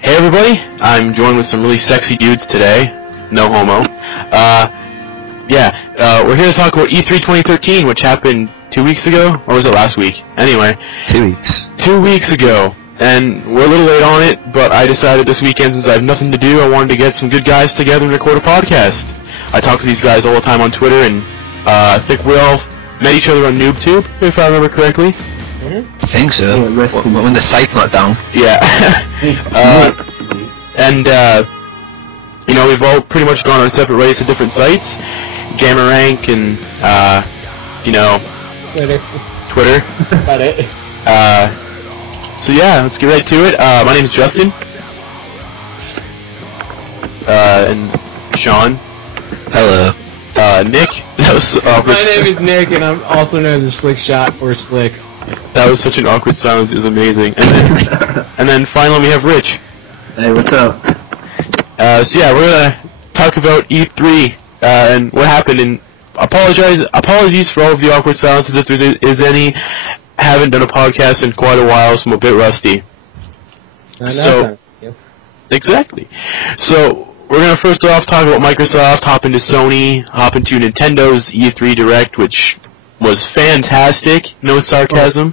Hey everybody, I'm joined with some really sexy dudes today. No homo. We're here to talk about E3 2013, which happened 2 weeks ago? Or was it last week? Anyway. 2 weeks. 2 weeks ago. And we're a little late on it, but I decided this weekend, since I have nothing to do, I wanted to get some good guys together and record a podcast. I talk to these guys all the time on Twitter, and I think we all met each other on NoobTube, if I remember correctly. I think so. When the site's not down. Yeah. We've all pretty much gone on separate ways to different sites. Jammerank and, Twitter. Got it. So yeah, let's get right to it. My name is Justin. And Sean. Hello. Nick. That was awkward. My name is Nick, and I'm also known as Slick Shot or Slick. That was such an awkward silence, it was amazing. And then finally we have Rich. Hey, what's up? We're gonna talk about E3, and what happened, and apologies for all of the awkward silences if there is any. Haven't done a podcast in quite a while, so I'm a bit rusty. Exactly. So, we're gonna first off talk about Microsoft, hop into Sony, hop into Nintendo's E3 Direct, which was fantastic, no sarcasm,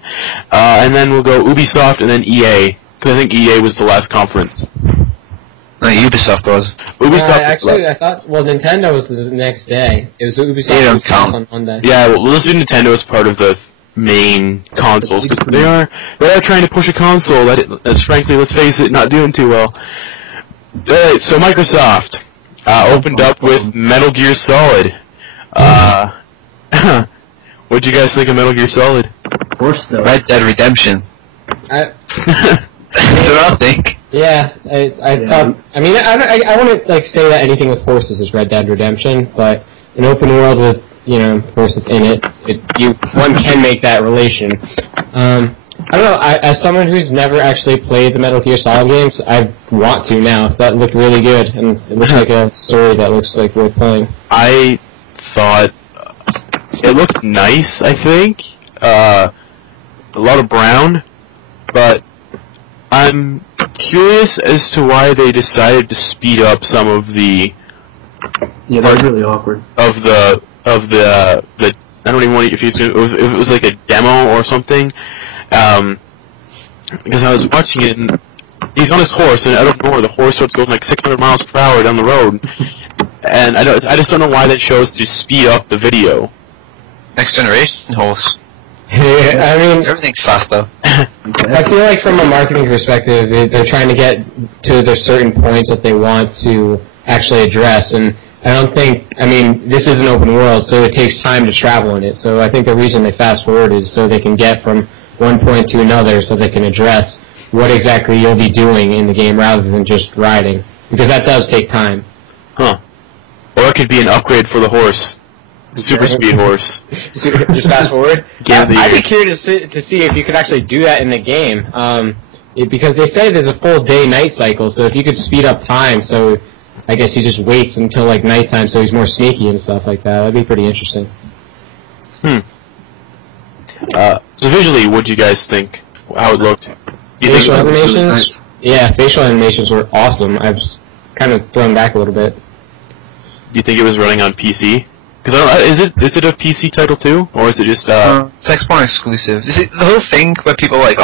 and then we'll go Ubisoft and then EA, because I think EA was the last conference. No, Ubisoft was. Ubisoft actually, I thought, Nintendo was the next day. It was Ubisoft on Monday. Yeah, well, let's do Nintendo as part of the main consoles, because they are trying to push a console that's frankly, let's face it, not doing too well. Alright, so Microsoft opened up with Metal Gear Solid. What'd you guys think of Metal Gear Solid? Of course, though. Red Dead Redemption. That's what I think. Yeah, I thought. I mean, I wouldn't say that anything with horses is Red Dead Redemption, but an open world with horses in it, one can make that relation. I don't know. As someone who's never actually played the Metal Gear Solid games, I want to now. That looked really good, and it looks like a story that looks like worth playing. I thought it looked nice. I think a lot of brown, but I'm curious as to why they decided to speed up some of the. Yeah, that was really awkward. Of the I don't even want to, if it was like a demo or something, because I was watching it and he's on his horse and out of nowhere the horse starts going like 600 miles per hour down the road, and I just don't know why they chose to speed up the video. Next generation horse. Yeah, I mean, everything's faster. I feel like from a marketing perspective, they're trying to get to the certain points that they want to actually address, and I don't think, this is an open world, so it takes time to travel in it, so I think the reason they fast forward is so they can get from one point to another, so they can address what exactly you'll be doing in the game rather than just riding, because that does take time. Huh. Or it could be an upgrade for the horse. Super speed horse. Just fast forward? I'd be curious to see if you could actually do that in the game, because they say there's a full day-night cycle, so if you could speed up time, so I guess he just waits until like nighttime so he's more sneaky and stuff like that. That'd be pretty interesting. So visually, what'd you guys think? How it looked? Facial animations? Yeah, facial animations were awesome. I was kind of thrown back a little bit. Do you think it was running on PC? Because is it a PC title too, or is it just It's Xbox exclusive. Is it the whole thing where people are like,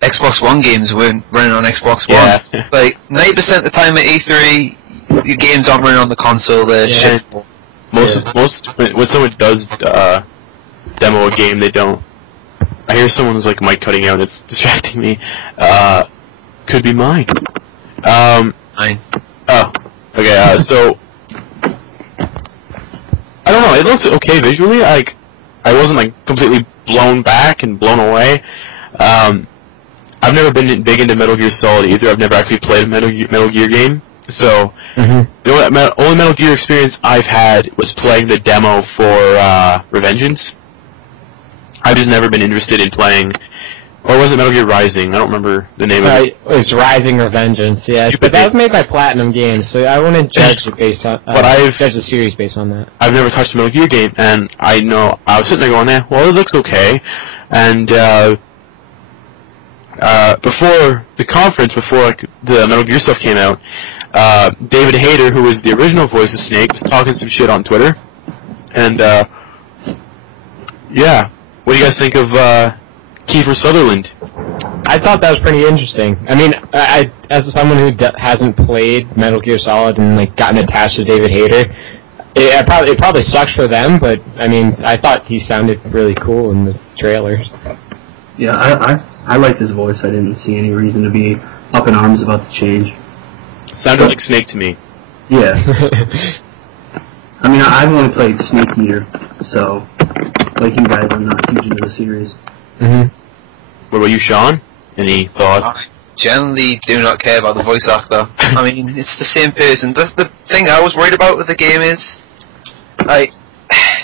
Xbox One games weren't running on Xbox One? Yeah. Like 90% of the time at E3, your games aren't running on the console. They're shit. Most when someone does demo a game, they don't. I hear someone's like mic cutting out. It's distracting me. Could be mine. Mine. Oh. Okay. So I don't know. It looks okay visually. I wasn't completely blown back and blown away. I've never been big into Metal Gear Solid either. I've never actually played a Metal Gear game. So, the only Metal Gear experience I've had was playing the demo for Revengeance. I've just never been interested in playing, or was it Metal Gear Rising? I don't remember the name of it. It's Rising or Vengeance, yeah. But that was made by Platinum Games, so I wouldn't judge it based on. Judge the series based on that. I've never touched a Metal Gear game, and I know I was sitting there going, well, it looks okay, and before the conference, before like the Metal Gear stuff came out, David Hayter, who was the original voice of Snake, was talking some shit on Twitter. And yeah, what do you guys think of Kiefer Sutherland? I thought that was pretty interesting. I mean, I as someone who hasn't played Metal Gear Solid and like gotten attached to David Hayter, it probably sucks for them. But I mean, I thought he sounded really cool in the trailers. Yeah, I liked his voice. I didn't see any reason to be up in arms about the change. Sounded like Snake to me. Yeah. I mean, I've only played Snake Eater, so like you guys, I'm not huge into the series. Mm-hmm. What about you, Sean? Any thoughts? I generally do not care about the voice actor. I mean, it's the same person. The thing I was worried about with the game is, like,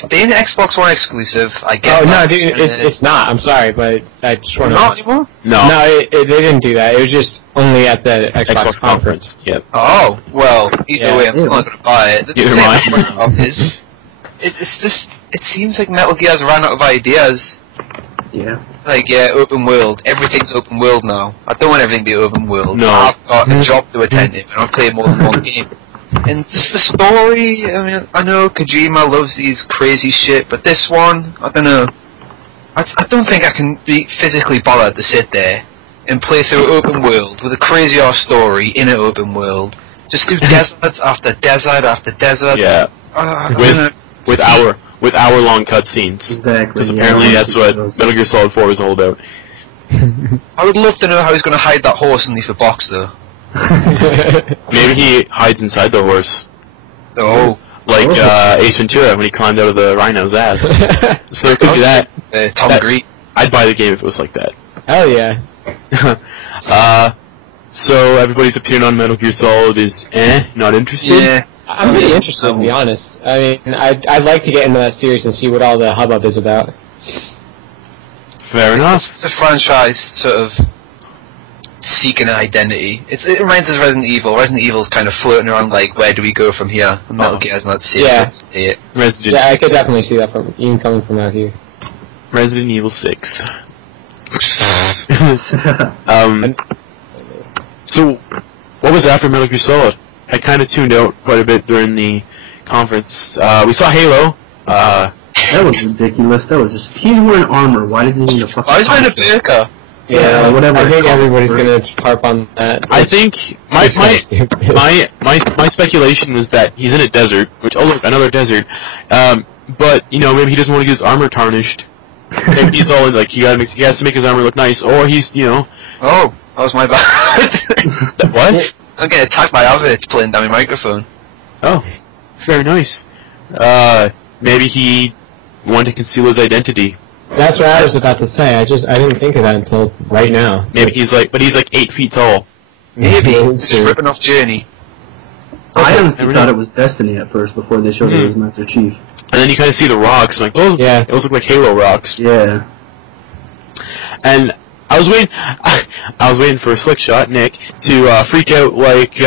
being an Xbox One exclusive, I get. Oh no, dude, it's not. I'm sorry, but I just want to. Not anymore? No, they didn't do that. It was just only at the Xbox conference. Yep. Oh well, either way, I'm still not going to buy it. The Neither thing am I. I'm worried about is, it's just, it seems like Metal Gear has run out of ideas. Yeah. Like, yeah, open world. Everything's open world now. I don't want everything to be open world. No. I've got a job to attend to, and I'm playing more than one game. And just the story, I mean, I know Kojima loves these crazy shit, but this one, I don't know. I don't think I can be physically bothered to sit there and play through open world with a crazy ass story in an open world. Just do desert after desert after desert. Yeah. With hour-long cutscenes. Exactly. Because apparently that's what Metal Gear Solid 4 was all about. I would love to know how he's going to hide that horse underneath the box, though. Maybe he hides inside the horse. Oh. Like Ace Ventura when he climbed out of the rhino's ass. So it could be that. Tom Green. I'd buy the game if it was like that. Hell yeah. So everybody's opinion on Metal Gear Solid is not interested? Yeah. I'm really interested, to be honest. I mean, I'd like to get into that series and see what all the hubbub is about. Fair enough. It's a franchise sort of seeking an identity. It reminds us of Resident Evil. Resident Evil's kind of floating around like, where do we go from here? And Metal Gear has not seen it. Resident Yeah, I could definitely see that from even coming from out here. Resident Evil 6. So, what was after Metal Gear Solid? I kind of tuned out quite a bit during the conference. We saw Halo. That was ridiculous. That was just... He's wearing armor. Why did he need a fucking... I was wearing a burqa. Yeah, whatever. I think everybody's gonna harp on that. I think my speculation was that he's in a desert, which, oh look, another desert. But, you know, maybe he doesn't want to get his armor tarnished. Maybe he's all like, he has to make his armor look nice, or he's, you know... Oh, that was my bad. What? I'm getting attacked by Avid playing down my microphone. Oh, very nice. Maybe he wanted to conceal his identity. That's what I was about to say. I didn't think of that until right now. Maybe he's like 8 feet tall. Maybe. Just ripping off Journey. I honestly thought it was Destiny at first before they showed it was Master Chief. And then you kind of see the rocks, like, those look like Halo rocks. Yeah. And I was waiting for a slick shot, Nick, to freak out like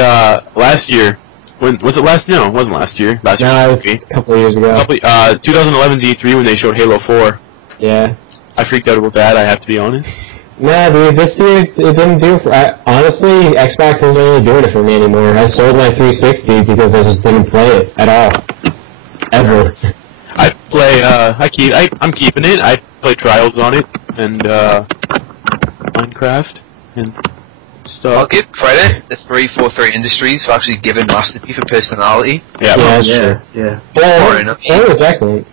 last year. When was it last? No, it wasn't last year. Last year. No, it was a couple of years ago. 2011's E3 when they showed Halo 4. Yeah. I freaked out about that, I have to be honest. Nah, dude, this year it didn't do for... honestly, Xbox isn't really doing it for me anymore. I sold my 360 because I just didn't play it at all. Ever. I play, I'm keeping it. I play Trials on it, and, Minecraft, and stuff. I'll give credit to 343 Industries for actually giving Master Chief a personality. Yeah, Yeah. 4 was excellent.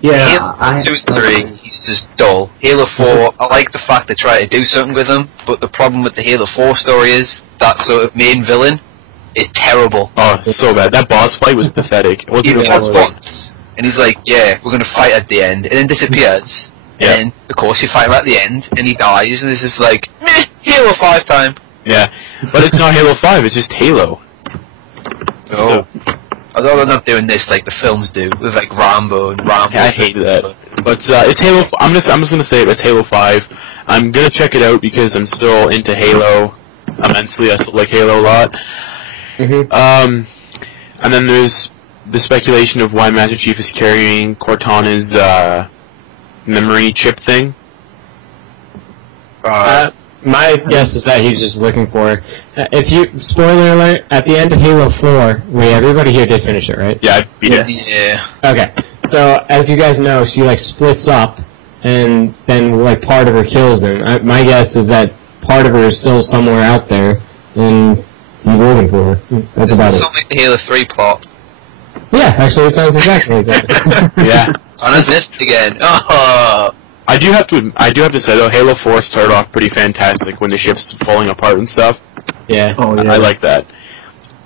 Yeah, Halo 2 and 3, he's just dull. Halo 4, I like the fact they try to do something with him, but the problem with the Halo 4 story is that sort of main villain is terrible. Oh, it's so bad. That boss fight was pathetic. It wasn't He even attacks close. once, and he's like, yeah, we're going to fight at the end, and then disappears. Yeah. And then, of course, you fight him at the end, and he dies, and it's just like, meh, Halo 5 time. Yeah, but it's not Halo 5, it's just Halo. No. Although they're not doing this like the films do, with like Rambo and Rambo. Yeah, I hate that. But it's Halo. I'm just gonna say it's Halo 5. I'm gonna check it out because I'm still into Halo immensely. I still like Halo a lot. Mm-hmm. And then there's the speculation of why Master Chief is carrying Cortana's memory chip thing. My guess is that he's just looking for. If you spoiler alert, at the end of Halo 4, everybody here did finish it, right? Yeah, I beat it. Yeah. Okay, so as you guys know, she like splits up, and then like part of her kills him. My guess is that part of her is still somewhere out there, and he's looking for her. That's about it. Something like the Halo 3 plot. Yeah, actually, it sounds exactly like that. Yeah. And I missed it again. Oh. I do have to say though, Halo 4 started off pretty fantastic when the ship's falling apart and stuff. Yeah. Oh, yeah. I like that.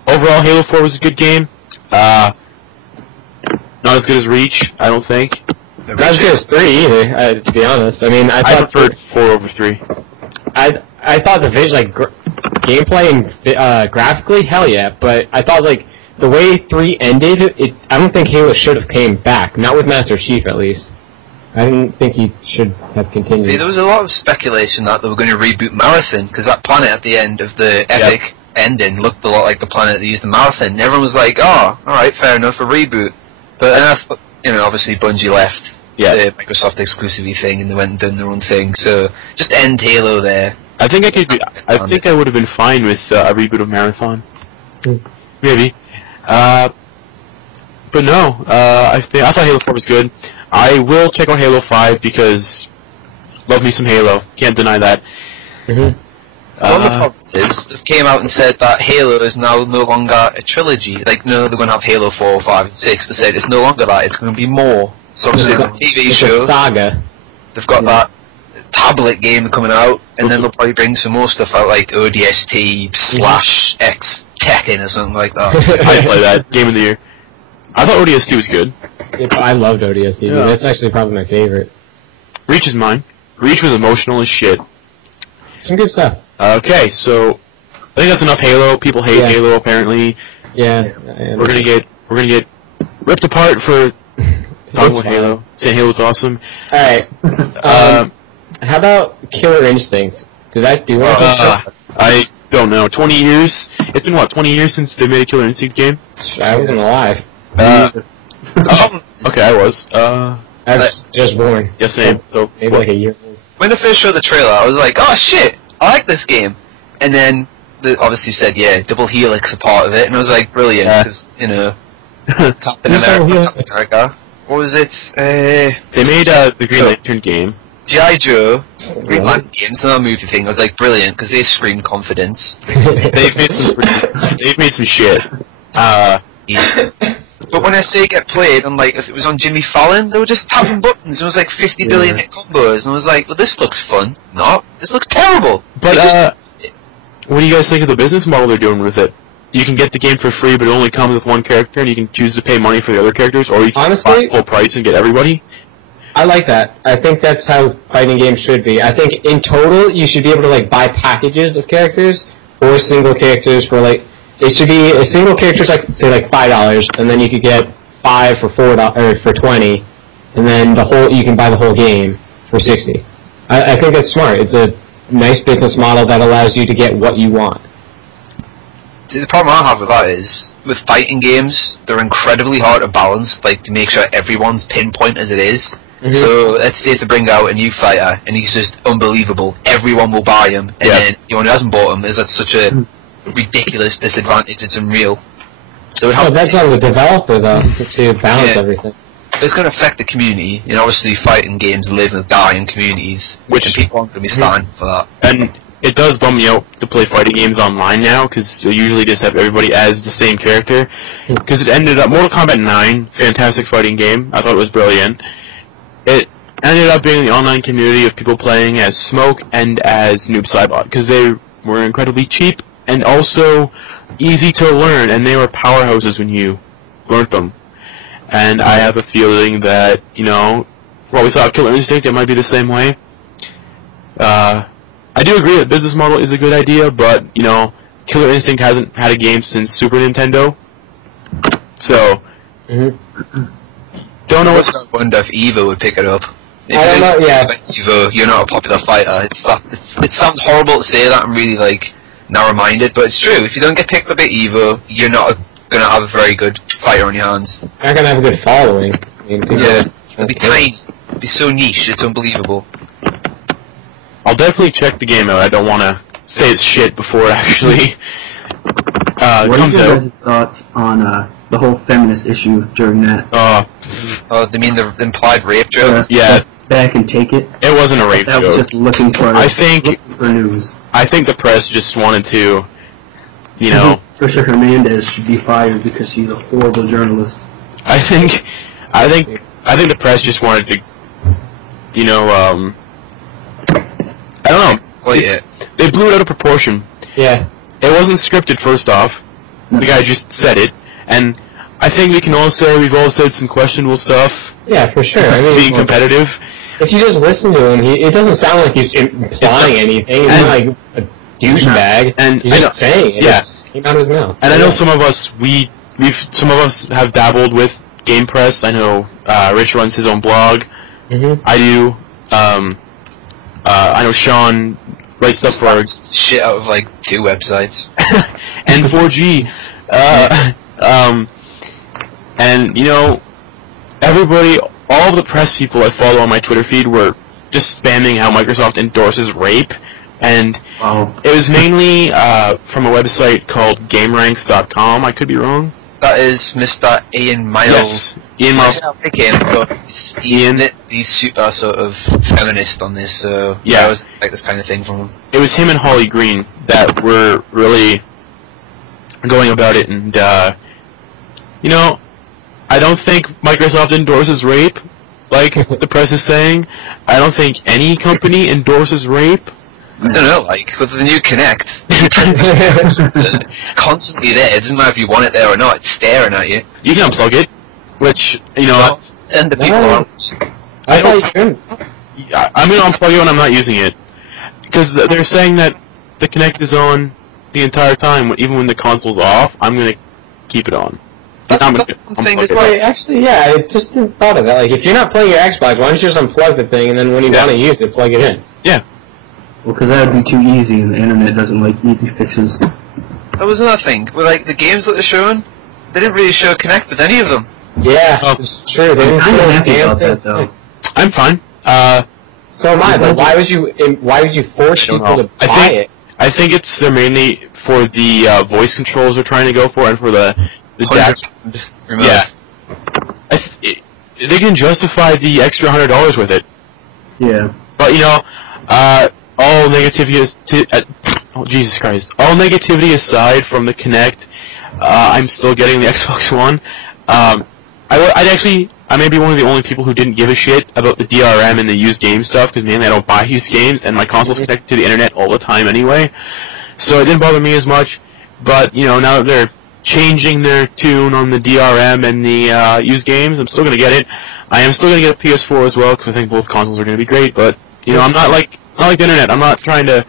Overall, Halo 4 was a good game. Not as good as Reach, I don't think. Not as good as 3 either, to be honest. I mean, I preferred 4 over 3. I thought the gameplay and graphically, hell yeah, but I thought like the way 3 ended, I don't think Halo should have came back. Not with Master Chief, at least. I didn't think he should have continued. See, there was a lot of speculation that they were going to reboot Marathon, because that planet at the end of the epic ending looked a lot like the planet they used in Marathon. And everyone was like, oh, alright, fair enough, a reboot. But then I thought, obviously Bungie left the Microsoft exclusivity thing, and they went and done their own thing, so just end Halo there. I think I would have been fine with a reboot of Marathon. Maybe. But no, I thought Halo 4 was good. I will check out Halo 5 because love me some Halo. Can't deny that. One of the problems is they came out and said that Halo is now no longer a trilogy. Like, no, they're going to have Halo 4, 5, and 6. They said it's no longer that. It's going to be more. So obviously the TV show. It's a saga. They've got that tablet game coming out, and then they'll probably bring some more stuff out like ODST / X Tekken or something like that. I'd play that. Game of the year. I thought ODST was good. I loved ODST. Yeah. That's actually probably my favorite. Reach is mine. Reach was emotional as shit. Some good stuff. Okay, so I think that's enough Halo. People hate Halo apparently. Yeah. We're gonna get ripped apart for talking about Halo. Saying Halo's awesome. Alright. How about Killer Instinct? Did that do anything? I don't know. 20 years? It's been what, 20 years since they made a Killer Instinct game? I wasn't alive. Okay, I was. I was just born. Yeah, same. So maybe like a year old. When they first showed the trailer, I was like, oh shit, I like this game. And then they obviously said, Double Helix a part of it, and I was like, brilliant, because, Captain America. What was it? They made the Green Lantern game. G.I. Joe, Green Lantern games, and that movie thing. I was like, brilliant, because they scream confidence. They've made some shit. But when I say get played, I'm like, if it was on Jimmy Fallon, they were just tapping buttons. It was like 50 billion hit combos, and I was like, well, this looks fun. No, this looks terrible. But what do you guys think of the business model they're doing with it? You can get the game for free, but it only comes with one character, and you can choose to pay money for the other characters, or you can buy full price and get everybody. I like that. I think that's how fighting games should be. I think in total, you should be able to like buy packages of characters, or single characters for like. It should be a single character's like say like $5, and then you could get 5 for $4 or for 20, and then you can buy the whole game for 60. I think that's smart. It's a nice business model that allows you to get what you want. See, the problem I have with that is with fighting games, they're incredibly hard to balance, like to make sure everyone's pinpoint as it is. So let's say if they bring out a new fighter and he's just unbelievable, everyone will buy him, and then anyone who hasn't bought him is at such a ridiculous disadvantage, it's unreal. So that's not the developer though, to balance everything. It's going to affect the community, and obviously fighting games live and die in communities, which people aren't going to be standing for that. And it does bum me out to play fighting games online now, because you usually just have everybody as the same character. Because it ended up, Mortal Kombat 9, fantastic fighting game, I thought it was brilliant. It ended up being the online community of people playing as Smoke and as Noob Saibot, because they were incredibly cheap, and also easy to learn, and they were powerhouses when you learned them. And I have a feeling that, what we saw at Killer Instinct, it might be the same way. I do agree that business model is a good idea, but, Killer Instinct hasn't had a game since Super Nintendo. So, don't know what's going to wonder if Evo would pick it up. If I don't know, Evo, you're not a popular fighter. It sounds horrible to say that and really, narrow-minded, but it's true. If you don't get picked up at Evo, you're not going to have a very good fighter on your hands. You're not going to have a good following. It'll be tiny. It'll be so niche, it's unbelievable. I'll definitely check the game out. I don't want to say it's shit before it actually What comes are out. your thoughts on the whole feminist issue during that? Oh, they mean the implied rape joke? Yeah. Step back and take it. It wasn't a rape That joke. was just looking for news. I think the press just wanted to, you know. Trisha Hernandez should be fired because she's a horrible journalist. I think the press just wanted to, you know, I don't know. Oh, yeah. They blew it out of proportion. Yeah. It wasn't scripted, first off. No. The guy just said it. And I think we can all say we've all said some questionable stuff. Yeah, for sure. I mean, Being competitive. if you just listen to him, it doesn't sound like he's implying anything. He's not like a douchebag. And he's just saying it. Yeah. It just came out of his mouth. And I know some of us, some of us have dabbled with game press. I know Rich runs his own blog. Mm-hmm. I do. I know Sean writes stuff for Shit out of like 2 websites. and 4G. And you know, everybody, all of the press people I follow on my Twitter feed were just spamming how Microsoft endorses rape, and it was mainly from a website called GameRanks.com. I could be wrong. That is Mr. Ian Miles. Yes, Ian Miles. I'll pick him, but he's super sort of feminist on this, so Yeah. I was like this kind of thing from him. It was him and Holly Green that were really going about it, and you know, I don't think Microsoft endorses rape, like the press is saying. I don't think any company endorses rape. I don't know, like, with the new Kinect, it's constantly there. It doesn't matter if you want it there or not, it's staring at you. You can unplug it, which, you know, And the people No. aren't. I thought you couldn't. I'm going to unplug it when I'm not using it. Because they're saying that the Kinect is on the entire time, even when the console's off. I'm going to keep it on. That's I'm gonna one thing unplug as it. well. Wait, actually, yeah, I just didn't thought of that. Like, if you're not playing your Xbox, why don't you just unplug the thing, and then when you want to use it, plug it in? Yeah. Well, because that would be too easy, and the internet doesn't like easy fixes. That was another thing, with like the games that they're showing, they didn't really show Kinect with any of them. Yeah, Oh. it's true. They didn't I'm show a happy damn about that, thing. though. I'm fine. So am I, but why would you force don't people know. to buy it? I think they're mainly for the voice controls they're trying to go for, and for the DAC. Remote. Yeah. They can justify the extra $100 with it. Yeah. But you know, all negativity is oh Jesus Christ! All negativity aside from the Kinect, I'm still getting the Xbox One. I may be one of the only people who didn't give a shit about the DRM and the used game stuff, because mainly I don't buy used games, and my console's connected to the internet all the time anyway. So it didn't bother me as much. But you know, now that they're changing their tune on the DRM and the used games, I'm still gonna get it. I am still gonna get a PS4 as well, because I think both consoles are gonna be great. But you know, I'm not like the internet. I'm not trying to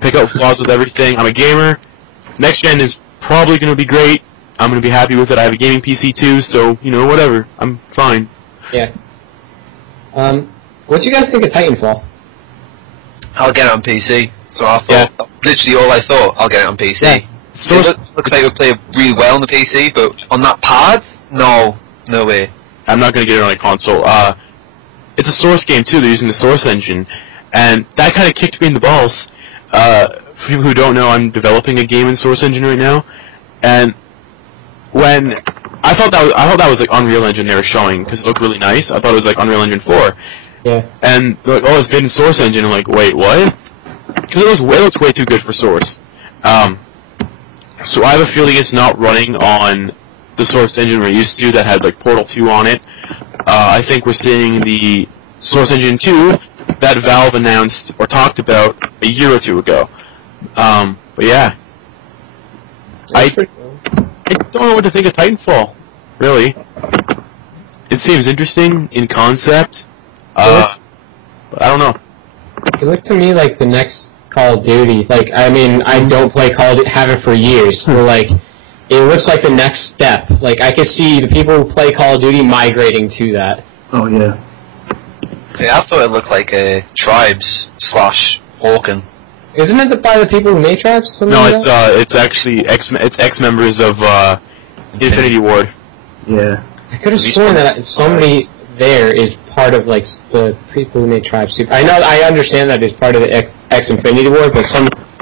pick out flaws with everything. I'm a gamer. Next gen is probably gonna be great. I'm gonna be happy with it. I have a gaming PC too, so you know, whatever. I'm fine. Yeah. What do you guys think of Titanfall? I'll get it on PC. So I thought, literally all I thought, I'll get it on PC. Yeah. So It looks like it would play really well on the PC, but on that pad? No way. I'm not gonna get it on a console. It's a Source game too. They're using the Source engine, and that kind of kicked me in the balls. For people who don't know, I'm developing a game in Source engine right now, and when I thought that was like Unreal Engine they were showing, because it looked really nice. I thought it was like Unreal Engine 4. Yeah. And they're like, oh, it's made in Source engine. I'm like, wait, what? Because it looks way too good for Source. So I have a feeling it's not running on the Source engine we're used to that had like Portal 2 on it. I think we're seeing the Source engine 2 that Valve announced or talked about a year or two ago. But yeah. I don't know what to think of Titanfall, really. It seems interesting in concept, but I don't know. It looked to me like the next Call of Duty. Like, I mean, I don't play Call of Duty, haven't for years. So, like, it looks like the next step. Like, I could see the people who play Call of Duty migrating to that. Oh, yeah. Yeah, I thought it looked like a Tribes / Hawken. Isn't it by the people who made Traps? No, it's actually ex-members of Infinity Ward. Yeah. I could have sworn that somebody there is part of like the people who made Tribes. I understand that it's part of the X Infinity War, but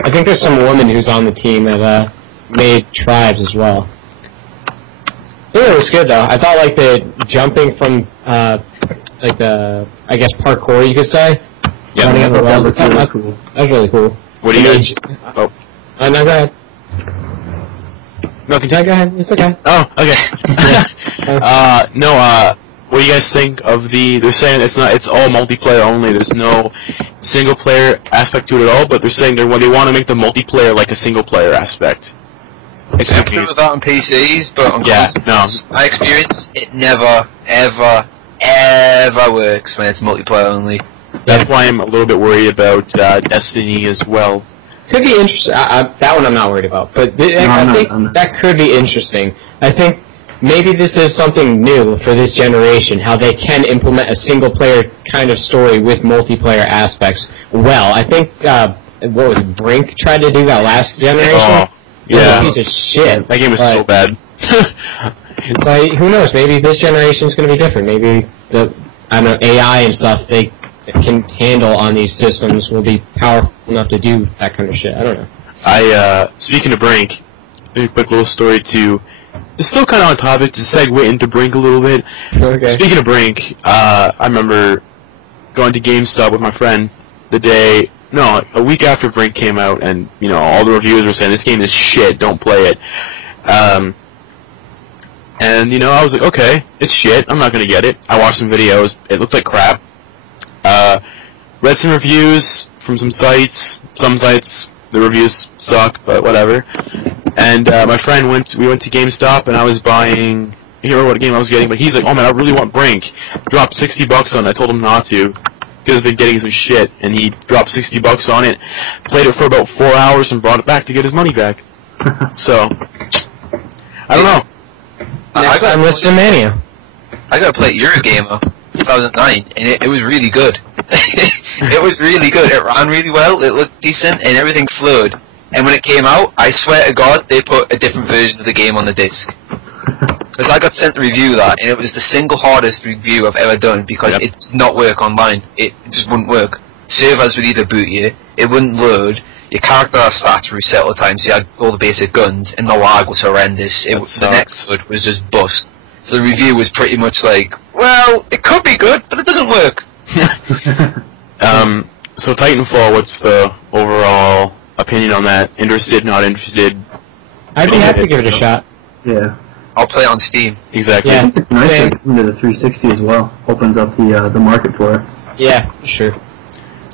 I think there's some woman who's on the team that made Tribes as well. It was good though. I thought like the jumping from like the I guess parkour you could say. Yeah, running up the that walls. was really cool. That was really cool. What do you guys? Oh, No, go ahead. nothing. Yeah, go ahead. It's okay. Oh, okay. What do you guys think of the? They're saying it's all multiplayer only. There's no single player aspect to it at all. But they're saying they want to make the multiplayer like a single player aspect. I've done that on PCs, but on consoles, my experience, it never, ever, ever works when it's multiplayer only. That's why I'm a little bit worried about Destiny as well. Could be interesting. That one I'm not worried about, but I think that could be interesting. I think maybe this is something new for this generation, how they can implement a single-player kind of story with multiplayer aspects well. I think, what was it, Brink tried to do that last generation? Oh, yeah. It was a piece of shit. That game was so bad. But who knows, maybe this generation's going to be different. Maybe the AI and stuff they can handle on these systems will be powerful enough to do that kind of shit. I don't know. Speaking of Brink, a quick little story too. It's still kind of on topic to segue into Brink a little bit. Okay. Speaking of Brink, I remember going to GameStop with my friend a week after Brink came out, and all the reviewers were saying this game is shit, don't play it. And I was like, okay, it's shit, I'm not gonna get it. I watched some videos, it looked like crap. Read some reviews from some sites. Some sites, the reviews suck, but whatever. And my friend we went to GameStop, and I was buying, I can't remember what game I was getting, but he's like, oh man, I really want Brink. Dropped $60 on it. I told him not to, because I've been getting some shit, and he dropped $60 on it, played it for about 4 hours, and brought it back to get his money back. So, I don't know. Next time, listen Mania. I got to play Eurogamer 2009, and it was really good. It was really good. It ran really well, it looked decent, and everything flowed. And when it came out, I swear to God, they put a different version of the game on the disc. Because I got sent a review of that, and it was the single hardest review I've ever done, because it did not work online. It just wouldn't work. Servers would either boot you, it wouldn't load, your character stats reset all the time, so you had all the basic guns, and the lag was horrendous. The next load was just bust. So the review was pretty much like, well, it could be good, but it doesn't work. So Titanfall, what's the overall opinion on that? Interested, not interested? I'd be happy to give it a shot. Yeah. I'll play on Steam. Exactly. Yeah. I think it's nice that it's into the 360 as well. Opens up the market for it. Yeah, sure.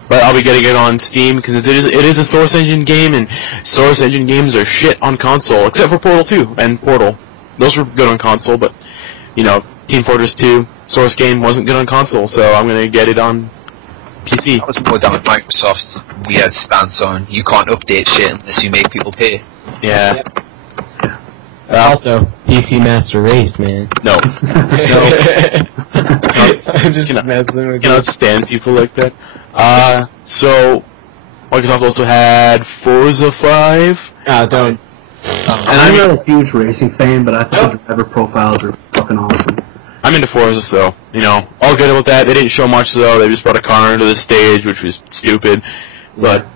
But I'll be getting it on Steam because it is a Source Engine game, and Source Engine games are shit on console, except for Portal 2 and Portal. Those were good on console, but Team Fortress 2 Source game wasn't good on console, so I'm gonna get it on PC. That was more down with Microsoft's weird stance on you can't update shit unless you make people pay. Yeah. Yep. Also, PC Master Race, man. No. I'm just messing with Cannot stand people like that. So Microsoft also had Forza 5. Don't. And I'm not a huge racing fan, but I think the driver profiles are fucking awesome. I'm into Forza, so, all good about that. They didn't show much, though. They just brought a car into the stage, which was stupid. But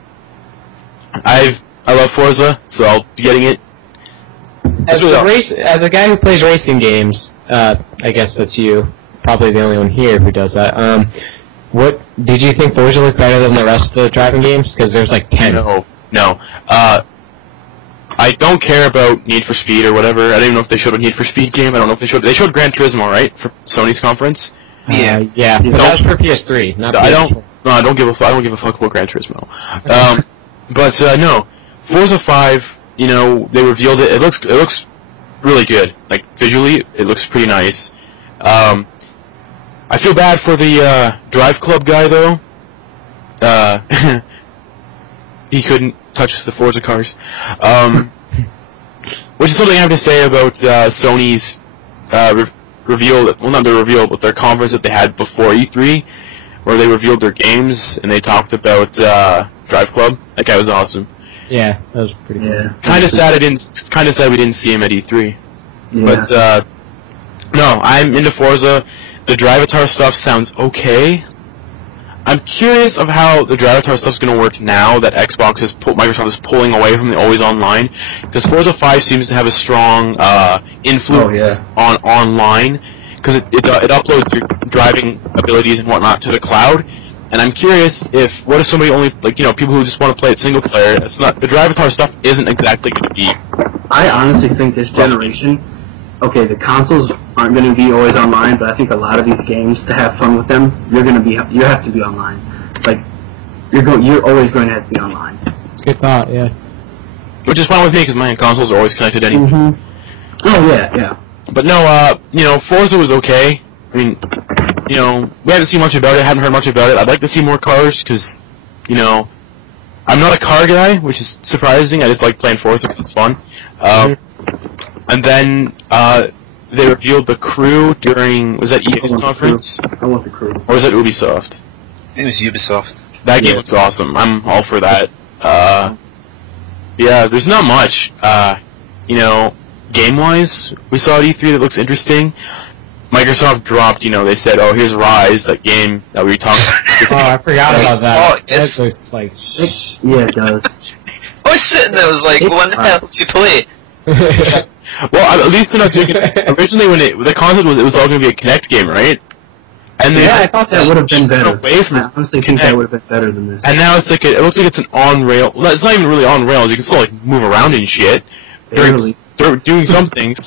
I love Forza, so I'll be getting it. As a guy who plays racing games, I guess that's you. Probably the only one here who does that. What did you think Forza looked better than the rest of the driving games? Because there's like 10. No. I don't care about Need for Speed or whatever. I don't even know if they showed a Need for Speed game. I don't know if they showed. They showed Gran Turismo, right, for Sony's conference. Yeah. But that was for PS3, not PS4. I don't give a fuck about Gran Turismo. But no, Forza 5. They revealed it. It looks really good. Like visually, it looks pretty nice. I feel bad for the Drive Club guy though. He couldn't touch the Forza cars. Which is something I have to say about Sony's reveal. Well, not their reveal, but their conference that they had before E3, where they revealed their games and they talked about Drive Club. That guy was awesome. Yeah, that was pretty cool. Kind of sad we didn't see him at E3. Yeah. But no, I'm into Forza. The Drivatar stuff sounds okay. I'm curious of how the Drivatar stuff's going to work now that Microsoft is pulling away from the always online, because Forza 5 seems to have a strong influence on online, because it uploads your driving abilities and whatnot to the cloud. And I'm curious what if somebody only, people who just want to play it single player, the Drivatar stuff isn't exactly going to be... I honestly think this generation, the consoles aren't going to be always online, but I think a lot of these games, to have fun with them, you have to be online. Like, you're always going to have to be online. Good thought, yeah. Which is fine with me, because my consoles are always connected anyway. Mm-hmm. Oh, yeah. But no, Forza was okay. I mean, we haven't seen much about it, haven't heard much about it. I'd like to see more cars, because, I'm not a car guy, which is surprising. I just like playing Forza because it's fun. And then, they revealed the crew during, was that EA's conference? I want the crew. Or was that Ubisoft? It was Ubisoft. That game looks awesome. I'm all for that. Yeah, there's not much, game-wise, we saw at E3 that looks interesting. Microsoft dropped, they said, oh, here's Rise, that game that we talked about. Oh, I forgot about that. Oh, yes. That looks like Yeah, it does. I was sitting there, I was like, when the hell did you play it? Well, at least they're not doing it. Originally, when the concept was, it was all going to be a Kinect game, right? And I thought that would have been better. Away from I honestly think that would have been better than this. And now it's like, it looks like it's an on-rail, well, it's not even really on-rails, you can still, move around and shit. They're doing some things.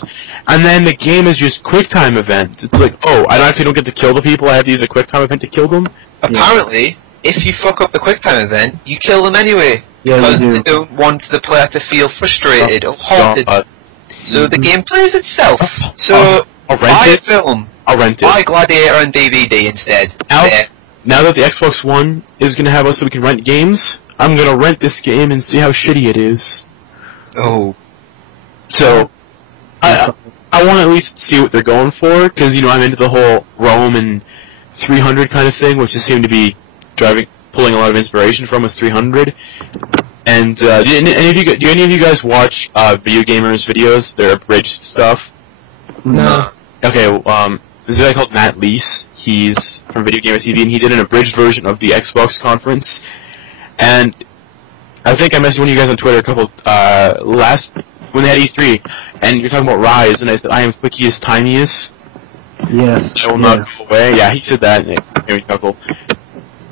And then the game is just QuickTime event. It's like, oh, I actually don't get to kill the people, I have to use a QuickTime event to kill them? Apparently, if you fuck up the QuickTime event, you kill them anyway. Yeah, because they don't want the player to feel frustrated or haunted. So the game plays itself. So, buy a film. I'll rent it. Buy Gladiator on DVD instead. Now that the Xbox One is going to have us so we can rent games, I'm going to rent this game and see how shitty it is. Oh. So, I want to at least see what they're going for, because, I'm into the whole Rome and 300 kind of thing, which just seemed to be pulling a lot of inspiration from, was 300. And, do any of you guys watch, Video Gamers videos, their abridged stuff? No. Okay, there's a guy called Matt Leese. He's from Video Gamer TV, and he did an abridged version of the Xbox conference. And I think I messaged one of you guys on Twitter a couple, when they had E3, and you're talking about Rise, and I said, I am quicky as tiniest. Yes. I will not go away. Yeah, he said that, and it made me chuckle.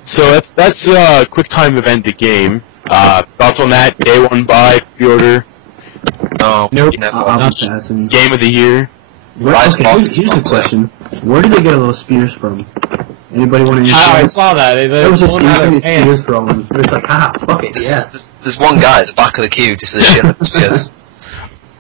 So that's a QuickTime event, the game. Thoughts on that? Day one buy, pre-order? No. Nope. Game of the year? Rise here's the question. Where did they get all those spears from? Anybody want to answer? I saw that. There was just infinite spears from them. It's like, fuck it, There's one guy at the back of the queue just as shit spears.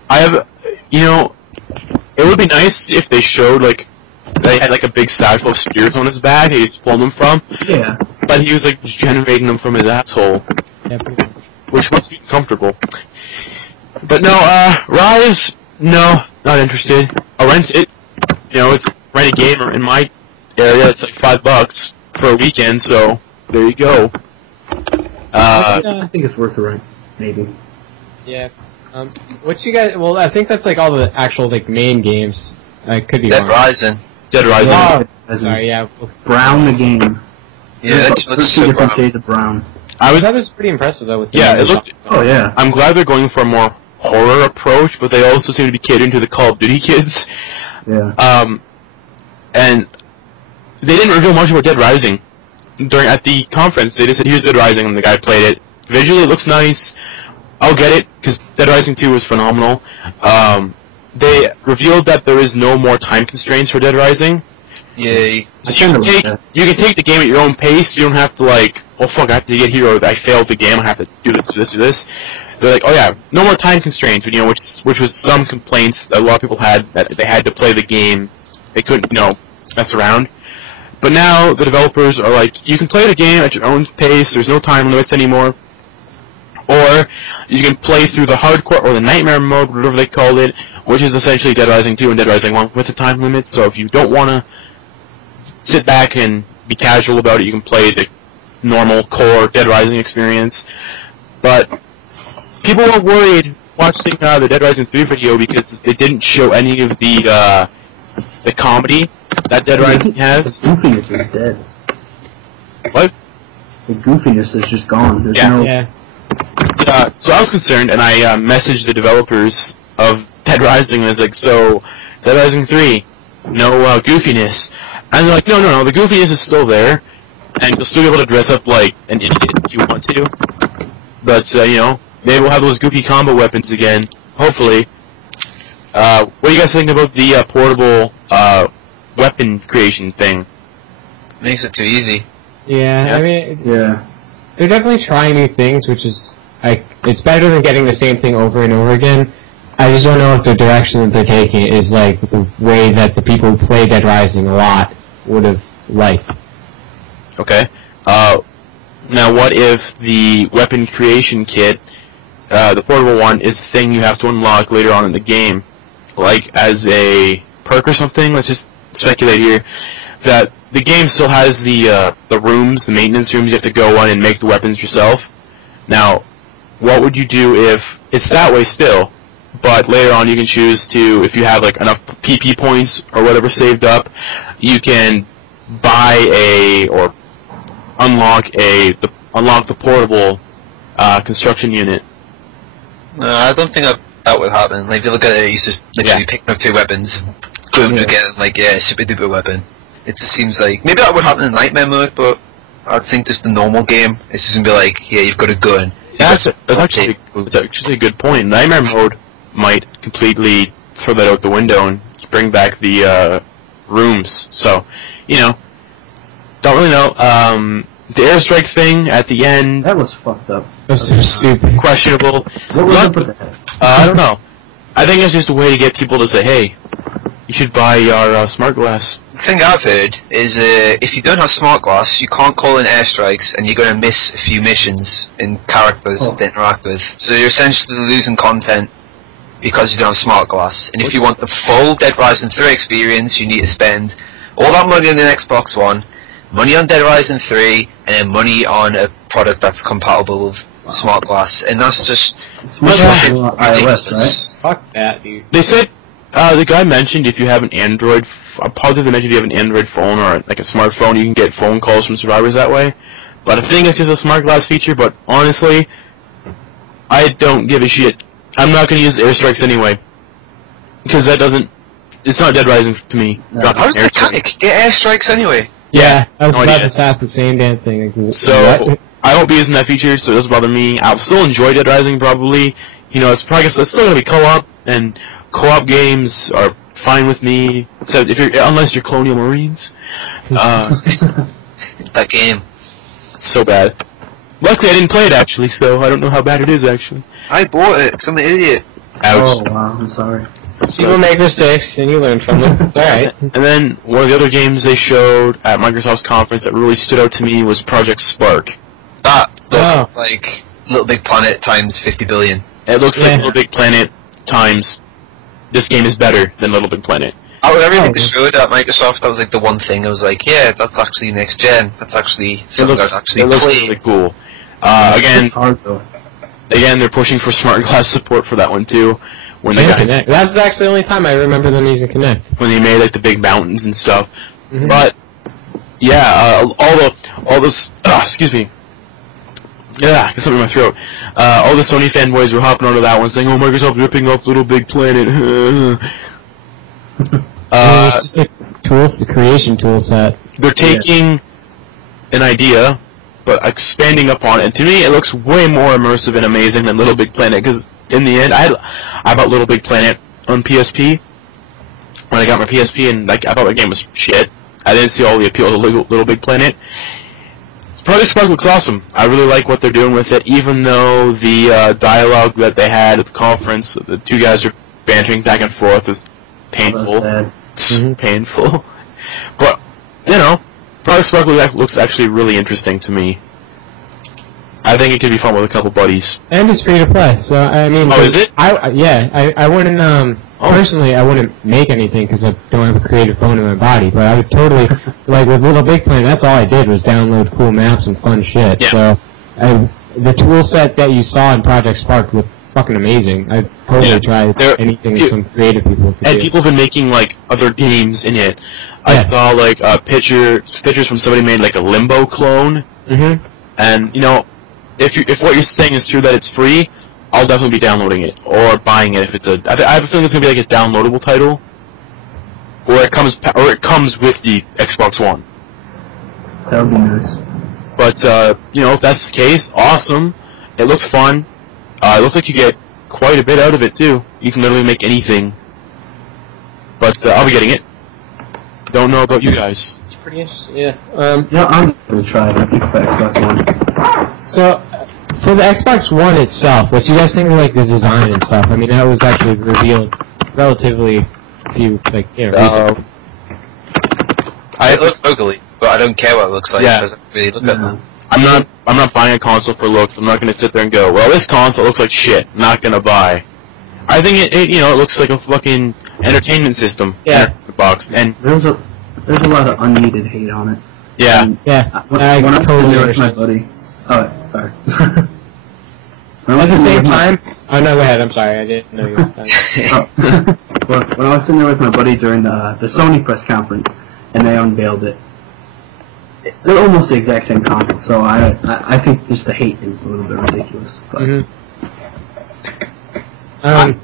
I have, it would be nice if they showed, they had, a big satchel of spears on his back he was pulling them from. Yeah. But he was, generating them from his asshole. Yeah, which must be comfortable. But no, Rise, no, not interested. I'll rent it. It's rent a game in my area, it's $5 for a weekend, so there you go. I think it's worth the rent, maybe. Yeah. What you guys? Well, I think that's all the actual main games. I could be wrong. Dead Rising. Oh, sorry, yeah. Brown the game. Yeah, it looks so different brown. shades of brown. That was pretty impressive though. With it looked. Oh yeah. I'm glad they're going for a more horror approach, but they also seem to be catering to the Call of Duty kids. Yeah. And they didn't reveal much about Dead Rising at the conference. They just said, "Here's Dead Rising," and the guy played it. Visually, it looks nice. I'll get it, because Dead Rising 2 was phenomenal. They revealed that there is no more time constraints for Dead Rising. Yay. So you can take the game at your own pace. You don't have to well, fuck, I have to get here, or I failed the game, I have to do this. They're like, oh yeah, no more time constraints, which was some complaints that a lot of people had, that they had to play the game. They couldn't, mess around. But now the developers are like, you can play the game at your own pace, there's no time limits anymore. Or you can play through the hardcore or the nightmare mode, whatever they called it, which is essentially Dead Rising 2 and Dead Rising 1 with a time limit. So if you don't want to sit back and be casual about it, you can play the normal core Dead Rising experience. But people were worried watching the Dead Rising 3 video because it didn't show any of the comedy that Dead Rising has. The goofiness is dead. What? The goofiness is just gone. There's no... Yeah. So I was concerned, and I messaged the developers of Dead Rising, and I was like, so, Dead Rising 3, no goofiness. And they're like, no, the goofiness is still there, and you'll still be able to dress up like an idiot if you want to. But, you know, maybe we'll have those goofy combo weapons again, hopefully. What do you guys think about the portable weapon creation thing? Makes it too easy. Yeah, I mean, Yeah. they're definitely trying new things, which is, like, it's better than getting the same thing over and over again. I just don't know if the direction that they're taking is, like, the way that the people who play Dead Rising a lot would have liked. Okay. Now what if the weapon creation kit, the portable one, is the thing you have to unlock later on in the game? Like, as a perk or something? Let's just speculate here. That the game still has the rooms, the maintenance rooms you have to go on and make the weapons yourself. Now, what would you do if it's that way still, but later on you can choose to, if you have like enough PP points or whatever saved up, you can buy or unlock the portable construction unit. No, I don't think that would happen. Like, if you look at it, you just literally picking up 2 weapons, glue them together, like, yeah, super duper weapon. It just seems like, maybe that would happen in Nightmare mode, but I think just the normal game, it's just gonna be like, yeah, you've got a gun. Yeah, that's actually a good point. Nightmare mode might completely throw that out the window and bring back the rooms. So, you know, don't really know. The airstrike thing at the end, That was fucked up. That's so stupid. questionable. What was up with that? I don't know. I think it's just a way to get people to say, hey, you should buy our smart glass. The thing I've heard is, if you don't have smart glass, you can't call in airstrikes, and you're gonna miss a few missions and characters to interact with. So you're essentially losing content because you don't have smart glass. And if you want the full Dead Rising 3 experience, you need to spend all that money on the Xbox One, money on Dead Rising 3, and then money on a product that's compatible with smart glass. And that's just... It's much like iOS, right? Fuck that, dude. They said, the guy mentioned if you have an Android, I'm positive they mentioned if you have an Android phone or like a smartphone, you can get phone calls from survivors that way. But I think it's just a smart glass feature, but honestly, I don't give a shit. I'm not going to use airstrikes anyway. Because that doesn't, it's not Dead Rising to me. No. How does the mechanic get airstrikes anyway? Yeah, I was no about idea. to ask the same damn thing. Like, So, what? I won't be using that feature, so it doesn't bother me. I'll still enjoy Dead Rising probably. You know, it's probably still going to be co-op, and co-op games are fine with me. So if you're, unless you're Colonial Marines. That game. So bad. Luckily I didn't play it actually, so I don't know how bad it is actually. I bought it, 'cause I'm an idiot. Ouch. Oh, wow, I'm sorry. People make mistakes, and you learn from them. It's alright. And then one of the other games they showed at Microsoft's conference that really stood out to me was Project Spark. That looks Oh. like Little Big Planet times 50 billion. It looks Yeah. like Little Big Planet times this game is better than Little Big Planet. Out of everything Oh, they showed at Microsoft, that was like the one thing I was like, yeah, that's actually next gen. That's actually It something looks, that's actually it looks played. really cool. Again, It's hard, though. they're pushing for smart glass support for that one too. When they Yeah, got, Kinect. That's actually the only time I remember them using Kinect. when they made like the big mountains and stuff. Mhm. But yeah, all those excuse me. Yeah, I got something in my throat. All the Sony fanboys were hopping onto that one, saying, "Oh, Microsoft ripping off Little Big Planet." It's just a creation tool set. They're taking an idea, but expanding upon it. And to me, it looks way more immersive and amazing than Little Big Planet. Because in the end, I bought Little Big Planet on PSP when I got my PSP, and like I thought the game was shit. I didn't see all the appeal of Little Big Planet. Project Spark looks awesome. I really like what they're doing with it, even though the dialogue that they had at the conference, the two guys are bantering back and forth, is painful. That's bad. Painful. But, you know, Project Spark looks actually really interesting to me. I think it could be fun with a couple buddies. And it's free to play, so I mean... Oh, is it? I wouldn't, personally, I wouldn't make anything because I don't have a creative bone in my body, but I would totally, like with Little Big Planet, that's all I did was download cool maps and fun shit. Yeah. So, the tool set that you saw in Project Spark looked fucking amazing. I'd totally try anything some creative people could and do. people have been making like other games in it. I saw like pictures from somebody made like a Limbo clone. Mm-hmm. And you know, if what you're saying is true that it's free, I'll definitely be downloading it or buying it if it's a. I have a feeling it's gonna be like a downloadable title, or it comes with the Xbox One. That would be nice. But you know, if that's the case, awesome. It looks fun. It looks like you get quite a bit out of it too. You can literally make anything. But I'll be getting it. Don't know about you guys. It's pretty interesting. Yeah. Yeah, I'm gonna try it. I think for Xbox One. So, for the Xbox One itself, what do you guys think of like the design and stuff? I mean, that was actually revealed relatively few, like, you know, recently. It looks ugly, but I don't care what it looks like. Yeah. It doesn't really look at them. I'm not buying a console for looks. I'm not going to sit there and go, well, this console looks like shit. I'm not going to buy. I think it you know, it looks like a fucking entertainment system. Yeah. Box. And There's a lot of unneeded hate on it. yeah. And Yeah. when I I'm totally sitting there with my understand. buddy. Oh, sorry. At the same time, oh no, go ahead. I'm sorry, I didn't know you were saying. When I was sitting there with my buddy during the Sony press conference, and they unveiled it, they're almost the exact same console. So I think just the hate is a little bit ridiculous. But Okay.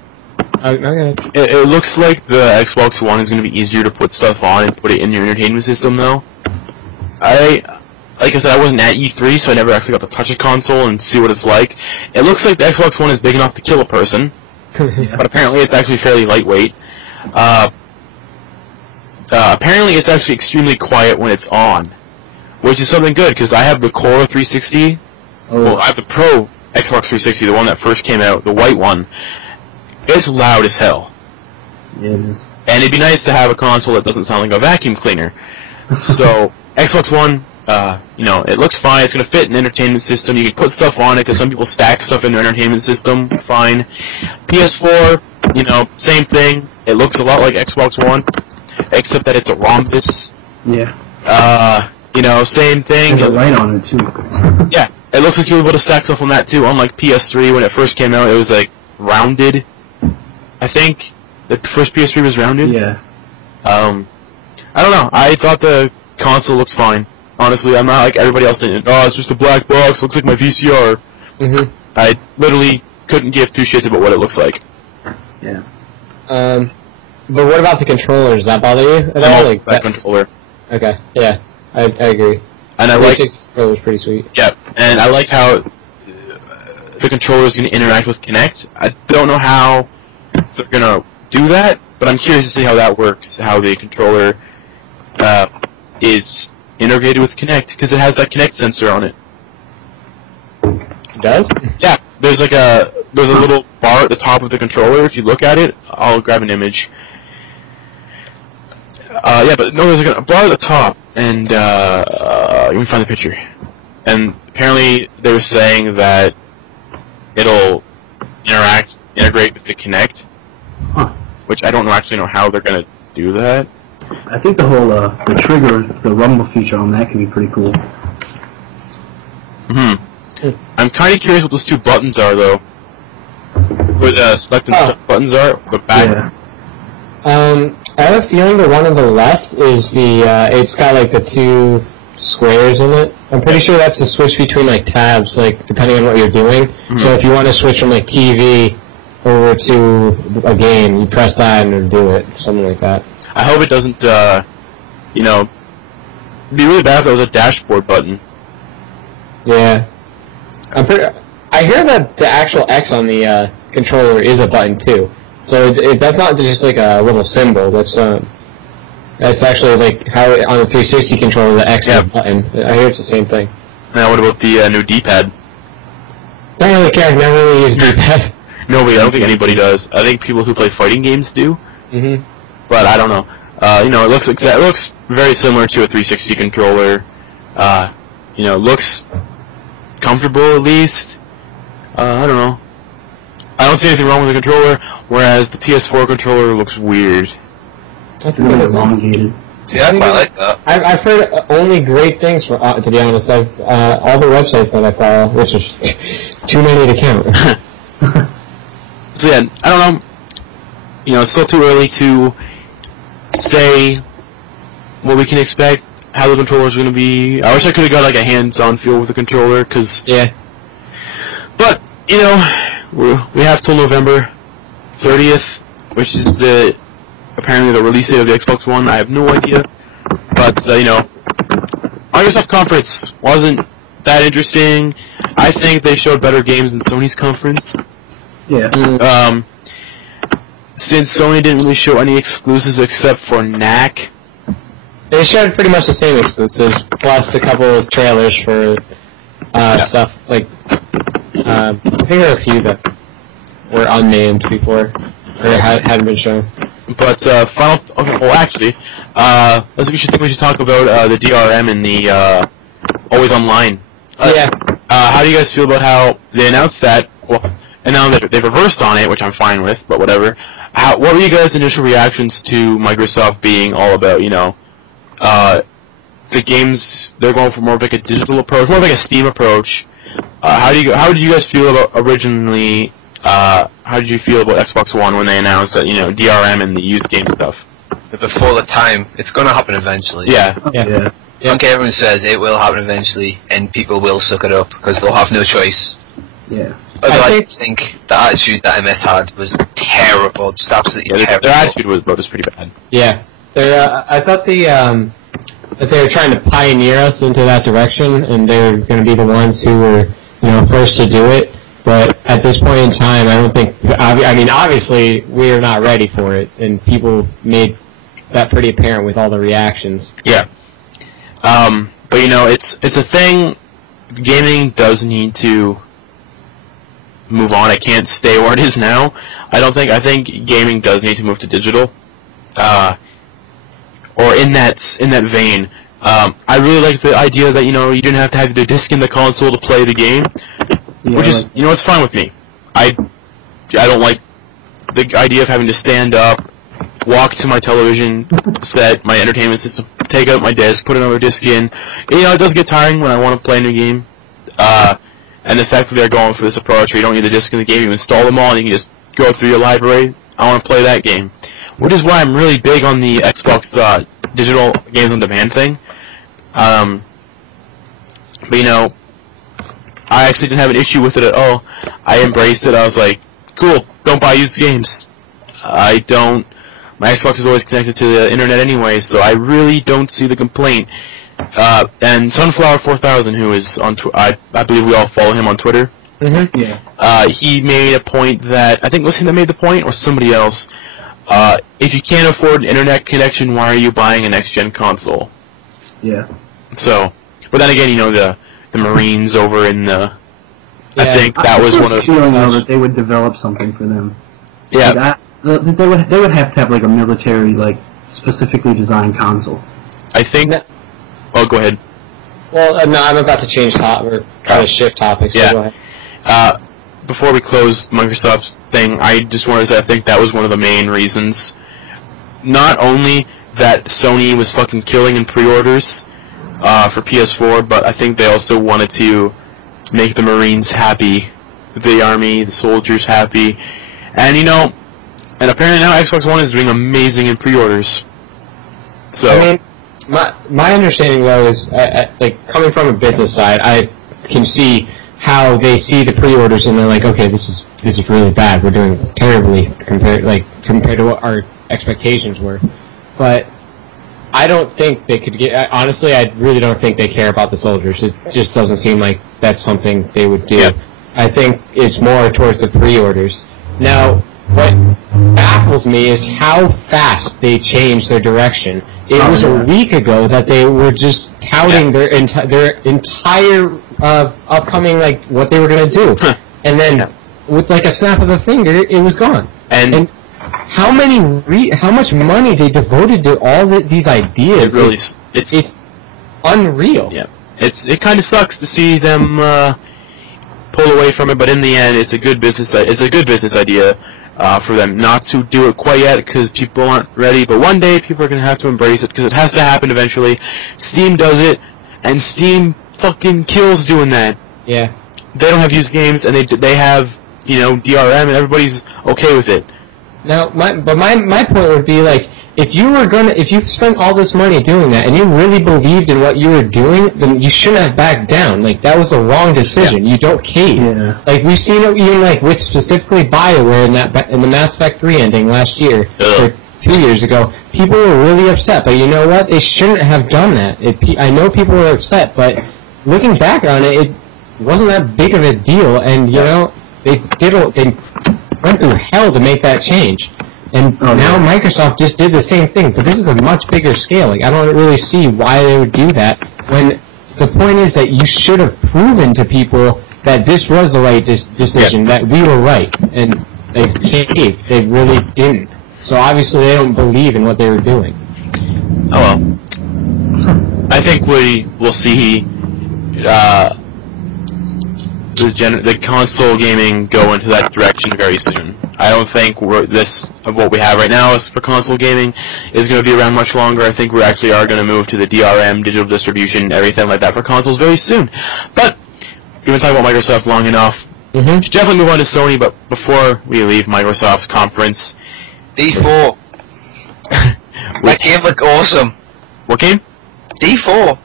It looks like the Xbox One is going to be easier to put stuff on and put it in your entertainment system, though. Like I said, I wasn't at E3, so I never actually got to touch a console and see what it's like. It looks like the Xbox One is big enough to kill a person, but apparently it's actually fairly lightweight. Apparently it's actually extremely quiet when it's on, which is something good, because I have the Core 360. Well, I have the Pro Xbox 360, the one that first came out, the white one. It's loud as hell. Yeah, it is. And it'd be nice to have a console that doesn't sound like a vacuum cleaner. So, Xbox One, you know, it looks fine. It's going to fit an entertainment system. You can put stuff on it, because some people stack stuff in their entertainment system. Fine. PS4, you know, same thing. It looks a lot like Xbox One, except that it's a rhombus. Yeah. You know, same thing. There's a light on it, too. Yeah, it looks like you'll be able to stack stuff on that, too. Unlike PS3, when it first came out, it was, like, rounded. I think the first PS3 was rounded. Yeah. I don't know. I thought the console looks fine. Honestly, I'm not like everybody else saying, oh, it's just a black box, looks like my VCR. Mm-hmm. I literally couldn't give two shits about what it looks like. Yeah. But what about the controller? Does that bother you at all? Like that controller. Okay. Yeah, I agree. And I like the controller was pretty sweet. Yeah, and I like how the controller is going to interact with Kinect. I don't know how they're going to do that, but I'm curious to see how that works, how the controller is integrated with Kinect, because it has that Kinect sensor on it. It does? Yeah, there's a little bar at the top of the controller. If you look at it, I'll grab an image. Yeah, but no, there's a bar at the top, and let me find the picture. And apparently they were saying that it'll integrate with the Kinect, which I don't actually know how they're gonna do that. I think the whole the trigger, the rumble feature on that can be pretty cool. I'm kind of curious what those two buttons are, though. Where the select and stuff buttons are, but back. Yeah. I have a feeling the one on the left is it's got like the two squares in it. I'm pretty sure that's the switch between like tabs, like depending on what you're doing. So if you want to switch from like TV over to a game, you press that and it'll do it, something like that. I hope it doesn't, you know, it'd be really bad if it was a dashboard button. Yeah. I hear that the actual X on the controller is a button too. So that's not just like a little symbol. That's actually like how on the 360 controller the X is a button. I hear it's the same thing. Now what about the new D-pad? I don't really care. I never really use D-pad. Nobody. I don't think anybody does. I think people who play fighting games do. But I don't know. You know, it looks very similar to a 360 controller. You know, looks comfortable at least. I don't know. I don't see anything wrong with the controller, whereas the PS4 controller looks weird. I think it's elongated. See, I quite like that. I've heard only great things, to be honest. All the websites that I follow, which is too many to count. So yeah, I don't know. You know, it's still too early to say what we can expect, how the controller's going to be. I wish I could have got like a hands-on feel with the controller, cause Yeah. But you know, we have till November 30th, which is apparently the release date of the Xbox One. I have no idea, but you know, Microsoft conference wasn't that interesting. I think they showed better games than Sony's conference. Yeah. Since Sony didn't really show any exclusives except for Knack. They showed pretty much the same exclusives, plus a couple of trailers for stuff like I think there were a few that were unnamed before or hadn't been shown. But actually, we should talk about the DRM and the Always Online. Yeah. How do you guys feel about how they announced that? Well, and now that they've reversed on it, which I'm fine with, but whatever. What were you guys' initial reactions to Microsoft being all about, you know, the games? They're going for more of like a digital approach, more of like a Steam approach. How did you guys feel about originally? How did you feel about Xbox One when they announced that, you know, DRM and the used game stuff? Before the time, it's going to happen eventually. Yeah. Yeah. I think everyone says it will happen eventually, and people will suck it up because they'll have no choice. Yeah. Although I think the attitude that MS had was terrible, just absolutely terrible. Their attitude was pretty bad. Yeah. I thought that they were trying to pioneer us into that direction, and they were going to be the ones who were, you know, first to do it. But at this point in time, I don't think. I mean, obviously, we're not ready for it, and people made that pretty apparent with all the reactions. Yeah. But you know, it's a thing. Gaming does need to move on. It can't stay where it is now. I think gaming does need to move to digital. Or in that vein, I really like the idea that, you know, you didn't have to have the disc in the console to play the game, which is, you know, it's fine with me. I don't like the idea of having to stand up, walk to my television set, my entertainment system, take out my disc, put another disc in. You know, it does get tiring when I want to play a new game. And the fact that they're going for this approach where you don't need a disc in the game, you install them all and you can just go through your library. I want to play that game. Which is why I'm really big on the Xbox digital games on demand thing. But you know, I actually didn't have an issue with it at all. I embraced it. I was like, cool, don't buy used games. My Xbox is always connected to the internet anyway, so I really don't see the complaint. And Sunflower 4000, who is on I believe we all follow him on Twitter. Mm-hmm. Yeah. He made a point that, I think was him that made the point, or somebody else. If you can't afford an internet connection, why are you buying a next-gen console? Yeah. So, but then again, you know, the Marines over in the... Yeah. I think that was one of the... feeling though that they would develop something for them. Yeah. Like, they would have to have like a military, like, specifically designed console. I think... Oh, go ahead. Well, no, I'm about to change or try to shift topics. So Yeah. go ahead. Before we close Microsoft's thing, I just wanted to say I think that was one of the main reasons. Not only that Sony was fucking killing in pre-orders for PS4, but I think they also wanted to make the Marines happy, the Army, the soldiers happy. And, you know, and apparently now Xbox One is doing amazing in pre-orders. So, I mean, my understanding though is, like, coming from a business side, I can see how they see the pre-orders and they're like, okay, this is really bad. We're doing terribly compared to what our expectations were. But I don't think they could get. Honestly, I really don't think they care about the soldiers. It just doesn't seem like that's something they would do. Yep. I think it's more towards the pre-orders. Now, what baffles me is how fast they changed their direction. It was a week ago that they were just touting their entire upcoming, like, what they were going to do. And then, with like a snap of a finger, it was gone. and how much money they devoted to all these ideas. it really, it's unreal. Yeah, it kind of sucks to see them pull away from it, but in the end, it's a good business idea for them not to do it quite yet because people aren't ready. But one day, people are going to have to embrace it because it has to happen eventually. Steam does it, and Steam fucking kills doing that. Yeah. They don't have used games, and they have DRM, and everybody's okay with it. Now, my point would be, like, if you spent all this money doing that, and you really believed in what you were doing, then you shouldn't have backed down. Like, that was a wrong decision. Yeah. You don't cave. Yeah. Like, we've seen it even, like, with specifically BioWare in the Mass Effect 3 ending last year, or 2 years ago. People were really upset, but you know what? They shouldn't have done that. I know people were upset, but looking back on it, it wasn't that big of a deal, and, they went through hell to make that change. And now Microsoft just did the same thing, but this is a much bigger scale. Like, I don't really see why they would do that, when the point is that you should have proven to people that this was the right decision, that we were right, and they caved. They really didn't. So obviously they don't believe in what they were doing. Oh well. I think we will see the console gaming go into that direction very soon. I don't think what we have right now is for console gaming is going to be around much longer. I think we actually are going to move to the DRM, digital distribution, everything like that for consoles very soon. But we've been talking about Microsoft long enough. Mm-hmm. Should definitely move on to Sony, but before we leave Microsoft's conference... D4. That game looked awesome. What game? D4.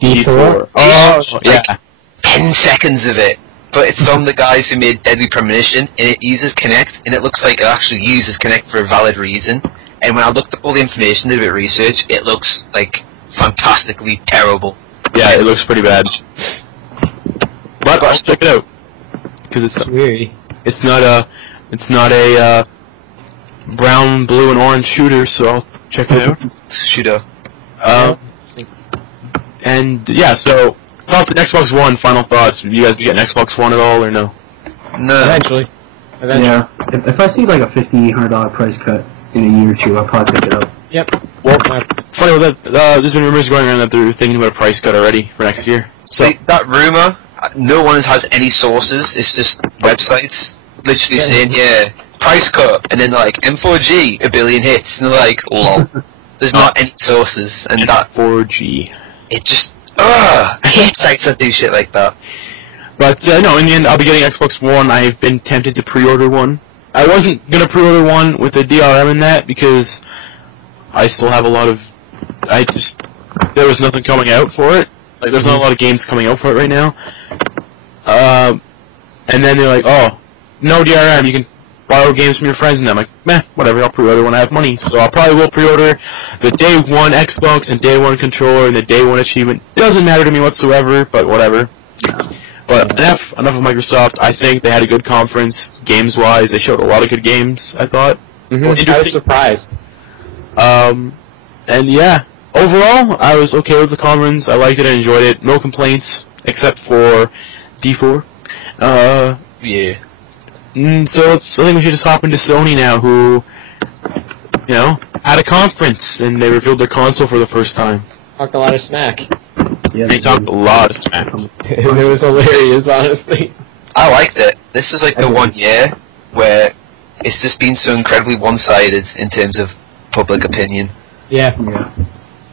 D4? Oh, yeah. 10 seconds of it. But it's from the guys who made Deadly Premonition, and it uses Kinect, and it looks like it actually uses Kinect for a valid reason. And when I looked up all the information, did a bit of research, it looks like fantastically terrible. Yeah, it looks pretty bad. But I'll check it out because it's weird. It's not a brown, blue, and orange shooter, so I'll check it out. Shooter. And yeah, so. Thoughts on Xbox One, final thoughts. You guys get an Xbox One at all, or no? No. Eventually. Yeah. If I see like a $1,500 price cut in a year or two, I'll probably pick it up. Yep. Well, funny with that, there's been rumors going around that they're thinking about a price cut already for next year. So see, that rumor, no one has any sources. It's just websites literally saying, price cut, and then they're like, M4G, 1 billion hits, and they're like, lol. There's not any sources, and that 4G. It just... I hate sites that do shit like that. But, no, in the end, I'll be getting Xbox One. I've been tempted to pre-order one. I wasn't going to pre-order one with the DRM in that, because I still have a lot of... there was nothing coming out for it. Like, there's not a lot of games coming out for it right now. And then they're like, oh, no DRM, you can borrow games from your friends, and I'm like, meh, whatever, I'll pre-order when I have money. So I probably will pre-order the day one Xbox and day one controller and the day one achievement. Doesn't matter to me whatsoever, but whatever. But enough of Microsoft. I think they had a good conference, games-wise. They showed a lot of good games, I thought. Mm-hmm. I was surprised. And yeah, overall, I was okay with the conference. I liked it, I enjoyed it. No complaints, except for D4. Yeah. So I think we should just hop into Sony now, who, had a conference, and they revealed their console for the first time. Talked a lot of smack. Yeah, they talked a lot of smack. It was hilarious, honestly. I liked it. This is like the 1 year where it's just been so incredibly one-sided in terms of public opinion. Yeah.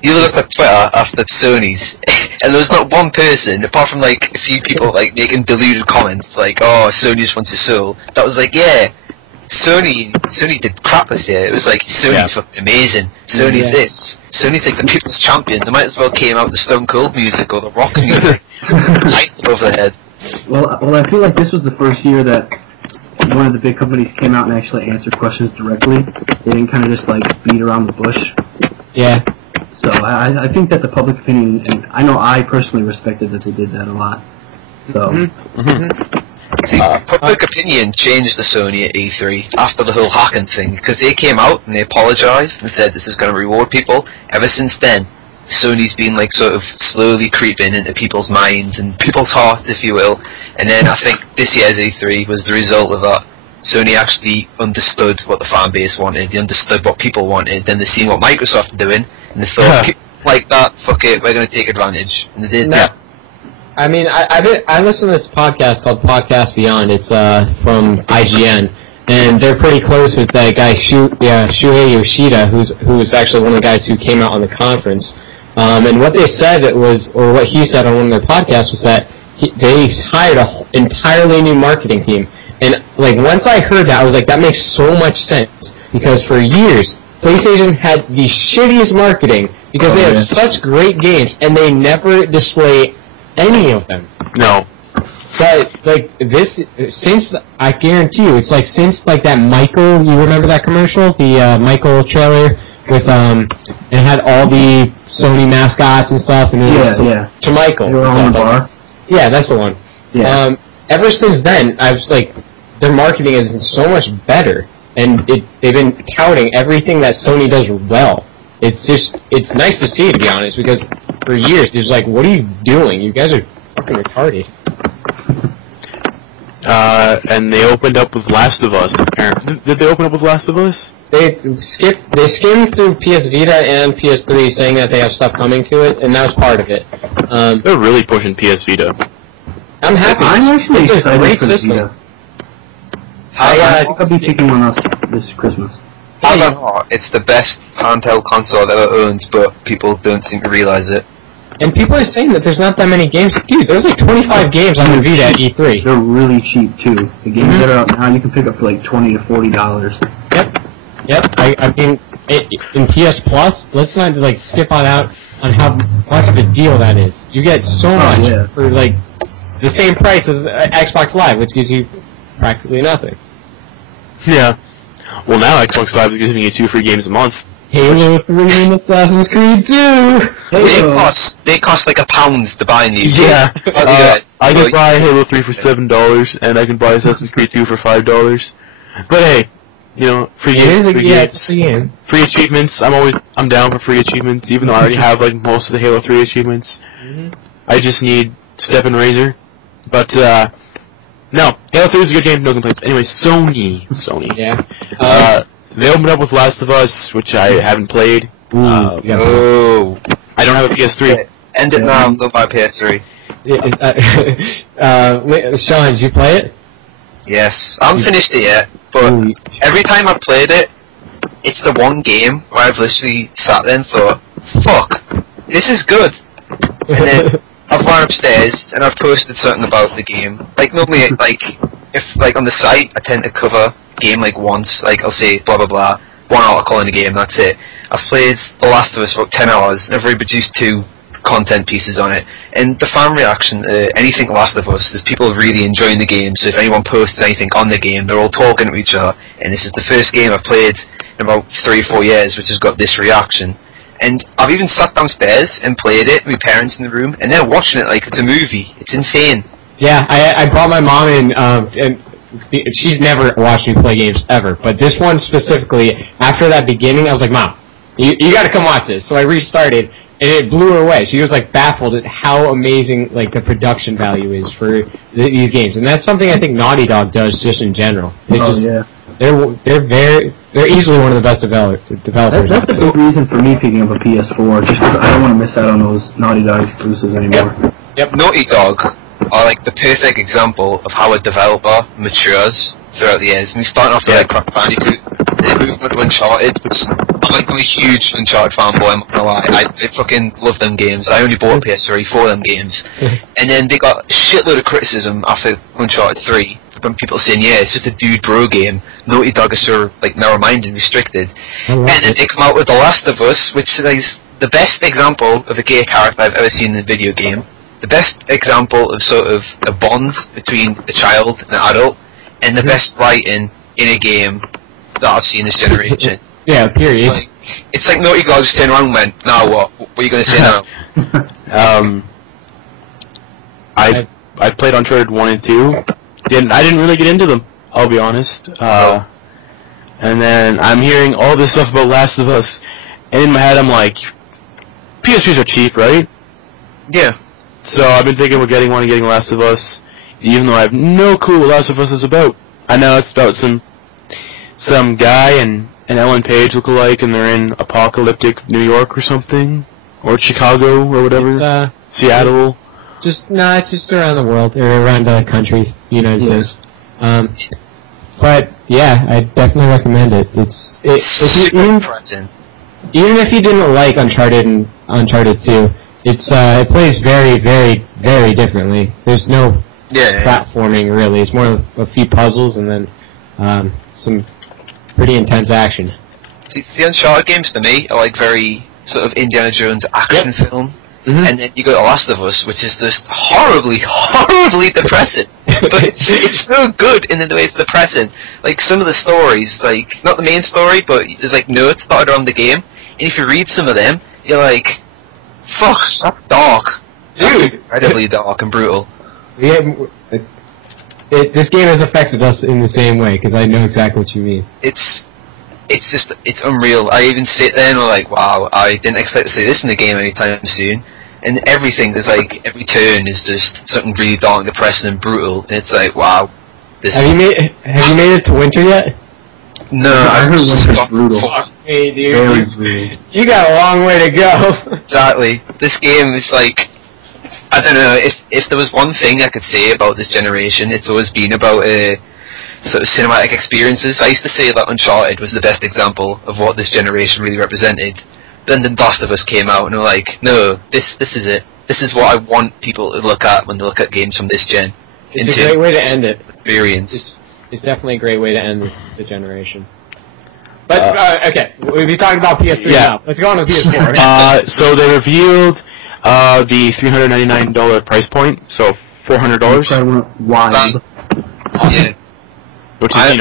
You looked at Twitter after Sony's, and there was not one person, apart from like a few people like making deluded comments, like, "Oh, Sony just wants to sell." That was like, yeah, Sony did crap this year. It was like Sony's fucking amazing. Sony's this. Sony's like the people's champion. They might as well came out with the Stone Cold music or the Rock's music, lights above their head. Well, I feel like this was the first year that one of the big companies came out and actually answered questions directly. They didn't kind of just like beat around the bush. Yeah. So I think that the public opinion, and I know I personally respected that they did that a lot. So. See, public opinion changed the Sony at E3 after the whole hacking thing, because they came out and they apologized and said this is going to reward people. Ever since then, Sony's been like sort of slowly creeping into people's minds and people's hearts, if you will. And then I think this year's E3 was the result of that. Sony actually understood what the fan base wanted, they understood what people wanted, then they seen what Microsoft were doing, and they thought, like that, fuck it, we're going to take advantage. And they did that. I mean, I listen to this podcast called Podcast Beyond. It's from IGN, and they're pretty close with that guy Shuhei Yoshida, who's actually one of the guys who came out on the conference. And what they said what he said on one of their podcasts was that they hired an entirely new marketing team, And like once I heard that, I was like, that makes so much sense because for years PlayStation had the shittiest marketing because they have such great games and they never display any of them. No. But like this, since I guarantee you, it's like since like that Michael, you remember that commercial, the Michael trailer with it had all the Sony mascots and stuff, and it was to Michael. They were on the bar. Yeah, that's the one. Yeah. Ever since then, I was like, their marketing is so much better, and they've been touting everything that Sony does well. It's nice to see, to be honest, because for years it's like, what are you doing? You guys are fucking retarded. And they opened up with Last of Us. Did they open up with Last of Us? They skimmed through PS Vita and PS3 saying that they have stuff coming to it, and that was part of it. They're really pushing PS Vita. I'm happy. I'm actually it's a excited great for the system. Vita. I'll be picking one up this Christmas. I don't know. It's the best handheld console I've ever owned, but people don't seem to realize it. And people are saying that there's not that many games. Dude, there's like 25 games on the Vita at E3. They're really cheap too. The games that are out now you can pick up for like $20 to $40. Yep. I mean, in PS Plus, let's not like skip on out on how much of a deal that is. You get so much for like the same price as Xbox Live, which gives you practically nothing. Yeah. Well, now Xbox Live is giving you 2 free games a month. Halo 3 and Assassin's Creed 2! They cost like £1 to buy these. Yeah. I can buy Halo 3 for $7, and I can buy Assassin's Creed 2 for $5. But hey, you know, free games, free achievements. I'm down for free achievements, even though I already have like most of the Halo 3 achievements. I just need Step and Razor. But no, Halo 3 is a good game, no complaints. Anyway, Sony. Yeah. They opened up with Last of Us, which I haven't played. Oh. I don't have a PS3. End it now and go buy a PS3. Sean, did you play it? Yes. I haven't finished it yet, but every time I've played it, it's the one game where I've literally sat there and thought, fuck, this is good. And then I've gone upstairs and I've posted something about the game. Like normally, like, if, like on the site, I tend to cover game like once, like I'll say blah blah blah, one article in the game, that's it. I've played The Last of Us for about 10 hours, and I've already produced 2 content pieces on it, and the fan reaction to anything Last of Us is people really enjoying the game, so if anyone posts anything on the game, they're all talking to each other, and this is the first game I've played in about 3 or 4 years which has got this reaction. And I've even sat downstairs and played it with my parents in the room, and they're watching it like it's a movie. It's insane. Yeah, I brought my mom in, and she's never watched me play games ever, but this one specifically, after that beginning, I was like, Mom, you gotta come watch this. So I restarted, and it blew her away. She was like baffled at how amazing like the production value is for these games, and that's something I think Naughty Dog does just in general. It's they're easily one of the best developers. That's a big reason for me picking up a PS4, just because I don't want to miss out on those Naughty Dog exclusives anymore. Yep. Naughty Dog are like the perfect example of how a developer matures throughout the years. And we started off with like Crash Bandicoot, and then moved to Uncharted, which I'm a huge Uncharted fanboy, I'm not gonna lie. I fucking love them games. I only bought a PS3 for them games. And then they got a shitload of criticism after Uncharted 3 from people saying, yeah, it's just a dude bro game. Naughty Dog is so like narrow-minded and restricted. And then they come out with The Last of Us, which is the best example of a gay character I've ever seen in a video game. The best example of sort of a bond between a child and an adult, and the best writing in a game that I've seen this generation. Yeah, period. It's like Naughty Dog just turned around and went, now what? What are you going to say now? I played Uncharted 1 and 2. I didn't really get into them, I'll be honest. And then I'm hearing all this stuff about Last of Us, and in my head I'm like, PS3s are cheap, right? Yeah. So I've been thinking about getting one and getting Last of Us, even though I have no clue what Last of Us is about. I know it's about some guy and Ellen Page look alike, and they're in apocalyptic New York or something, or Chicago or whatever. Seattle. It's just around the world, or around the country, the United States. But yeah, I definitely recommend it. Even if you didn't like Uncharted and Uncharted 2, it plays very, very, very differently. There's no Yeah. platforming, really. It's more of a few puzzles and then some pretty intense action. See, the Uncharted games to me are like very sort of Indiana Jones action film. Mm-hmm. And then you go to Last of Us, which is just horribly, horribly depressing. But it's so good in the way it's depressing. Like, some of the stories, like, not the main story, but there's like notes started on the game, and if you read some of them, you're like, fuck, that's dark. That's Dude. incredibly dark and brutal. Yeah, this game has affected us in the same way, because I know exactly what you mean. It's unreal. I even sit there and I'm like, wow, I didn't expect to see this in the game anytime soon. And everything, there's like, every turn is just something really dark and depressing and brutal, and it's like, wow. This Have you made it to winter yet? No, I heard just winter's got brutal. fucked. Hey, dude, Very brutal. you got a long way to go. Exactly. This game is like, I don't know, if there was one thing I could say about this generation, it's always been about sort of cinematic experiences. I used to say that Uncharted was the best example of what this generation really represented. Then the Last of Us came out and they're like, no, this is it. This is what I want people to look at when they look at games from this gen. It's a great way to end it. Experience. It's definitely a great way to end the generation. But, okay, we'll be talking about PS3 now. Let's go on to PS4. So they revealed the $399 price point, so $400. I went wild. Yeah. Which is,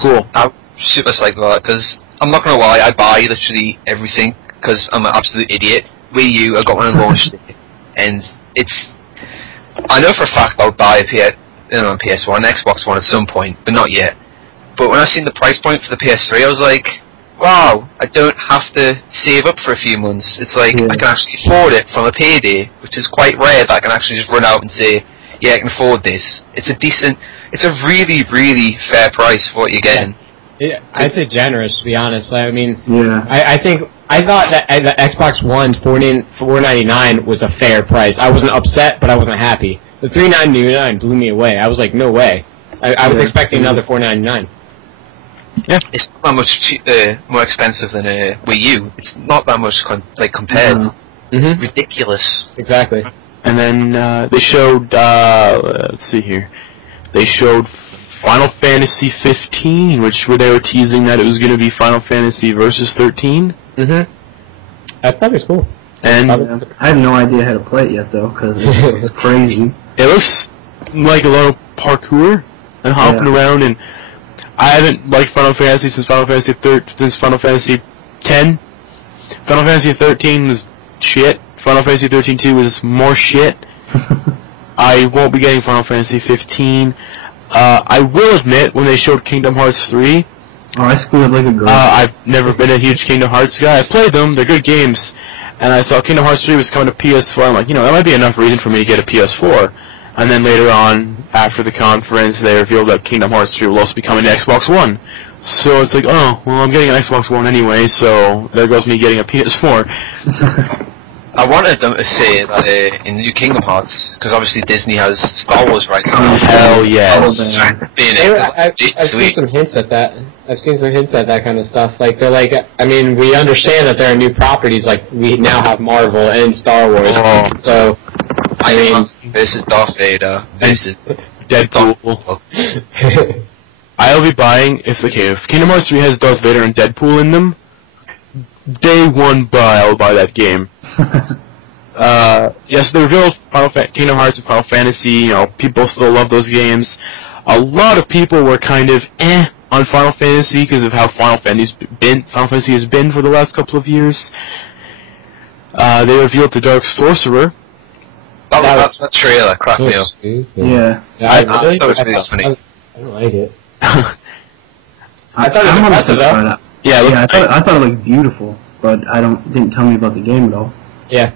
cool. I'm super psyched about that, because I'm not going to lie, I buy literally everything, because I'm an absolute idiot. Wii U, I got one on launch day, and I know for a fact I'll buy a PS1, Xbox One at some point, but not yet. But when I seen the price point for the PS3, I was like, wow, I don't have to save up for a few months. It's like, I can actually afford it from a payday, which is quite rare that I can actually just run out and say, yeah, I can afford this. It's a really, really fair price for what you're getting. Yeah, I'd say generous, to be honest. I mean, Yeah. I thought that the Xbox One $499 was a fair price. I wasn't upset, but I wasn't happy. The $399 blew me away. I was like, no way. I was expecting another $499. Yeah, it's not that much more expensive than a Wii U. It's not that much compared. It's ridiculous. Exactly. And then they showed. Let's see here. They showed Final Fantasy 15, where they were teasing that it was going to be Final Fantasy versus 13. I thought it was cool. And I have no idea how to play it yet, though, because it's crazy. it looks like a lot of parkour and hopping around, and I haven't liked Final Fantasy since Final Fantasy 10. Final Fantasy 13 was shit. Final Fantasy 13-2 was more shit. I won't be getting Final Fantasy 15. I will admit, when they showed Kingdom Hearts 3, Oh, I screwed like a girl. I've never been a huge Kingdom Hearts guy. I've played them, they're good games, and I saw Kingdom Hearts 3 was coming to PS4, I'm like, that might be enough reason for me to get a PS4. And then later on, after the conference, they revealed that Kingdom Hearts 3 will also be coming to Xbox One. So it's like, oh, well, I'm getting an Xbox One anyway, so there goes me getting a PS4. I wanted them to say that in New Kingdom Hearts, because obviously Disney has Star Wars rights now. Hell yes. I've seen some hints at that. I've seen some hints at that kind of stuff. Like, they're like, I mean, we understand that there are new properties, like, we now have Marvel and Star Wars. Oh. So, I mean... This is Darth Vader. This is Deadpool. I'll be buying, if Kingdom Hearts 3 has Darth Vader and Deadpool in them, day one I'll buy that game. Yes, they revealed Kingdom Hearts and Final Fantasy, people still love those games. A lot of people were kind of on Final Fantasy because of how Final Fantasy has been for the last couple of years. They revealed the Dark Sorcerer. That trailer cracked me up. Yeah. I thought it was really funny. I don't like it. I thought it was impressive, though. Yeah, I thought it looked beautiful, but didn't tell me about the game at all. Yeah.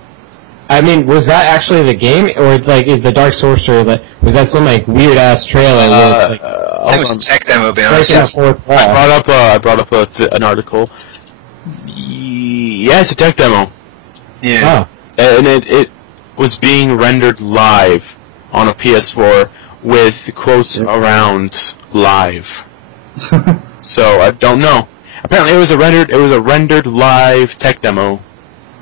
I mean, was that actually the game, or is the Dark Sorcerer, was that some, weird ass trailer? It was a tech demo, to be honest. I brought up an article. Yeah, it's a tech demo. Yeah. Oh. And it was being rendered live on a PS4 with quotes around live. So I don't know. Apparently, it was a rendered live tech demo.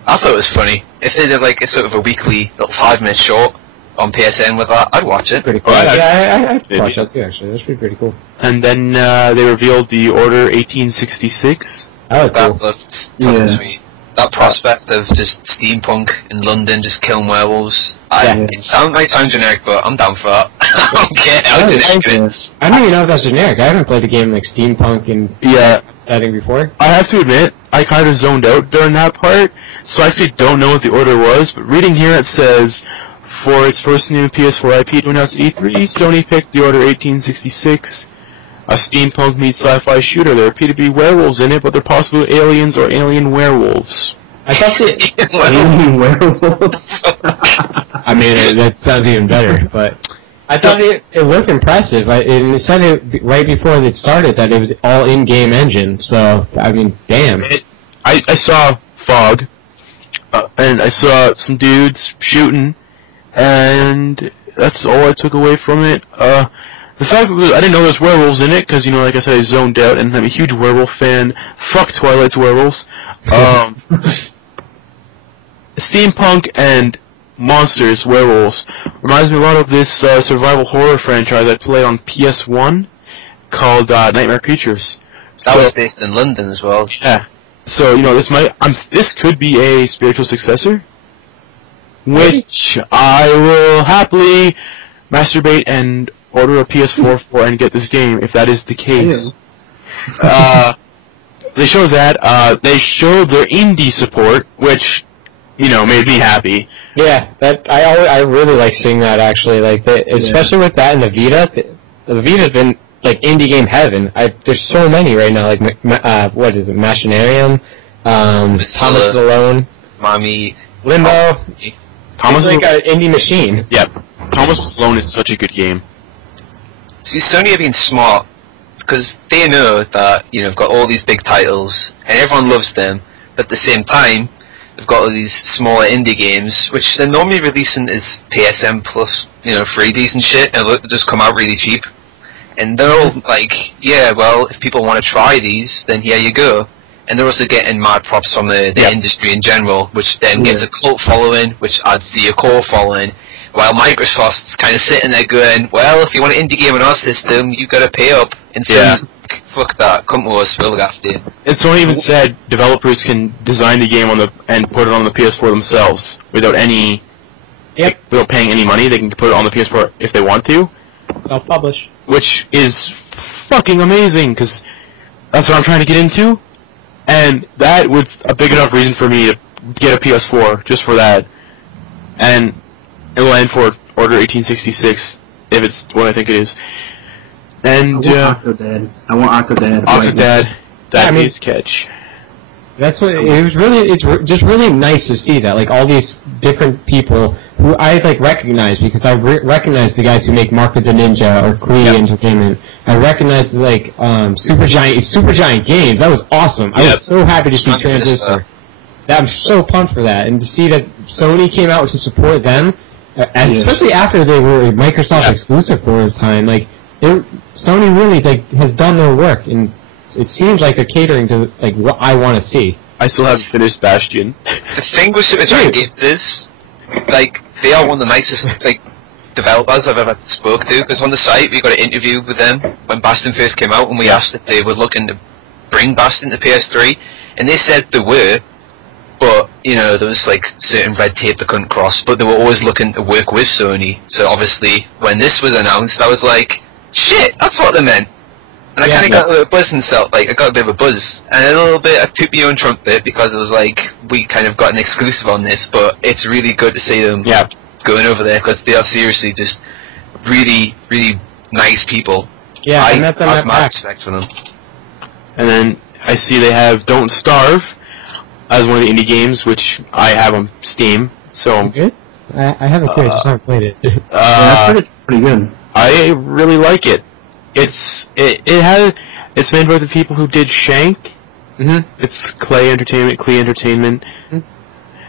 I thought it was funny. If they did a sort of a weekly little 5-minute short on PSN with that, I'd watch it. Pretty cool. Oh, I'd watch that too, actually. That's pretty cool. And then they revealed the Order 1866. Oh, That cool. looked fucking sweet. That prospect of just steampunk in London, just killing werewolves. It might sound generic, but I'm down for that. I don't care how generic it is. I don't even know if that's generic. I haven't played a game like steampunk in setting before. I have to admit, I kind of zoned out during that part, so I actually don't know what the order was, but reading here it says, for its first new PS4 IP to announce at E3, Sony picked the Order 1866, a steampunk meets sci-fi shooter. There appear to be werewolves in it, but they're possibly aliens or alien werewolves. I thought the Alien werewolves. I mean, that sounds even better, but I thought it looked impressive. It said it right before it started that it was all in-game engine, so, I mean, damn. I saw fog, and I saw some dudes shooting, and that's all I took away from it. The fact that I didn't know there was werewolves in it, because, like I said, I zoned out, and I'm a huge werewolf fan. Fuck Twilight's werewolves. Steampunk and monsters, werewolves, reminds me a lot of this survival horror franchise I played on PS1 called Nightmare Creatures. That was based in London as well. Yeah. So, this could be a spiritual successor, which I will happily masturbate and order a PS4 for and get this game, if that is the case. They showed that. They showed their indie support, which, made me happy. Yeah, I really like seeing that, actually. Especially with that and the Vita. The Vita's been, indie game heaven. There's so many right now, what is it, Machinarium, Thomas Alone, Mommy, Limbo. Thomas It's like an indie machine. Yep. Thomas Alone is such a good game. See, Sony have been smart, because they know that, they've got all these big titles, and everyone loves them, but at the same time, they've got all these smaller indie games, which they're normally releasing as PSN plus, freebies and shit, and they just come out really cheap. And they're all like, yeah, well, if people want to try these, then here you go. And they're also getting mad props from the industry in general, which then gets a cult following, which adds to your core following. While Microsoft's kind of sitting there going, well, if you want an indie game on our system, you got to pay up. And so, fuck that, come to us, we'll look after you. And Sony even said developers can design the game and put it on the PS4 themselves without without paying any money. They can put it on the PS4 if they want to. Self-publish. Which is fucking amazing, because that's what I'm trying to get into. And that was a big enough reason for me to get a PS4, just for that. And it will end for Order 1866, if it's what I think it is. And, I want Octodad. Octodad, that is catch. That's what, it's just really nice to see that, all these different people who I, recognize, because I recognize the guys who make Mark of the Ninja or Clee Entertainment. I recognize, Super Giant Games. That was awesome. I was so happy to see Transistor. I'm so pumped for that, and to see that Sony came out to support them, and especially after they were Microsoft exclusive for a time, Sony really, has done their work, and it seems like they're catering to, what I want to see. I still haven't finished Bastion. The thing with Super Giant Games is, they are one of the nicest, developers I've ever spoke to, because on the site we got an interview with them when Bastion first came out, and we asked if they were looking to bring Bastion to PS3, and they said they were, but, there was, certain red tape they couldn't cross, but they were always looking to work with Sony, so obviously, when this was announced, I was like, shit, that's what they meant. And I kind of got a little buzz myself, I got a bit of a buzz, and a little bit, I took my own trumpet, because it was we kind of got an exclusive on this, but it's really good to see them going over there, because they are seriously just really, really nice people. Yeah, I met them have mad respect for them. And then I see they have Don't Starve as one of the indie games, which I have on Steam, so... Good? I haven't played it, just haven't played it. I've heard it's pretty good. I really like it. It's made by the people who did Shank. It's Clee Entertainment.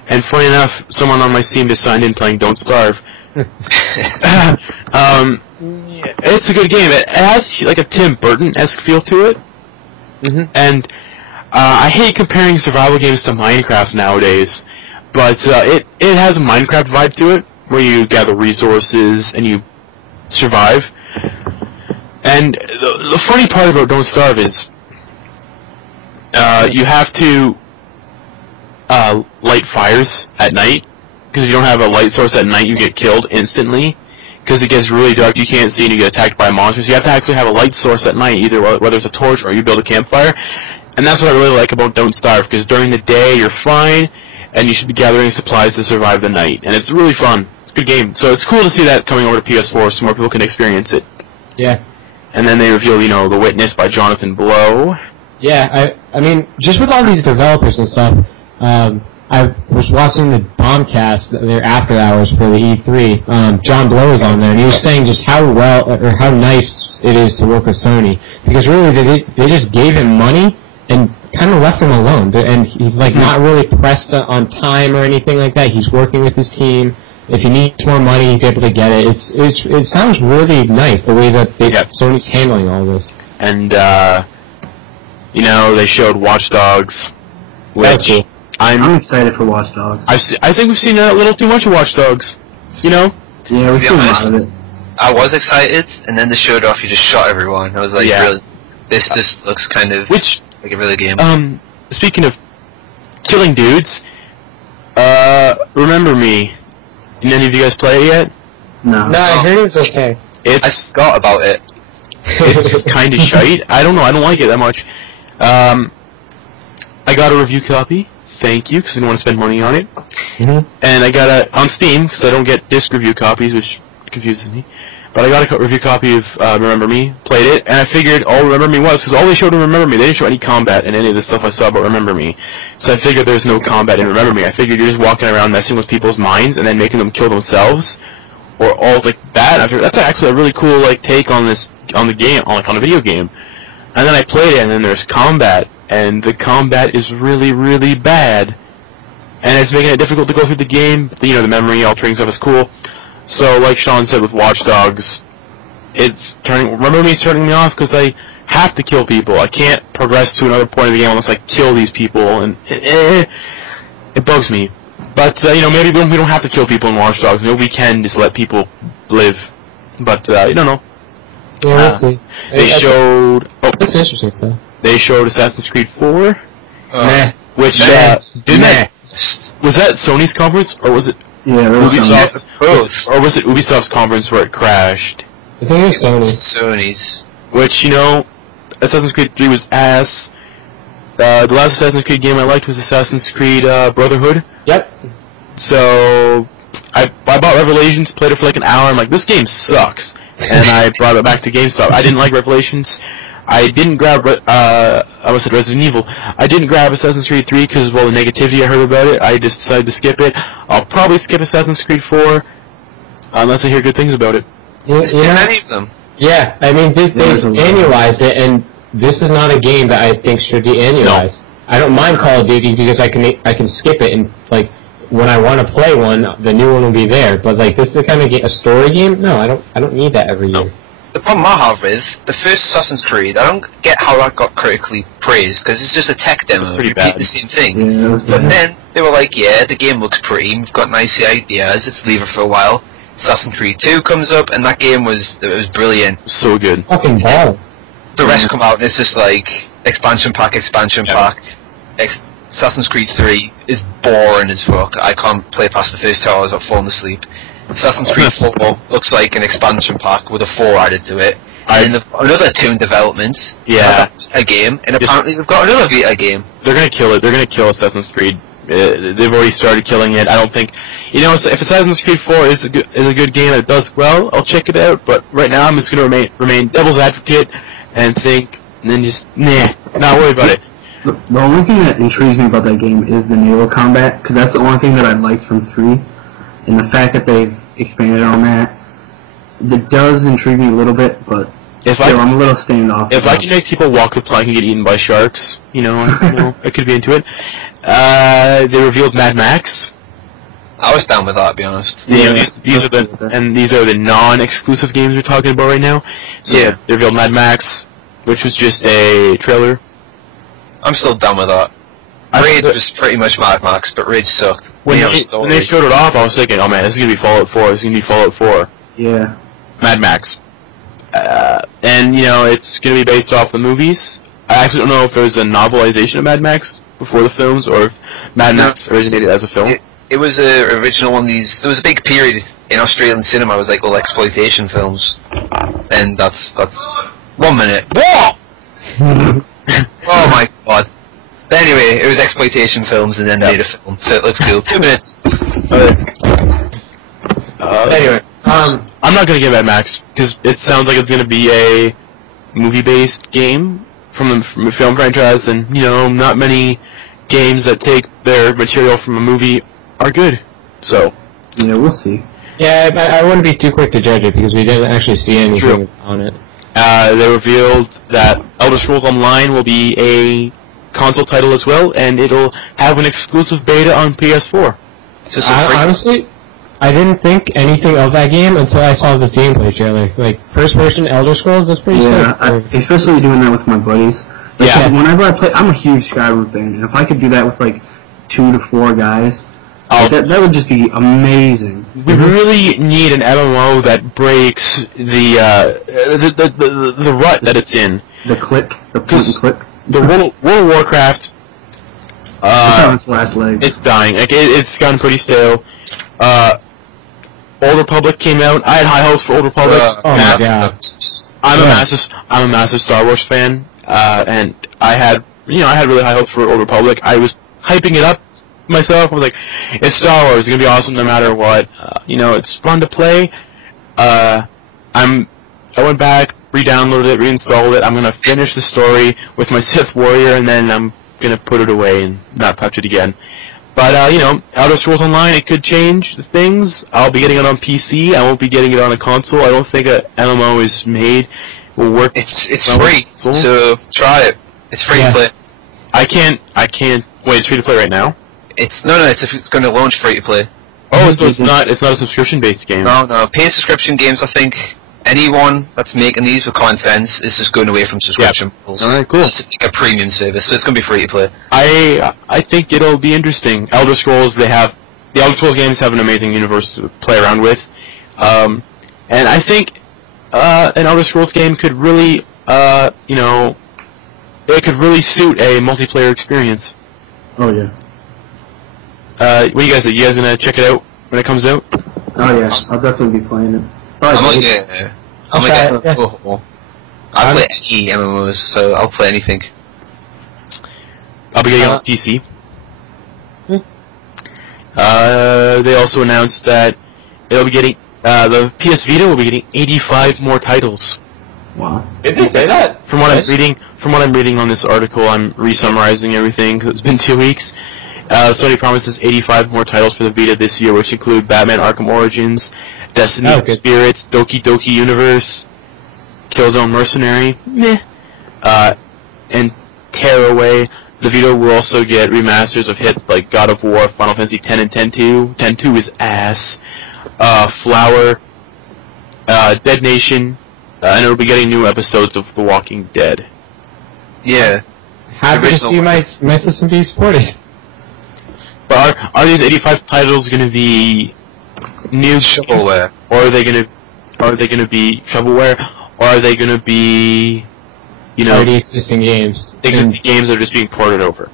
And funny enough, someone on my Steam just signed in playing Don't Starve. It's a good game. It has a Tim Burton-esque feel to it. And I hate comparing survival games to Minecraft nowadays, but it has a Minecraft vibe to it, where you gather resources and you survive. And the funny part about Don't Starve is you have to light fires at night, because if you don't have a light source at night, you get killed instantly, because it gets really dark, you can't see, and you get attacked by monsters. You have to actually have a light source at night, either whether it's a torch or you build a campfire. And that's what I really like about Don't Starve, because during the day you're fine, and you should be gathering supplies to survive the night. And it's really fun. It's a good game. So it's cool to see that coming over to PS4 so more people can experience it. Yeah. And then they reveal, The Witness by Jonathan Blow. Yeah, I mean, just with all these developers and stuff, I was watching the Bombcast, their after hours for the E3. John Blow was on there, and he was saying just how how nice it is to work with Sony, because really they just gave him money and kind of left him alone, and he's like not really pressed on time or anything like that. He's working with his team. If he needs more money, he's able to get it. It sounds really nice the way that Sony's handling all this. And they showed Watch Dogs, which cool. I'm excited for Watch Dogs. I think we've seen a little too much of Watch Dogs. Yeah, we've seen a lot of it. I was excited, and then they showed off. You just shot everyone. I was like, really, this just looks kind of like a real game. Speaking of killing dudes, Remember Me. Did any of you guys play it yet? No, I heard it was okay. I forgot about it. It's kind of shite. I don't know. I don't like it that much. I got a review copy. Thank you, because I didn't want to spend money on it. Mm-hmm. And I got it on Steam, because I don't get disc review copies, which confuses me. But I got a review copy of Remember Me, played it, and I figured all Remember Me was, because all they showed in Remember Me, they didn't show any combat in any of the stuff I saw about Remember Me. So I figured there's no combat in Remember Me. I figured you're just walking around messing with people's minds and then making them kill themselves, or all like that. I figured that's actually a really cool take on the game, on a video game. And then I played it, and then there's combat, and the combat is really, really bad. And it's making it difficult to go through the game. But, the memory altering stuff is cool. So, like Sean said with Watch Dogs, Remember Me is turning me off because I have to kill people. I can't progress to another point of the game unless I kill these people, and it bugs me. But, maybe we don't have to kill people in Watch Dogs. Maybe we can just let people live. But, you don't know. Yeah, we'll see. They showed... That's interesting stuff. They showed Assassin's Creed 4. Which, was that Sony's conference, or was it Ubisoft's? Or was it Ubisoft's conference where it crashed? I think it was Sony's. Which, Assassin's Creed 3 was ass. The last Assassin's Creed game I liked was Assassin's Creed Brotherhood. Yep. So, I bought Revelations, played it for like an hour, I'm like, this game sucks. And I brought it back to GameStop. I didn't like Revelations. I didn't grab, I almost said Resident Evil. I didn't grab Assassin's Creed 3 because of all the negativity I heard about it. I just decided to skip it. I'll probably skip Assassin's Creed 4 unless I hear good things about it. There's too many of them. Yeah, I mean, they annualized it, and this is not a game that I think should be annualized. No. I don't mind Call of Duty because I can skip it, and when I want to play one, the new one will be there. But this is the kind of a story game. No, I don't need that every year. The problem I have is the first Assassin's Creed. I don't get how that got critically praised because it's just a tech demo. It's pretty repeat bad. The same thing. Yeah, but then they were like, "Yeah, the game looks pretty. We've got nice ideas. Let's leave it for a while." Assassin's Creed 2 comes up, and that game was brilliant. So good. Fucking ball. The rest come out, and it's just like expansion pack. Assassin's Creed 3 is boring as fuck. I can't play past the first 2 hours without falling asleep. Assassin's Creed 4 looks like an expansion pack with a 4 added to it. And another 2 in development. Yeah. A game, and apparently they've got another Vita game. They're gonna kill it. They're gonna kill Assassin's Creed. They've already started killing it. I don't think... if Assassin's Creed 4 is a good game and it does well, I'll check it out. But right now I'm just gonna remain devil's advocate and then just, not worry about it. The only thing that intrigues me about that game is the naval combat, because that's the only thing that I liked from 3. And the fact that they've expanded on that, it does intrigue me a little bit, but I'm a little standoff. If I can make people walk the plank and get eaten by sharks, I could be into it. They revealed Mad Max. I was down with that, to be honest. These are the non-exclusive games we're talking about right now. So they revealed Mad Max, which was just a trailer. I'm still down with that. Rage was pretty much Mad Max, but Rage sucked. When they showed it off, I was thinking, oh man, this is gonna be Fallout 4. This is gonna be Fallout 4. Yeah. Mad Max. And it's gonna be based off the movies. I actually don't know if there was a novelization of Mad Max before the films, or if Mad Max originated as a film. It was a original one of these. There was a big period in Australian cinema. It was like all exploitation films, and that's 1 minute. Whoa! Oh my god. But anyway, it was exploitation films, and then made a film. So it looks cool. 2 minutes. Anyway, I'm not gonna get Mad Max because it sounds like it's gonna be a movie-based game from the film franchise, and not many games that take their material from a movie are good. So yeah, we'll see. Yeah, I wouldn't be too quick to judge it because we didn't actually see anything on it. They revealed that Elder Scrolls Online will be a console title as well, and it'll have an exclusive beta on PS4. Honestly, I didn't think anything of that game until I saw the gameplay trailer. Like, first-person Elder Scrolls, that's pretty sick. Especially doing that with my buddies. Like, yeah. Whenever I play, I'm a huge Skyrim fan, and if I could do that with, like, 2 to 4 guys, that would just be amazing. We really need an MMO that breaks the rut that it's in. The point and click. The World of Warcraft, it's on its last legs. It's dying. Like, it's gotten pretty stale. Old Republic came out. I had high hopes for Old Republic. Oh my god! I'm a massive Star Wars fan, and I had really high hopes for Old Republic. I was hyping it up myself. I was like, it's Star Wars. It's gonna be awesome no matter what. It's fun to play. I went back, re-downloaded it, reinstalled it. I'm gonna finish the story with my Sith warrior, and then I'm gonna put it away and not touch it again. But Elder Scrolls Online, it could change things. I'll be getting it on PC. I won't be getting it on a console. I don't think a MMO is made. Will work. It's free, so try it. It's free to play. I can't. Wait, it's free to play right now? It's going to launch free to play. Oh, so it's not a subscription-based game. No. Paid subscription games, I think anyone that's making these with common sense is just going away from subscription. Yep. Alright, cool. It's like a premium service, so it's going to be free to play. I think it'll be interesting. The Elder Scrolls games have an amazing universe to play around with. And I think an Elder Scrolls game could really, it could really suit a multiplayer experience. Oh yeah. What do you guys think? You guys gonna check it out when it comes out? Oh yeah, I'll definitely be playing it. I play any MMOs, so I'll play anything. I'll be getting it on PC. They also announced that it'll be getting the PS Vita will be getting 85 more titles. Wow. Did they say that? From what I'm reading on this article, I'm re-summarizing everything because it's been 2 weeks. Sony promises 85 more titles for the Vita this year, which include Batman Arkham Origins, Destiny Spirits, Doki Doki Universe, Killzone Mercenary, and Tearaway. The Vita will also get remasters of hits like God of War, Final Fantasy X and X-2. X-2 is ass. Flower, Dead Nation, and it'll be getting new episodes of The Walking Dead. Yeah. Happy to see my system be supported. But are these 85 titles going to be new shovelware, or are they going to be shovelware, or are they going to be already existing games? Existing games that are just being ported over.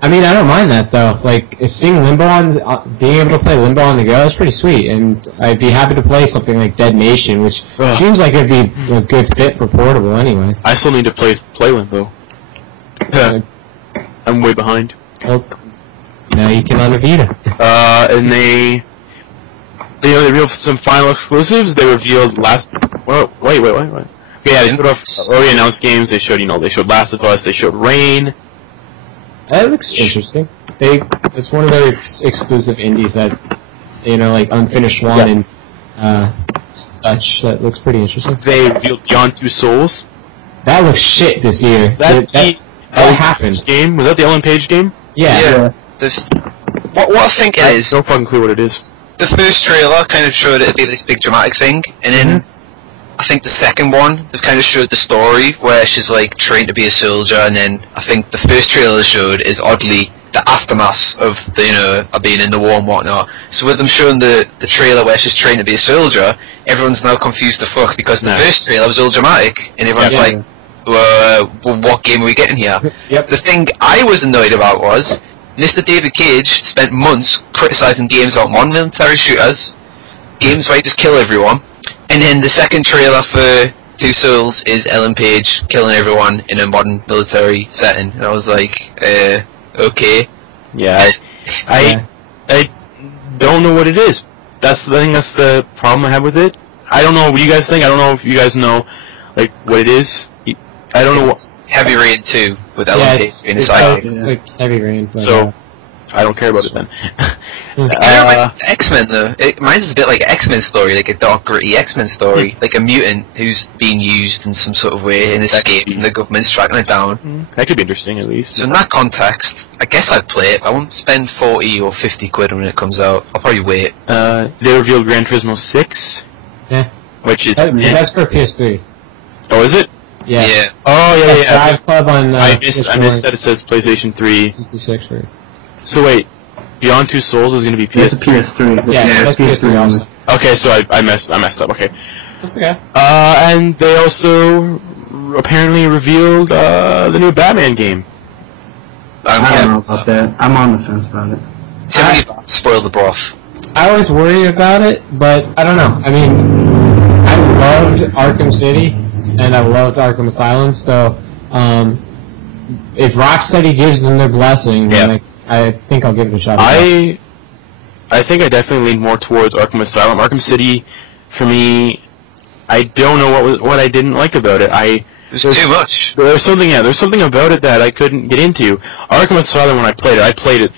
I mean, I don't mind that though. Like, seeing Limbo being able to play Limbo on the go is pretty sweet, and I'd be happy to play something like Dead Nation, which seems like it'd be a good fit for portable anyway. I still need to play Limbo. I'm way behind. Oh, now you can on the Vita. And they revealed some final exclusives. They revealed wait. Okay, yeah, they showed off already announced games. They showed they showed Last of Us. They showed Rain. That looks interesting. It's one of their exclusive indies that, like Unfinished One and such. That looks pretty interesting. They revealed Beyond Two Souls. That looks shit this year. That happened. Game? Was that the Ellen Page game? Yeah. What I think it is. No fucking clue what it is. The first trailer kind of showed it'd be this big dramatic thing, and then I think the second one, they've kind of showed the story where she's like trained to be a soldier, and then I think the first trailer they showed is oddly the aftermath of of being in the war and whatnot. So with them showing the trailer where she's trained to be a soldier, everyone's now confused the fuck because the first trailer was all dramatic, and everyone's like, what game are we getting here? Yep. The thing I was annoyed about was Mr. David Cage spent months criticizing games about modern military shooters, games where you just kill everyone, and then the second trailer for Two Souls is Ellen Page killing everyone in a modern military setting, and I was like, okay. Yeah, I don't know what it is. That's the problem I have with it. I don't know what you guys think. I don't know if you guys know, like, what it is. I don't know what... Heavy Rain 2 with Ellen Page being a sidekick. It's like Heavy Rain. But, so, I don't care about it then. X-Men though. Mine's a bit like an X-Men story, like a dark, gritty X-Men story. Like a mutant who's being used in some sort of way and escaped and the government's tracking it down. That could be interesting, at least. So in that context, I guess I'd play it. I won't spend 40 or 50 quid when it comes out. I'll probably wait. They revealed Gran Turismo 6. Yeah. Which is... That's for PS3. Oh, is it? Yeah. Oh, yeah. Drive Club on... I missed that it says PlayStation 3. 56, right? So wait, Beyond Two Souls is going to be PS3? It's PS3. Yeah, that's PS3 also. Okay, so I messed up, okay. That's okay. And they also apparently revealed the new Batman game. I don't know about that. I'm on the fence about it. Timothy spoiled the broth. I always worry about it, but I don't know. I mean, I loved Arkham City, and I loved Arkham Asylum, so if Rocksteady gives them their blessing, then I think I'll give it a shot. I think I definitely lean more towards Arkham Asylum. Arkham City, for me, I don't know what I didn't like about it. There's too much. There's something about it that I couldn't get into. Arkham Asylum, when I played it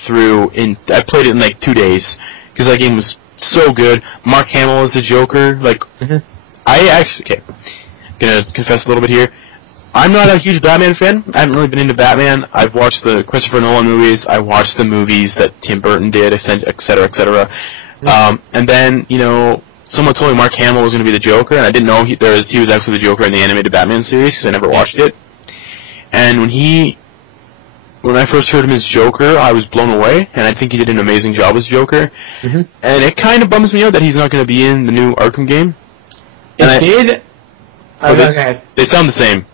in like 2 days, because that game was so good. Mark Hamill is the Joker. Like, gonna confess a little bit here. I'm not a huge Batman fan. I haven't really been into Batman. I've watched the Christopher Nolan movies. I watched the movies that Tim Burton did, etc., etc. And then, someone told me Mark Hamill was going to be the Joker, and I didn't know he was actually the Joker in the animated Batman series because I never watched it. And when I first heard him as Joker, I was blown away, and I think he did an amazing job as Joker. And it kind of bums me out that he's not going to be in the new Arkham game. They sound the same.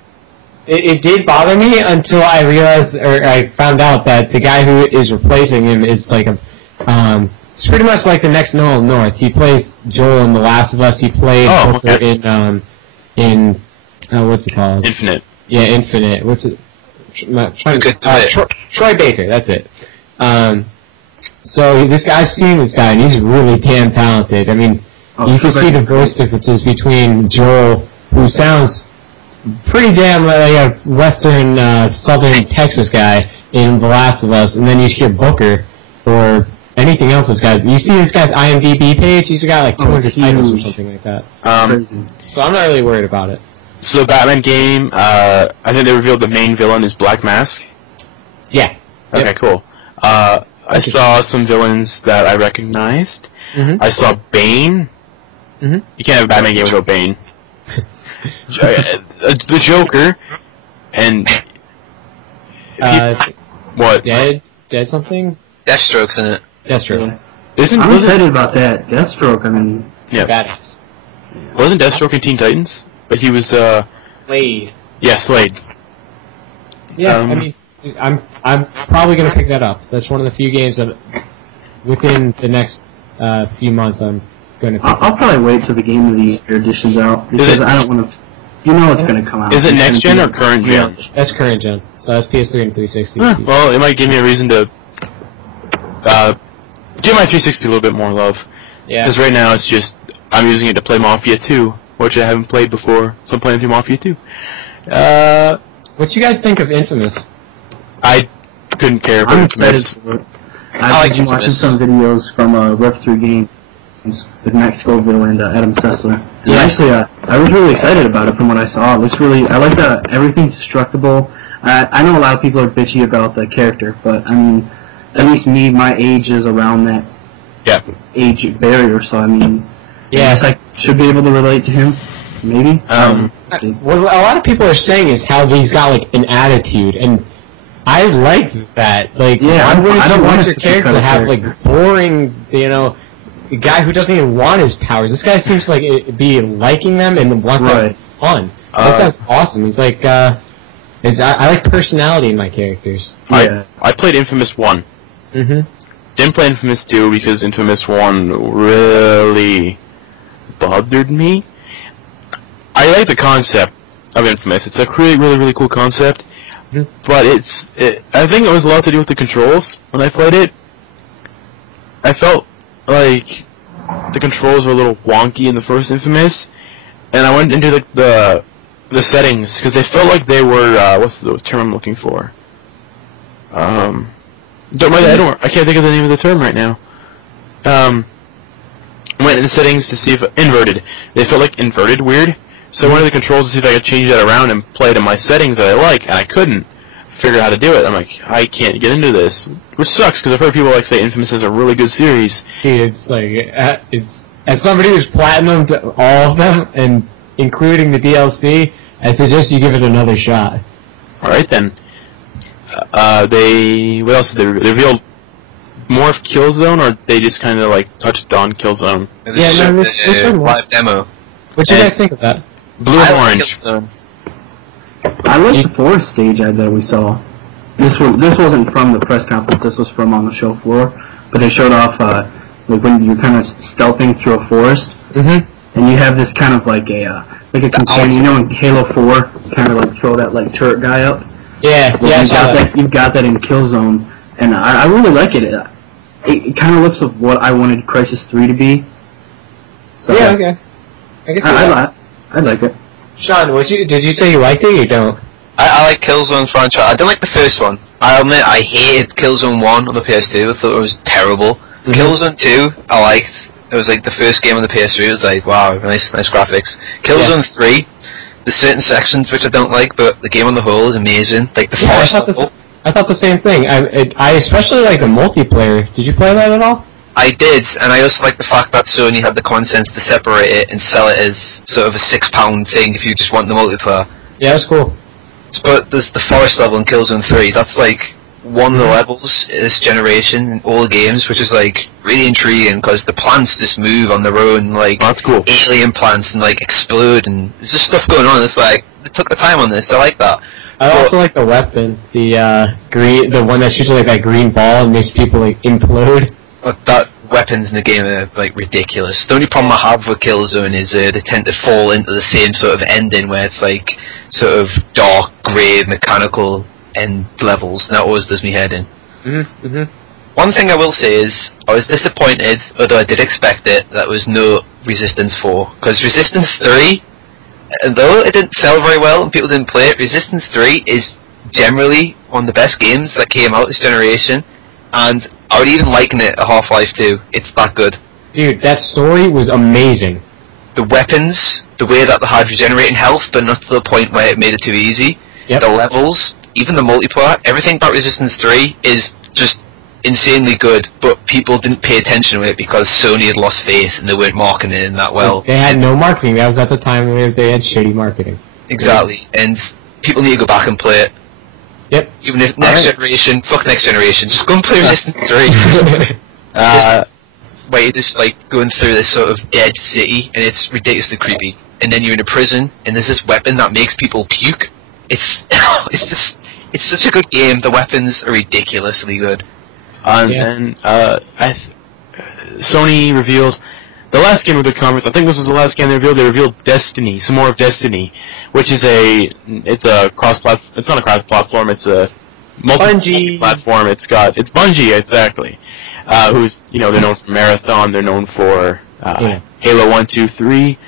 It did bother me until I realized, or I found out that the guy who is replacing him is like it's pretty much like the next Nolan North. He plays Joel in The Last of Us. He played Booker in what's it called? Infinite. Yeah, Infinite. What's it? Troy Baker. That's it. So I've seen this guy, and he's really damn talented. I mean, you can see the voice differences between Joel, who sounds pretty damn like a western, southern Texas guy in The Last of Us, and then you hear Booker or anything else this guy. You see this guy's IMDb page, he's got like 200 titles or something like that. So I'm not really worried about it. So the Batman game, I think they revealed the main villain is Black Mask. Yeah. Okay, cool. I saw some villains that I recognized. I saw Bane. You can't have a Batman game without Bane. The Joker, and what? Dead something? Deathstroke's in it. Deathstroke. I'm excited about that. Deathstroke, I mean... Yeah. Badass. Wasn't Deathstroke in Teen Titans? But he was, Slade. Yeah, Slade. Yeah, I mean, I'm probably gonna pick that up. That's one of the few games that, within the next few months, I'm gonna pick I'll probably wait till the Game of the Year edition's out, because I don't want to... it's gonna come out. Is it next gen or current gen? That's current gen. So that's PS3 and 360. Well, it might give me a reason to give my 360 a little bit more love. Yeah. Because right now it's just, I'm using it to play Mafia 2, which I haven't played before, so I'm playing through Mafia 2. What you guys think of Infamous? I couldn't care about Infamous. I've been watching some videos from Rev 3 Games with Max Scoville and Adam Sessler. And actually, I was really excited about it from what I saw. It looks really, I like that everything's destructible. I know a lot of people are bitchy about the character, but I mean, at least me, my age is around that age barrier, so I mean, I guess I should be able to relate to him, maybe. What a lot of people are saying is how he's got like an attitude, and I like that. Like, Yeah, why wouldn't I don't you want want your it to character be to have, character. like, boring, a guy who doesn't even want his powers? This guy seems to, like, be liking them and want them Right. fun. That's awesome. He's like, I like personality in my characters. Yeah. I played Infamous 1. Mm-hmm. Didn't play Infamous 2 because Infamous 1 really bothered me. I like the concept of Infamous. It's a really, really, really cool concept. But I think it was a lot to do with the controls when I played it. I felt like the controls were a little wonky in the first Infamous, and I went into the settings because they felt like they were what's the term I'm looking for? I can't think of the name of the term right now. Went into settings to see if inverted. They felt like inverted weird. So I went to the controls to see if I could change that around and play it in my settings that I like, and I couldn't figure out how to do it. I'm like, I can't get into this, which sucks because I've heard people like say Infamous is a really good series. Dude, it's like, as somebody who's platinumed all of them, and including the DLC, I suggest you give it another shot. All right then. What else did they revealed? More of Killzone, or they just kind of like touched on Killzone? This one live demo. What do you guys think of that? Blue and orange. I like the forest stage ad that we saw. This wasn't from the press conference. This was from on the show floor. But they showed off like when you're kind of stealthing through a forest, and you have this kind of like a companion. You know, in Halo 4, kind of like throw that like turret guy up. Yeah, Well, you've got that in Killzone, and I really like it. It kind of looks of what I wanted Crisis 3 to be. So yeah, okay. I guess I like it. Sean, did you say you liked it or you don't? I like Killzone franchise. I didn't like the first one. I admit I hated Killzone 1 on the PS2. I thought it was terrible. Killzone 2, I liked. It was like the first game on the PS3. It was like, wow, nice graphics. Killzone 3, there's certain sections which I don't like, but the game on the whole is amazing. Like the forest level. I thought the same thing. I especially like the multiplayer. Did you play that at all? I did, and I also like the fact that Sony had the consent to separate it and sell it as sort of a £6 thing if you just want the multiplayer. Yeah, that's cool. But there's the forest level in Killzone 3. That's like one of the levels this generation in all the games, which is like really intriguing because the plants just move on their own, like that's cool. Alien plants, and like explode, and there's just stuff going on. It's like they took the time on this. I like that. I also like the weapon, the one that shoots like that green ball and makes people like implode. That weapons in the game are like ridiculous. The only problem I have with Killzone is they tend to fall into the same sort of ending where it's like sort of dark, grey, mechanical end levels, and that always does me head in. One thing I will say is I was disappointed, although I did expect it, that was no Resistance 4, because Resistance 3, though it didn't sell very well and people didn't play it, Resistance 3 is generally one of the best games that came out this generation, and I would even liken it to Half-Life 2. It's that good. Dude, that story was amazing. The weapons, the way that they had regenerating health, but not to the point where it made it too easy. Yep. The levels, even the multiplayer, everything about Resistance 3 is just insanely good, but people didn't pay attention to it because Sony had lost faith and they weren't marketing it that well. They had no marketing. That was at the time where they had shitty marketing. Exactly, and people need to go back and play it. Yep. Even if next generation, fuck next generation, just go and play Resistance 3. Where you're just like going through this sort of dead city, and it's ridiculously creepy. And then you're in a prison, and there's this weapon that makes people puke. It's such a good game. The weapons are ridiculously good. And Sony revealed the last game of the conference. I think this was the last game they revealed. They revealed Destiny, some more of Destiny, which is it's a cross-platform. It's not a cross-platform. It's a multi-platform. It's Bungie, exactly. Who's they're known for Marathon. They're known for Halo 1, 2, 3,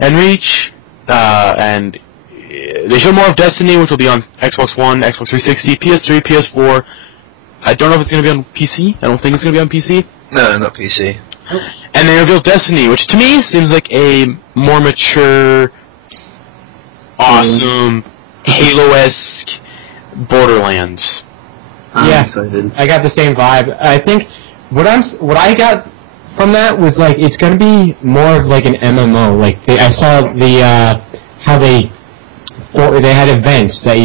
and Reach. And they showed more of Destiny, which will be on Xbox One, Xbox 360, PS3, PS4. I don't know if it's going to be on PC. I don't think it's going to be on PC. No, not PC. And they revealed Destiny, which to me seems like a more mature, awesome, Halo-esque Borderlands. I'm excited. I got the same vibe. I think what I got from that was like it's going to be more of like an MMO. Like I saw the how they they had events that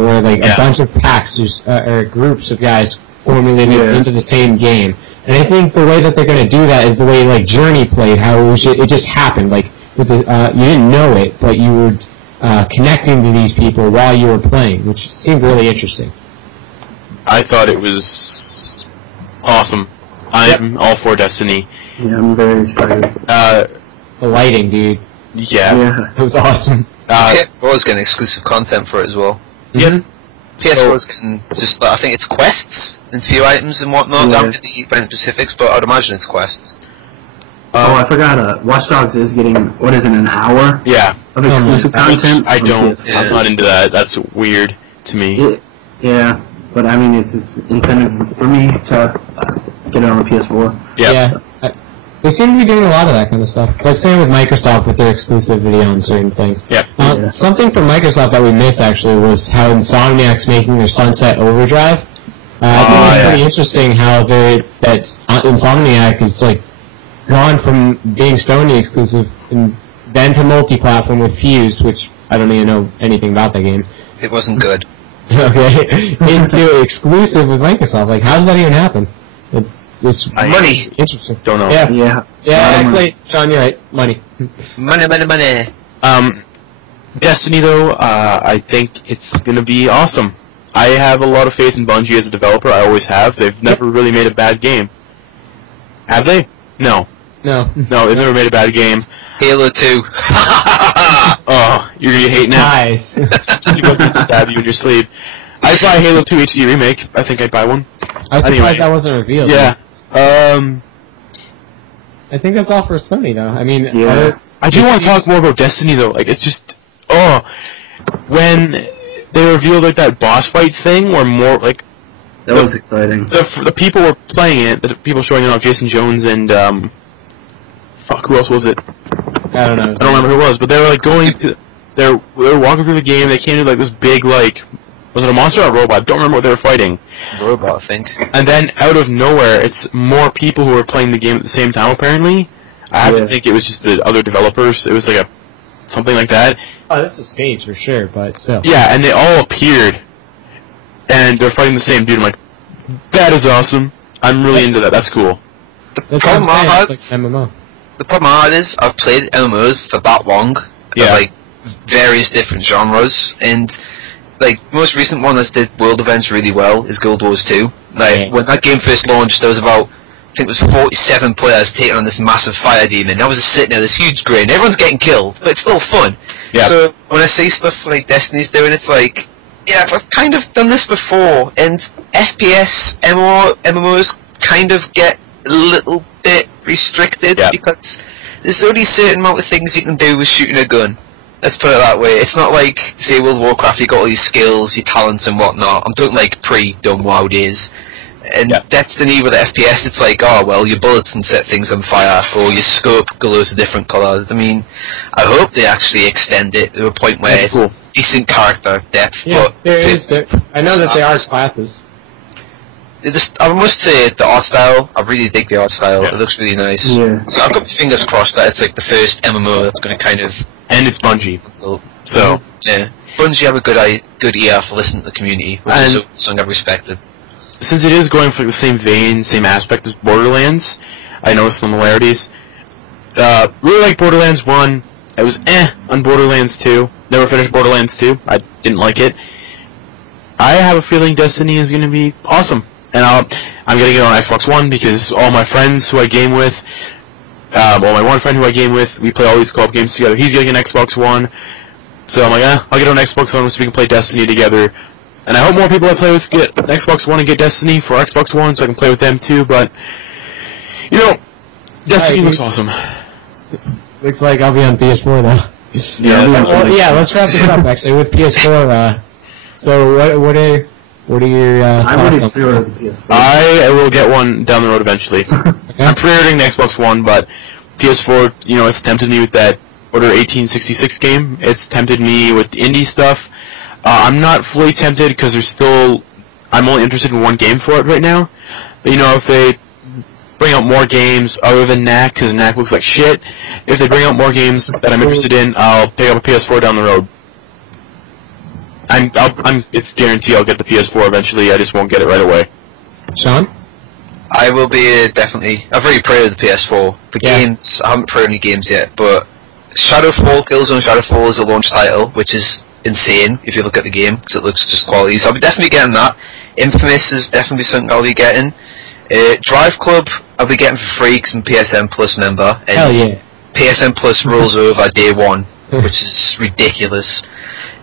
where like a bunch of packs or groups of guys formulated into the same game. And I think the way that they're going to do that is the way like Journey played, how it just happened. Like with the, you didn't know it, but you were connecting to these people while you were playing, which seemed really interesting. I thought it was awesome. I'm all for Destiny. Yeah, I'm very excited. The lighting, dude. Yeah. It was awesome. PS4 was getting exclusive content for it as well. Yeah. PS4 is getting just, I think it's quests and few items and whatnot. I haven't really been specifics, but I'd imagine it's quests. I forgot, Watch Dogs is getting, what is it, an hour? Yeah. Of exclusive content? I don't, I'm not into that. That's weird to me. Yeah, but I mean, it's intended for me to get it on the PS4. Yeah. They seem to be doing a lot of that kind of stuff. But same with Microsoft with their exclusivity on certain things. Yeah. Something from Microsoft that we missed actually was how Insomniac's making their Sunset Overdrive. I think it's pretty interesting how that Insomniac is like gone from being Sony exclusive and then to multi-platform with Fuse, which I don't even know anything about that game. It wasn't good. Okay, into exclusive with Microsoft. Like, how does that even happen? It's money. Interesting. Don't know. Yeah, actually, Sean, you're right. Money. Money. Destiny, though, I think it's going to be awesome. I have a lot of faith in Bungie as a developer. I always have. They've never really made a bad game. Have they? No. No, they've never made a bad game. Halo 2. Oh, you're going to be hating it. Nice. People can stab you in your sleep. I'd buy Halo 2 HD Remake. I think I'd buy one. I was surprised that wasn't revealed. Yeah. I think that's all for Sony, though. I mean, I do want to talk more about Destiny, though. Like, it's just, when they revealed like that boss fight thing, or more like that was exciting. The people were playing it. The people showing it off, Jason Jones and who else was it? I don't know. I don't remember who it was, but they were like going to. They were walking through the game. They came to like this big like. Was it a monster or a robot? I don't remember what they were fighting. Robot, I think. And then, out of nowhere, it's more people who were playing the game at the same time, apparently. I have to think it was just the other developers. It was like something like that. Oh, this is staged for sure, but still. Yeah, and they all appeared, and they're fighting the same dude. I'm like, that is awesome. I'm really into that. That's cool. The problem I had, like MMO. The problem I had is I've played MMOs for that long. Yeah. Like various different genres, and like most recent one that did world events really well is Guild Wars 2. Like when that game first launched, there was about I think it was 47 players taking on this massive fire demon. I was just sitting there, this huge grin. Everyone's getting killed, but it's still fun. Yeah. So when I see stuff like Destiny's doing, it's like, yeah, I've kind of done this before, and FPS MMOs kind of get a little bit restricted because there's only a certain amount of things you can do with shooting a gun. Let's put it that way. It's not like, say, World of Warcraft, you got all these skills, your talents and whatnot. I'm talking like pre-dumb WoW days. And Destiny with FPS, it's like, oh, well, your bullets can set things on fire, or your scope glows a different colour. I mean, I hope they actually extend it to a point where it's decent character depth. Yeah, but there is. I know that there are classes. I must say, the art style, I really dig the art style. Yeah. It looks really nice. Yeah. So I've got my fingers crossed that it's like the first MMO that's going to kind of... And it's Bungie. So yeah. Bungie have a good ear for listening to the community, which is something I've respected. Since it is going for the same vein, same aspect as Borderlands, I know similarities. Really like Borderlands 1. I was on Borderlands 2. Never finished Borderlands 2. I didn't like it. I have a feeling Destiny is going to be awesome. And I'm getting it on Xbox One because all my friends who I game with, my one friend who I game with, we play all these co-op games together. He's getting an Xbox One. So I'm like, I'll get on Xbox One so we can play Destiny together. And I hope more people I play with get an Xbox One and get Destiny for Xbox One so I can play with them too, but, you know, Destiny looks awesome. Looks like I'll be on PS4 now. Yeah, let's wrap this up actually with PS4. So what are your I thoughts already on pre-ordered the PS4. I will get one down the road eventually. Okay. I'm pre-ordering the Xbox One, but PS4, you know, it's tempted me with that Order 1866 game. It's tempted me with the indie stuff. I'm not fully tempted because I'm only interested in one game for it right now. But, you know, if they bring out more games other than Knack, because Knack looks like shit, if they bring out more games that I'm interested in, I'll pick up a PS4 down the road. It's guaranteed I'll get the PS4 eventually. I just won't get it right away. Sean? I will be definitely. I've already pre-ordered the PS4. For games, I haven't pre-ordered any games yet, but Shadowfall, Killzone Shadowfall is a launch title, which is insane if you look at the game, because it looks just quality. So I'll be definitely getting that. Infamous is definitely something I'll be getting. Drive Club, I'll be getting for free because I'm a PSN Plus member. And Hell yeah. PSN Plus rolls over day one, which is ridiculous.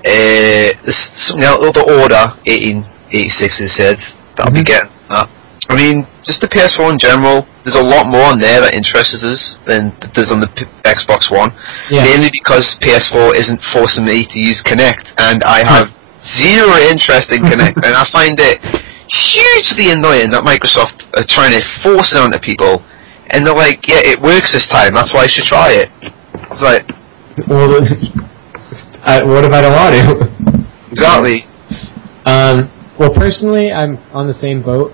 There's something else, the Order 1886 is said, that I'll be getting that. I mean, just the PS4 in general, there's a lot more on there that interests us than there's on the Xbox One. Yeah. Mainly because PS4 isn't forcing me to use Kinect, and I have zero interest in Kinect, and I find it hugely annoying that Microsoft are trying to force it onto people, and they're like, yeah, it works this time, that's why I should try it. It's like... Well, what if I don't want to? Exactly. Well, personally, I'm on the same boat.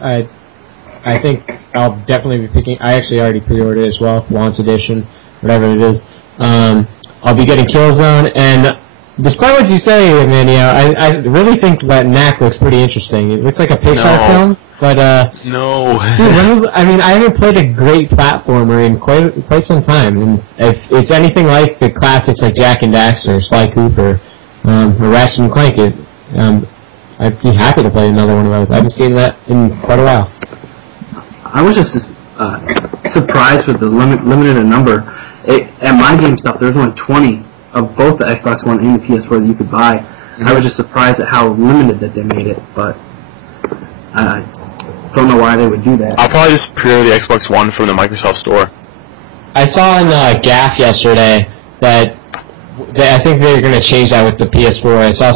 I think I'll definitely be picking... I actually already pre-ordered it as well, Launch Edition, whatever it is. I'll be getting Killzone, and despite what you say, man, I really think that Knack looks pretty interesting. It looks like a Pixar film, but... No. Dude, I mean, I haven't played a great platformer in quite some time, and if it's anything like the classics like Jak and Daxter, Sly Cooper, or Ratchet and Clank, I'd be happy to play another one of those. I haven't seen that in quite a while. I was just surprised with the limited number. At my GameStop, there was only 20 of both the Xbox One and the PS4 that you could buy. Mm-hmm. I was just surprised at how limited that they made it, but I don't know why they would do that. I'll probably just pre-order the Xbox One from the Microsoft Store. I saw on GAF yesterday that I think they're going to change that with the PS4. I saw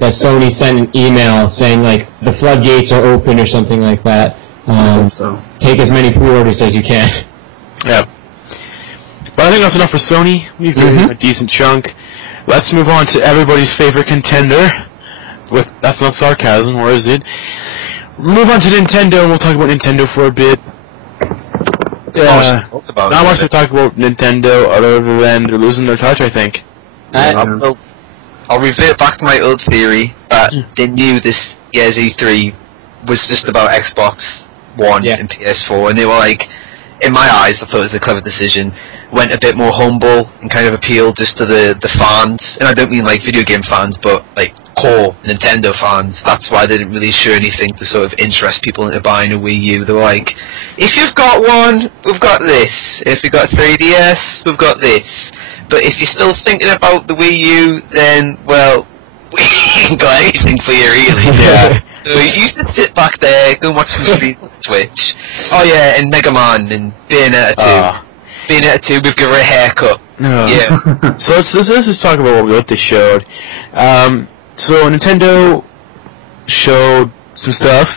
that Sony sent an email saying, like, the floodgates are open or something like that. So. Take as many pre-orders as you can. Yeah. But I think that's enough for Sony. We've given a decent chunk. Let's move on to everybody's favorite contender. That's not sarcasm, or is it? Move on to Nintendo, and we'll talk about Nintendo for a bit. Not much to talk about Nintendo other than they're losing their touch, I think. I'll revert back to my old theory that they knew this year's E3 was just about Xbox One and PS4, and they were like, in my eyes, I thought it was a clever decision. Went a bit more humble and kind of appealed just to the fans, and I don't mean like video game fans, but like core Nintendo fans. That's why they didn't really show anything to sort of interest people into buying a Wii U. They were like, if you've got one, we've got this. If you've got 3DS, we've got this. But if you're still thinking about the Wii U, then, well, we ain't got anything for you really. Yeah. So you used to sit back there, go and watch some streams on Twitch. Oh yeah, and Mega Man and Bayonetta 2. Bayonetta 2, we've given her a haircut. Yeah. So let's just talk about what they showed. So Nintendo showed some stuff.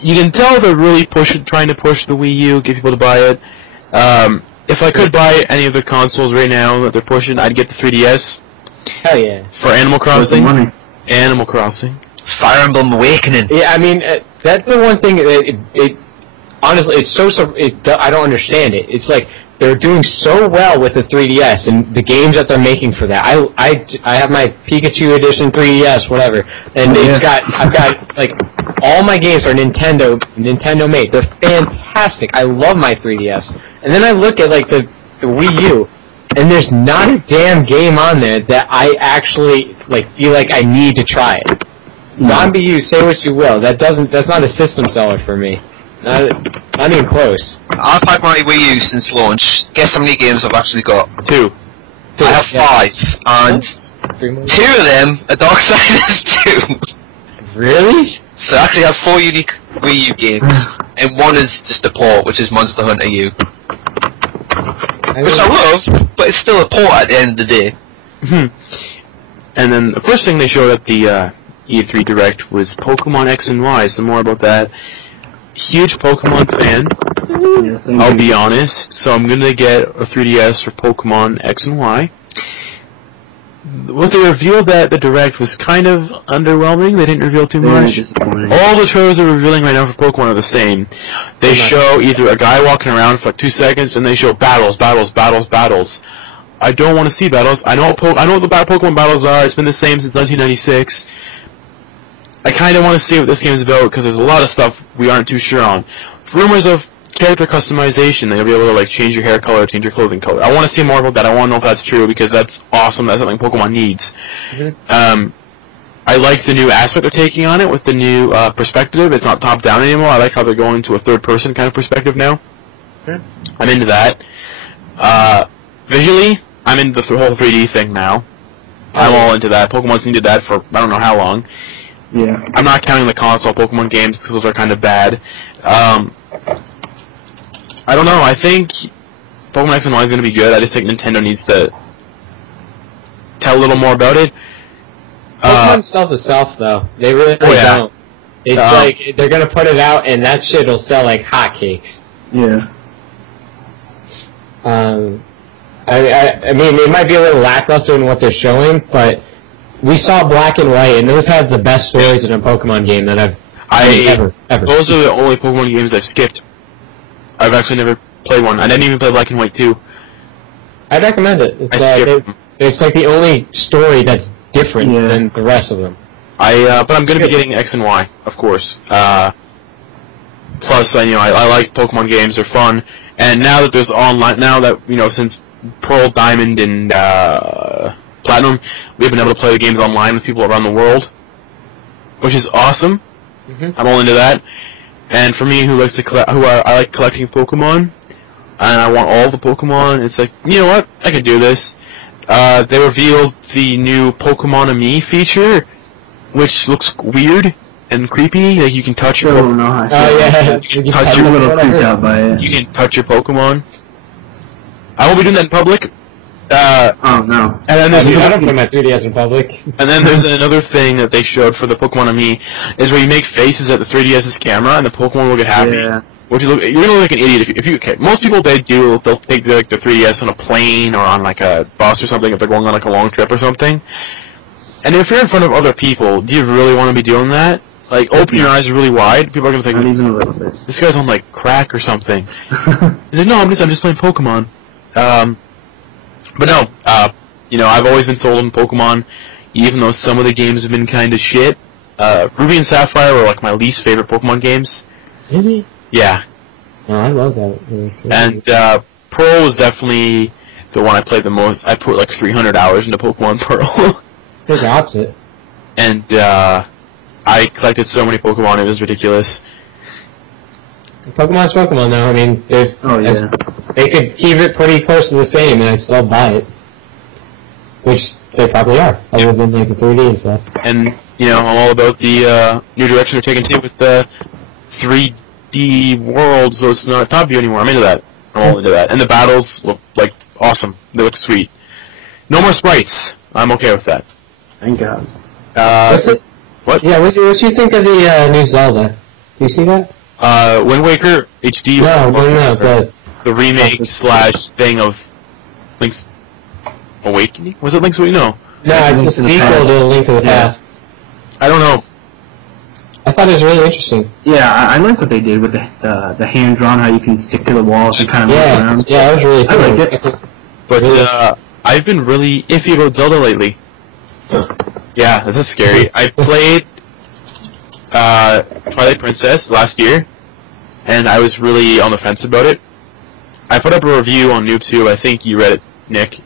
You can tell they're really trying to push the Wii U, get people to buy it. If I could buy any of the consoles right now that they're pushing, I'd get the 3DS. Hell yeah. For Animal Crossing. Money. Animal Crossing. Fire Emblem Awakening. Yeah, I mean, that's the one thing that honestly, it's I don't understand it. It's like they're doing so well with the 3DS and the games that they're making for that. I have my Pikachu edition 3DS, whatever, and I've got like all my games are Nintendo made. They're fantastic. I love my 3DS. And then I look at like the Wii U, and there's not a damn game on there that I actually like feel like I need to try it. Zombie U, say what you will. That's not a system seller for me. Not even close. I've had my Wii U since launch. Guess how many games I've actually got? 2. I have 5, and 2 of them are Darksiders 2. Really? So I actually have 4 unique Wii U games, and 1 is just a port, which is Monster Hunter U. Which I love, but it's still a port at the end of the day. And then the first thing they showed at the E3 Direct was Pokemon X and Y. Some more about that. Huge Pokemon fan. I'll be honest. So I'm gonna get a 3DS for Pokemon X and Y. What they revealed at the Direct was kind of underwhelming. They didn't reveal too much. All the trailers they're revealing right now for Pokemon are the same. They show either a guy walking around for like 2 seconds, and they show battles. I don't want to see battles. I know what the Pokemon battles are. It's been the same since 1996. I kind of want to see what this game is about because there's a lot of stuff we aren't too sure on. Rumors of character customization. They'll be able to like change your hair color, change your clothing color. I want to see more about that. I want to know if that's true because that's awesome. That's something Pokemon needs. I like the new aspect they're taking on it with the new perspective. It's not top-down anymore. I like how they're going to a third-person kind of perspective now. I'm into that. Visually, I'm into the whole 3D thing now. I'm all into that. Pokemon's needed that for I don't know how long. Yeah. I'm not counting the console Pokemon games because those are kind of bad. I don't know. I think Pokemon X and Y is going to be good. I just think Nintendo needs to tell a little more about it. Pokemon sell the self though. They really don't. It's like they're gonna put it out and that shit will sell like hotcakes. Yeah. I mean, it might be a little lackluster in what they're showing, but we saw Black and White, and those have the best stories in a Pokemon game that I've ever. Those are the only Pokemon games I've skipped. I've actually never played one. I didn't even play Black and White 2. I'd recommend it. It's like the only story that's different than the rest of them. But I'm going to be getting X and Y, of course. Plus, I like Pokemon games; they're fun. And now that there's online, since Pearl, Diamond, and Platinum, we've been able to play the games online with people around the world, which is awesome. I'm all into that. And for me, who I like collecting Pokemon, and I want all the Pokemon, it's like, you know what? I can do this. They revealed the new Pokemon-Ami feature, which looks weird and creepy. Like you can touch your. Oh no! You can touch I'm a little creeped out by it. You can touch your Pokemon. I won't be doing that in public. Oh no! And then there's put my 3DS in public. And then there's another thing that they showed for the Pokemon-Ami is where you make faces at the 3DS's camera, and the Pokemon will get happy. Yeah. You're gonna look like an idiot if you okay. Most people they'll take their 3DS on a plane or on like a bus or something if they're going on like a long trip or something. And if you're in front of other people, do you really want to be doing that? Like, open your eyes really wide. People are gonna think, not even a little bit. This guy's on like crack or something. He's like, no, I'm just playing Pokemon. But no, I've always been sold on Pokemon, even though some of the games have been kind of shit. Ruby and Sapphire were like my least favorite Pokemon games. Really? Yeah. Oh, I love that. And Pearl was definitely the one I played the most. I put like 300 hours into Pokemon Pearl. It's the opposite. And I collected so many Pokemon, it was ridiculous. Pokemon's Pokemon now. I mean, they could keep it pretty close to the same, and I'd still buy it. Which they probably are, other than like the 3D and stuff. And I'm all about the new direction they're taking too with the 3D world, so it's not top view anymore. I'm into that. I'm all into that. And the battles look like awesome. They look sweet. No more sprites. I'm okay with that. Thank God. What? Yeah, what do you think of the new Zelda? Do you see that? Wind Waker HD. No, the remake / thing of Link's Awakening? Was it Link's Awakening? No. No, it's a sequel to Link to the Past. I don't know. I thought it was really interesting. Yeah, I like what they did with the hand drawn, how you can stick to the walls and kind of move around. Yeah, that was really cool. I like it. But I've been really iffy about Zelda lately. Yeah, this is scary. I played Twilight Princess last year, and I was really on the fence about it. I put up a review on NoobTube. I think you read it, Nick.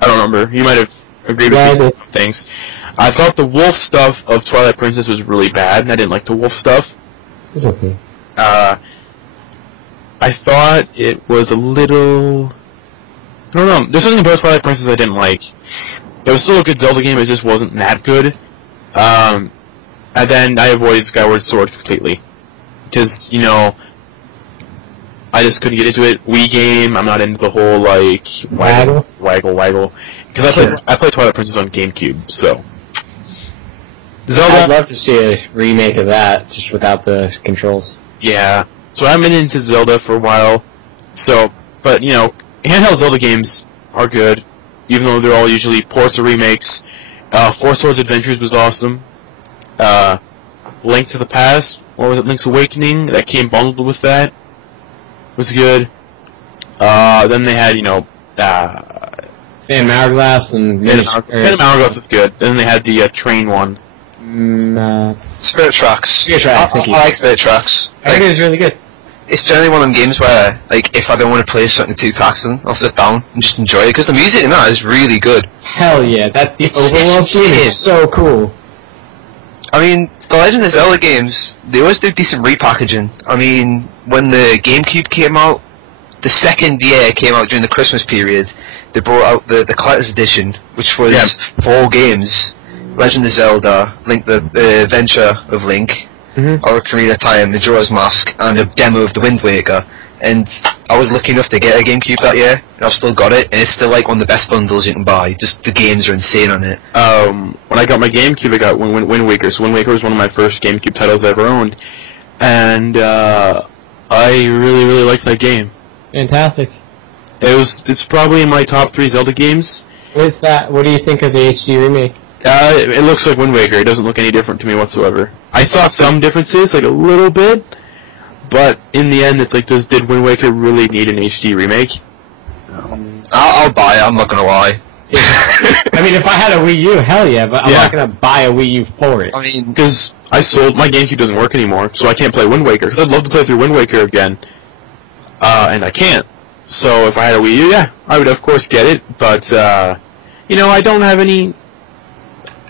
I don't remember. You might have agreed with me on some things. I thought the wolf stuff of Twilight Princess was really bad, and I didn't like the wolf stuff. It's okay. I thought it was a little... I don't know. There's something about Twilight Princess I didn't like. It was still a good Zelda game, it just wasn't that good. And then I avoided Skyward Sword completely. Because, I just couldn't get into it. Wii game, I'm not into the whole, like, waggle. Because I played Twilight Princess on GameCube, so... Zelda... I'd love to see a remake of that, just without the controls. Yeah. So I've been into Zelda for a while. So, but, handheld Zelda games are good, even though they're all usually ports or remakes. Four Swords Adventures was awesome. Link to the Past, or was it Link's Awakening, that came bundled with that, was good. Then they had, Phantom Hourglass and Phantom Hourglass is good. And then they had the train one. Spirit Tracks. Spirit Tracks. I like Spirit Tracks. I think it was really good. It's generally one of them games where, like, if I don't want to play something too taxing, I'll sit down and just enjoy it, because the music in that is really good. Hell yeah, the overworld theme is so cool. I mean, the Legend of Zelda games, they always do decent repackaging. I mean, when the GameCube came out, the second year it came out during the Christmas period, they brought out the Collector's Edition, which was 4 games. Legend of Zelda, Link the Adventure of Link, Ocarina of Time, Majora's Mask, and a demo of the Wind Waker. And I was lucky enough to get a GameCube that year, and I've still got it, and it's still like one of the best bundles you can buy. Just the games are insane on it. When I got my GameCube, I got Wind Waker. So Wind Waker was one of my first GameCube titles I ever owned, and I really, really liked that game. Fantastic. It's probably in my top 3 Zelda games. With that, what do you think of the HD remake? It looks like Wind Waker. It doesn't look any different to me whatsoever. I saw some differences, like a little bit, but in the end, it's like, did Wind Waker really need an HD remake? I'll buy it, I'm not gonna lie. I mean, if I had a Wii U, hell yeah, but I'm not gonna buy a Wii U for it. I mean, because my GameCube doesn't work anymore, so I can't play Wind Waker, because I'd love to play through Wind Waker again, and I can't. So if I had a Wii U, yeah, I would of course get it, but, you know, I don't have any...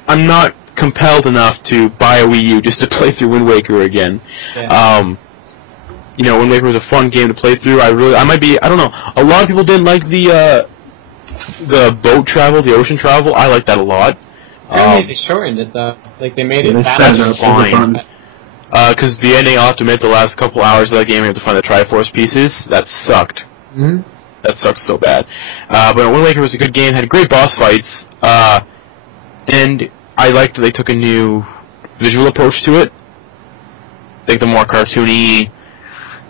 I'm not compelled enough to buy a Wii U just to play through Wind Waker again. Yeah. You know, Wind Waker was a fun game to play through. I don't know. A lot of people didn't like the boat travel, the ocean travel. I like that a lot. They shortened it though. Like they made it that's fine. Because the ending, I'll have to admit, the last couple hours of that game, you have to find the Triforce pieces. That sucked. That sucked so bad. But Wind Waker was a good game. Had great boss fights. And I liked that they took a new visual approach to it. Like the more cartoony,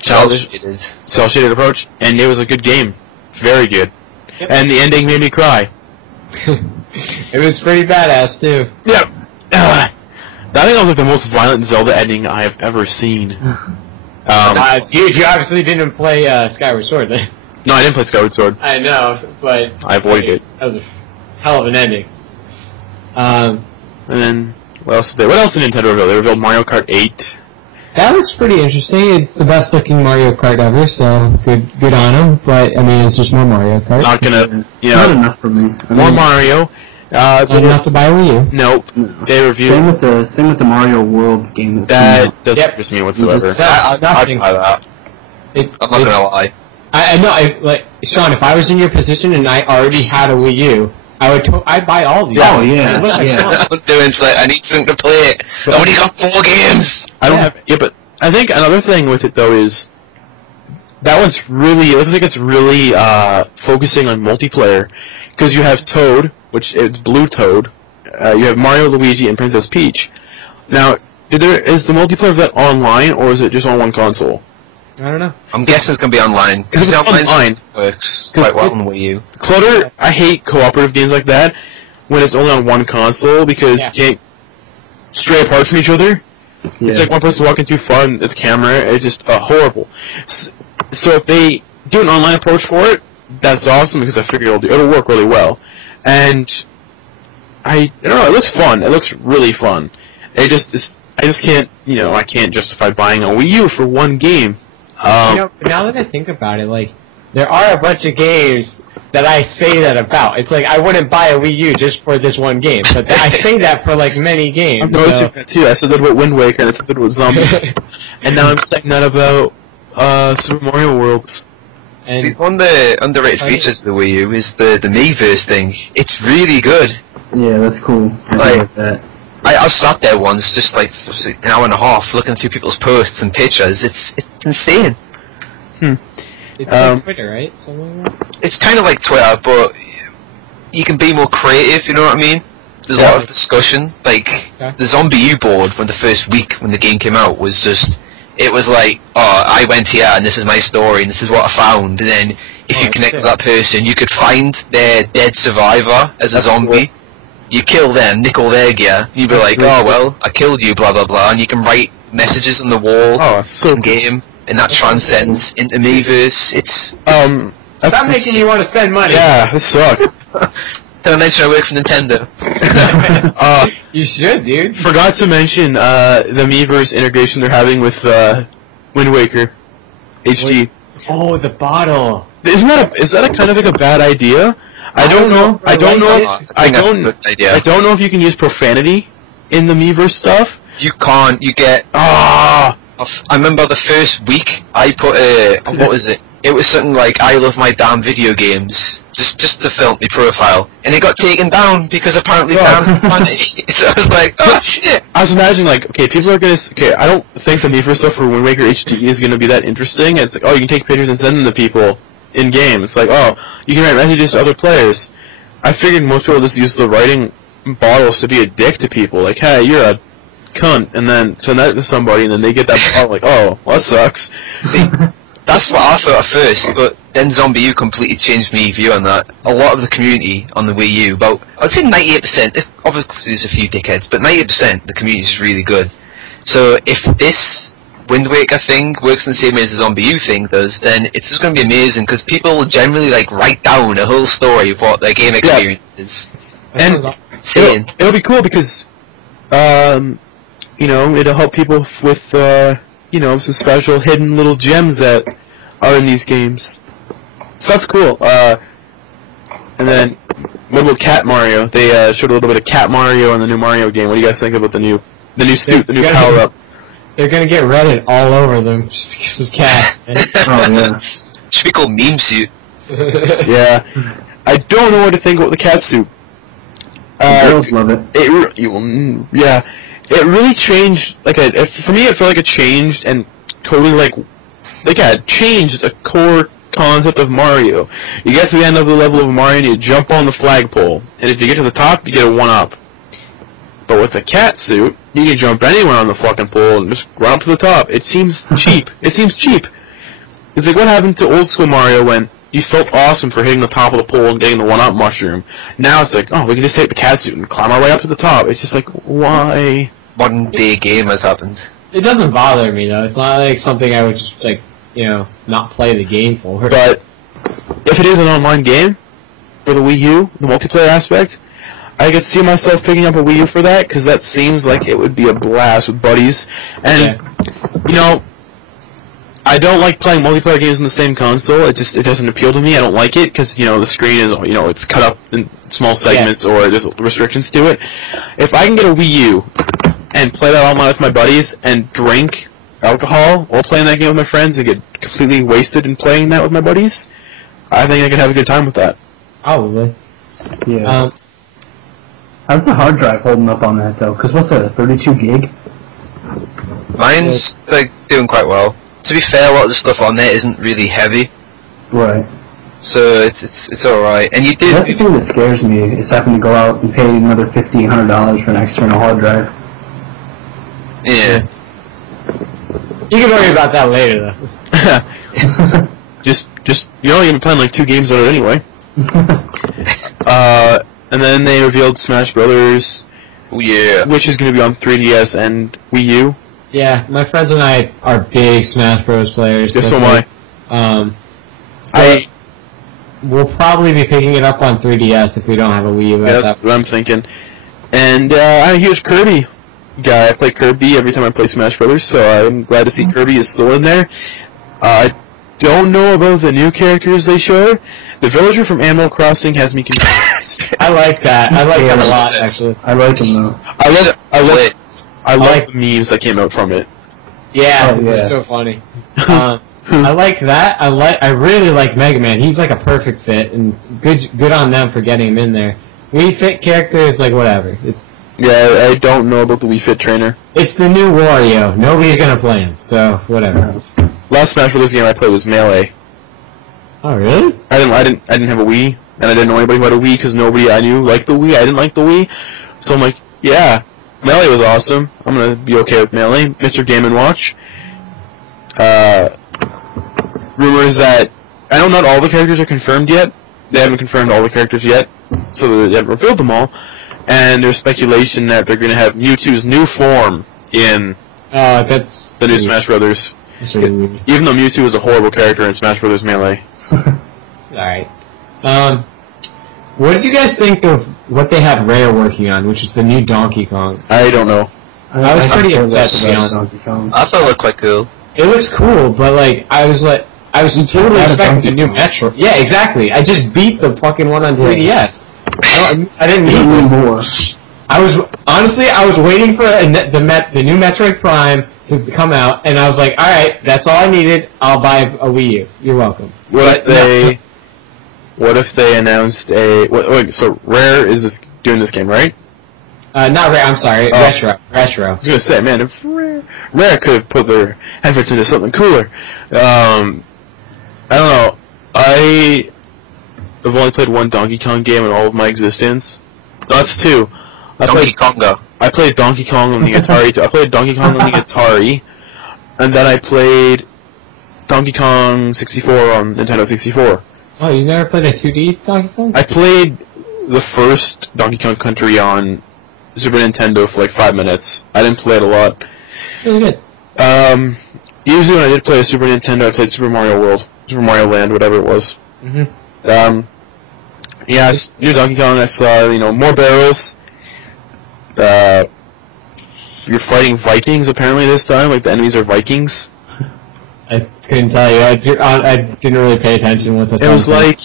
cel-shaded approach, and it was a good game. Very good. Yep. And the ending made me cry. It was pretty badass, too. Yep. I think that was like the most violent Zelda ending I have ever seen. You obviously didn't play Skyward Sword, then. No, I didn't play Skyward Sword. I know, but... I avoided it. That was a hell of an ending. And then, what else did Nintendo reveal? They revealed Mario Kart 8. That looks pretty interesting. It's the best looking Mario Kart ever, so good on them. But, I mean, it's just more Mario Kart. Not gonna, you know... Not enough for me. More Mario. Not enough to buy a Wii U. Nope. No. They reviewed... Same with the Mario World game. That doesn't interest me whatsoever. I'd buy that. I'm not gonna lie. I know, like, Sean, if I was in your position and I already had a Wii U, I'd buy all these. Oh, yeah. I'm doing like, I need something to play it. I only got 4 games. I don't have... Yeah, but I think another thing with it, though, is... That one's really... It looks like it's really focusing on multiplayer. Because you have Toad, which is Blue Toad. You have Mario, Luigi, and Princess Peach. Now, is the multiplayer of that online, or is it just on one console? I don't know. I'm guessing it's going to be online. Because it's online. Works quite well on Wii U. Clutter, I hate cooperative games like that when it's only on one console because you can't stray apart from each other. Yeah. It's like one person walking too far and the camera. It's just horrible. So if they do an online approach for it, that's awesome because I figure it'll work really well. And I don't know, it looks fun. It looks really fun. I just can't, you know, I can't justify buying a Wii U for one game. You know, now that I think about it, like, there are a bunch of games that I say that about. It's like, I wouldn't buy a Wii U just for this one game, but I say that for, like, many games. I'm noticing that, too. I said that about Wind Waker, and I said that about Zombie. And now I'm saying that about, Super Mario Worlds. And see, one of the underrated features of the Wii U is the Miiverse thing. It's really good. Yeah, that's cool. I like that. I sat there once, just like an hour and a half, looking through people's posts and pictures. It's insane. It's like Twitter, right? Something like that? It's kind of like Twitter, but you can be more creative. You know what I mean? There's a lot of discussion. Like the Zombie U board, when the first week when the game came out, was just. It was like, oh, I went here and this is my story and this is what I found. And then if you connect with that person, you could find their dead survivor as a zombie. Cool. You kill them, nick all their gear, you'd be like, oh well, I killed you, blah blah blah, and you can write messages on the wall in game, and that transcends into Miiverse. It's Stop making you want to spend money. Yeah, this sucks. Don't mention I work for Nintendo. You should, dude. Forgot to mention the Miiverse integration they're having with Wind Waker HD. Oh, the bottle. Is that a kind of like a bad idea? I don't know if you can use profanity in the Miiverse stuff. You can't. You get. I remember the first week I put what was it? It was something like I love my damn video games. Just to film my profile, and it got taken down because apparently fans are funny. So I was like, oh shit. I was imagining like, okay, people are gonna. Okay, I don't think the Miiverse stuff for Wind Waker HD is gonna be that interesting. It's like, oh, you can take pictures and send them to people in game. It's like, oh, you can write messages to other players. I figured most people just use the writing bottles to be a dick to people. Like, hey, you're a cunt, and then send that to somebody, and then they get that bottle. Like, oh, well, that sucks. See, that's what I thought at first, but then Zombie U completely changed my view on that. A lot of the community on the Wii U, about I'd say 98%. Obviously, there's a few dickheads, but 90% the community is really good. So if this Wind Waker thing works in the same way as the Zombie U thing does, then it's just going to be amazing because people will generally like write down a whole story of what their game experience is. And it'll be cool because, you know, it'll help people with, you know, some special hidden little gems that are in these games. So that's cool. And then, what about Cat Mario? They showed a little bit of Cat Mario in the new Mario game. What do you guys think about the new suit, the new power-up? They're gonna get Reddit all over them just because of cats. Oh yeah. Should be called Meme Suit. Yeah. I don't know what to think about the cat suit. Girls love it. Yeah. It really changed, like, for me it felt like it changed and totally, like it changed a core concept of Mario. You get to the end of the level of Mario and you jump on the flagpole, and if you get to the top, you get a 1-up. But with the cat suit, you can jump anywhere on the fucking pole and just run up to the top. It seems cheap. It seems cheap. It's like what happened to old school Mario when you felt awesome for hitting the top of the pole and getting the 1-up mushroom. Now it's like, oh, we can just take the cat suit and climb our way up to the top. It's just like, why? Modern day game has happened. It doesn't bother me though. It's not like something I would just like, you know, not play the game for. But if it is an online game for the Wii U, the multiplayer aspect, I could see myself picking up a Wii U for that, because that seems like it would be a blast with buddies. And, you know, I don't like playing multiplayer games on the same console. It doesn't appeal to me. I don't like it, because, you know, the screen is, you know, it's cut up in small segments, or there's restrictions to it. If I can get a Wii U and play that online with my buddies and drink alcohol while playing that game with my friends and get completely wasted in playing that with my buddies, I think I could have a good time with that. Probably. Yeah. How's the hard drive holding up on that though? Because what's that, a 32 gig? Mine's like doing quite well. To be fair, a lot of the stuff on there isn't really heavy, Right. so it's all right. And you That's the did. thing that scares me is having to go out and pay another $1,500 for an external hard drive. Yeah. You can worry about that later though. just you know, you've been playing like 2 games on it anyway. And then they revealed Smash Brothers, Oh yeah. which is going to be on 3DS and Wii U. Yeah, my friends and I are big Smash Bros. Players. Yes, so am I. So we'll probably be picking it up on 3DS if we don't have a Wii U. Yeah, that's what I'm thinking. And I'm a huge Kirby guy. I play Kirby every time I play Smash Brothers, so I'm glad to see Kirby is still in there. I don't know about the new characters they showed. The villager from Animal Crossing has me confused. I like that. I like that a lot, actually. I like them though. I love the memes that came out from it. Yeah, Oh, yeah. it's so funny. I like that. I really like Mega Man. He's like a perfect fit, and good on them for getting him in there. Wii Fit character is like whatever. Yeah, I don't know about the Wii Fit trainer. It's the new Wario. Nobody's gonna play him, so whatever. Last Smash Bros. Game I played was Melee. Oh really? I didn't have a Wii, and I didn't know anybody who had a Wii because nobody I knew liked the Wii. I didn't like the Wii, so I'm like, yeah, Melee was awesome. I'm gonna be okay with Melee. Mr. Game & Watch. Rumors that I know not all the characters are confirmed yet. They haven't confirmed all the characters yet, so they haven't revealed them all. And there's speculation that they're gonna have Mewtwo's new form in That's the new Smash Brothers. that's really weird. Even though Mewtwo is a horrible character in Smash Brothers Melee. Alright. What did you guys think of what they have Rare working on, which is the new Donkey Kong? I don't know. I was pretty obsessed to be honest. Donkey Kong. I thought it looked quite cool. It looks cool, but like, I was totally expecting a new Metro. Yeah, exactly. I just beat the fucking one on 3DS. I didn't need more. I was waiting for the new Metroid Prime to come out, and I was like, alright, that's all I needed, I'll buy a Wii U. You're welcome. What if they announced wait, so Rare is doing this game, right? Not Rare, I'm sorry, Retro. I was gonna say, man, if Rare could have put their efforts into something cooler. I don't know. I've only played one Donkey Kong game in all of my existence. No, that's two. Donkey Konga. I played Donkey Kong on the Atari. I played Donkey Kong on the Atari, and then I played Donkey Kong 64 on Nintendo 64. Oh, you never played a 2D Donkey Kong? I played the first Donkey Kong Country on Super Nintendo for like 5 minutes. I didn't play it a lot. Really good. Usually when I did play a Super Nintendo, I played Super Mario World, Super Mario Land, whatever it was. Yeah, new Donkey Kong. I saw more barrels. You're fighting Vikings apparently this time. Like the enemies are Vikings. I couldn't tell you. I didn't really pay attention once I saw it. Was like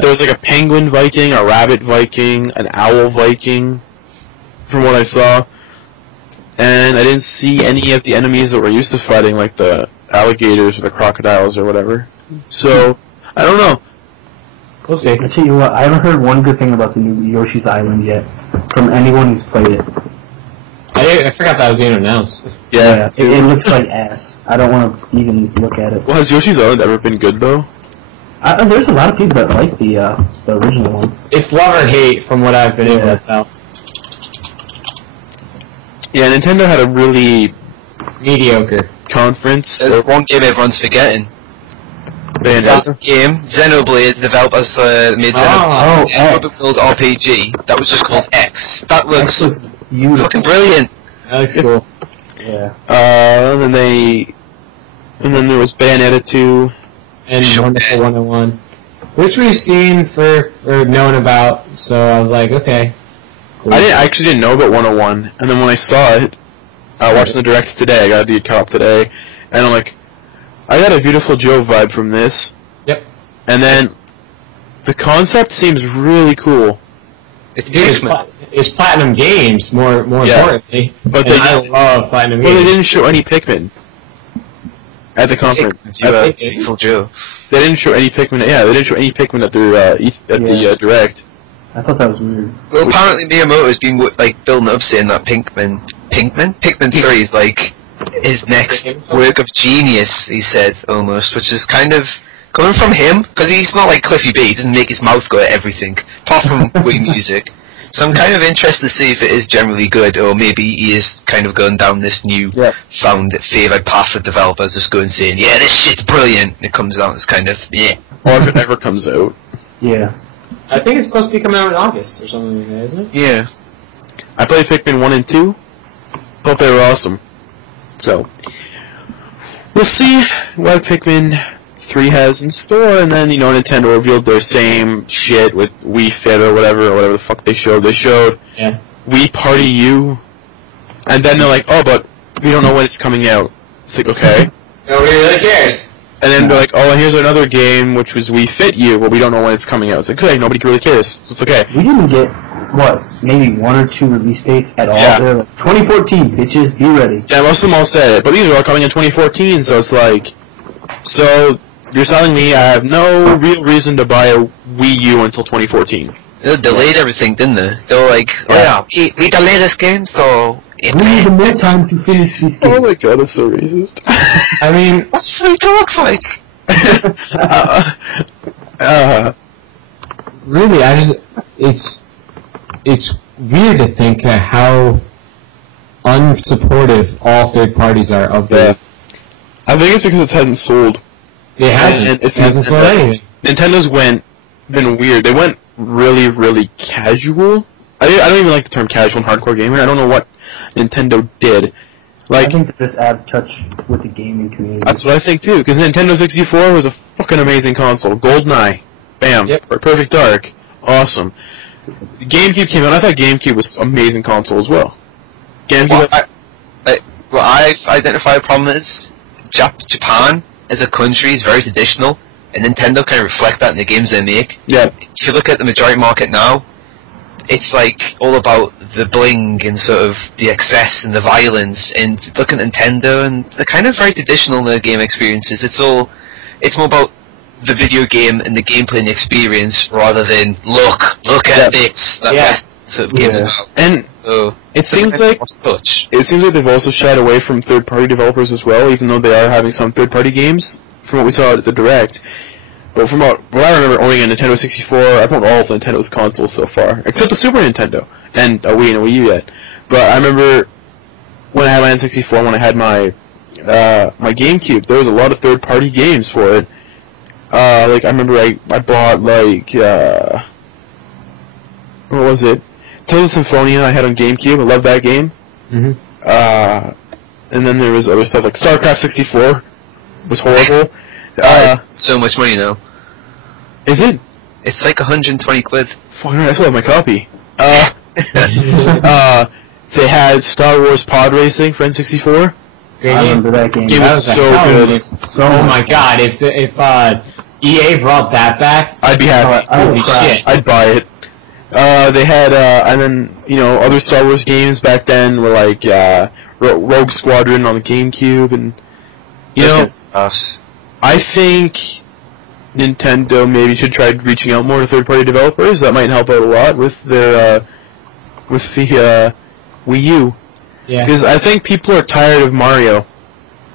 there was like a penguin Viking, a rabbit Viking, an owl Viking, from what I saw. And I didn't see any of the enemies that we're used to fighting, like the alligators or the crocodiles or whatever. So I don't know. We'll see. I tell you what, I haven't heard one good thing about the new Yoshi's Island yet from anyone who's played it. I forgot that was being announced. Yeah, it looks like ass. I don't want to even look at it. Well, has Yoshi's Island ever been good though? There's a lot of people that like the original one. It's love or hate from what I've been able to tell. Yeah, Nintendo had a really mediocre conference. There's one game everyone's forgetting. Bayonetta game, Xenoblade, developed as the made Xenoblade RPG. That was just called X. That looks fucking brilliant. That looks cool. Yeah. And then there was Bayonetta 2 and Wonderful 101, which we've seen or known about. So I was like, okay. Cool. I actually didn't know about 101, and then when I saw it, watching the direct today, I got the cop today, and I'm like, I got a Beautiful Joe vibe from this. Yep. And then the concept seems really cool. It's Platinum Games, more importantly. But I love Platinum Games. Well, they didn't show any Pikmin at the conference. Beautiful Joe. They didn't show any Pikmin. Yeah, they didn't show any Pikmin at the direct. I thought that was weird. Well, apparently Miyamoto has been building up saying that Pikmin 3 is like his next work of genius. He said almost, which is kind of coming from him because he's not like Cliffy B. He doesn't make his mouth go at everything apart from Wii Music. So I'm kind of interested to see if it is generally good, or maybe he is kind of going down this new found favoured path of developers, just going saying, yeah, this shit's brilliant. And it comes out as kind of or if it never comes out. Yeah. I think it's supposed to be coming out in August or something like that, isn't it? Yeah. I played Pikmin 1 and 2. Thought they were awesome. So, we'll see what Pikmin 3 has in store, and then, Nintendo revealed their same shit with Wii Fit or whatever the fuck they showed. They showed Wii Party U, and then they're like, oh, but we don't know when it's coming out. It's like, okay. Nobody really cares. And then they're like, oh, and here's another game, which was Wii Fit U, but we don't know when it's coming out. It's like, okay, nobody really cares, so it's okay. We didn't get, maybe 1 or 2 release dates at all? Yeah. They're like, 2014, bitches, be ready. Yeah, most of them all said it, but these are all coming in 2014, so it's like, so you're telling me I have no real reason to buy a Wii U until 2014. They delayed everything, didn't they? They were like, we delayed this game, so... We need more time to finish this game. Oh my god, it's so racist. I mean... That's what it looks like! Really, it's weird to think how unsupportive all third parties are of the... I think it's because it hasn't sold. It hasn't. It hasn't sold anything. Nintendo's been weird. They went really, really casual. I don't even like the term casual and hardcore gamer. I don't know what Nintendo did. I think they just add touch with the gaming community. That's what I think too, because Nintendo 64 was a fucking amazing console. GoldenEye. Bam. Yep. Perfect Dark. Awesome. GameCube came out. I thought GameCube was an amazing console as well. GameCube. What I've identified a problem is Japan as a country is very traditional, and Nintendo kind of reflect that in the games they make. Yeah. If you look at the majority market now, it's like all about the bling and sort of the excess and the violence. And look at Nintendo, and they're kind of very traditional in their game experiences. It's more about the video game and the gameplay and the experience rather than look at this. That best sort of games about. And it seems like they've also shied away from third-party developers as well, even though they are having some third-party games, from what we saw at the Direct. But from what I remember owning a Nintendo 64, I've owned all of Nintendo's consoles so far, except the Super Nintendo, and a Wii and a Wii U yet. But I remember when I had my N64, when I had my my GameCube, there was a lot of third-party games for it. Like, I remember I bought, like, what was it? Tales of Symphonia I had on GameCube. I love that game. Mm-hmm. And then there was other stuff like StarCraft 64 was horrible. So much money now. Is it? It's like 120 quid. Fucking right, I still have my copy. They had Star Wars Pod Racing for N64. Great I remember that game. It was so good. Oh my god, if EA brought that back, I'd be happy. Holy shit. I'd buy it. They had, and then, you know, other Star Wars games back then were like, Rogue Squadron on the GameCube, and, you know, I think Nintendo maybe should try reaching out more to third-party developers. That might help out a lot with their, with the, Wii U. Yeah. Because I think people are tired of Mario.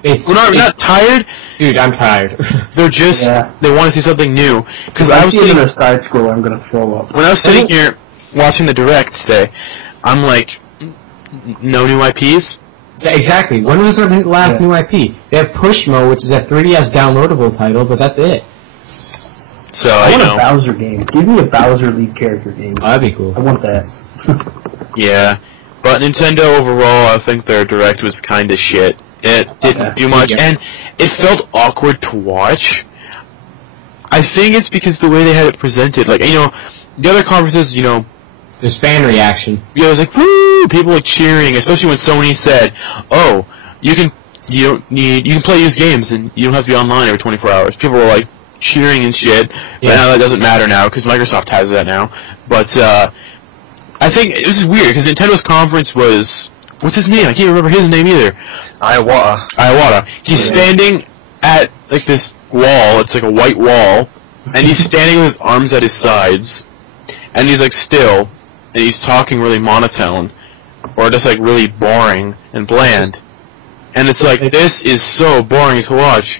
Not tired. Dude, I'm tired. They're just, they want to see something new. Because I was sitting in a side scroll, I'm gonna throw up. When I was sitting here watching the Direct today, I'm like, no new IPs? Yeah, exactly. When was the last new IP? They have Pushmo, which is a 3DS downloadable title, but that's it. So, I want a Bowser game. Give me a Bowser lead character game. Oh, that'd be cool. I want that. Yeah. But Nintendo overall, I think their Direct was kinda shit. It didn't do much, and it felt awkward to watch. I think it's because the way they had it presented, like, you know, the other conferences, you know, there's fan reaction. Yeah, it was like, woo! People like cheering, especially when Sony said, oh, you can play used games and you don't have to be online every 24 hours. People were like cheering and shit. But now that doesn't matter now because Microsoft has that now. But I think it was weird because Nintendo's conference was, what's his name? I can't remember his name either. Iwata. He's standing at like this wall. It's like a white wall, and he's standing with his arms at his sides, and he's like still. And he's talking really monotone, or just like really boring and bland. And it's like, this is so boring to watch.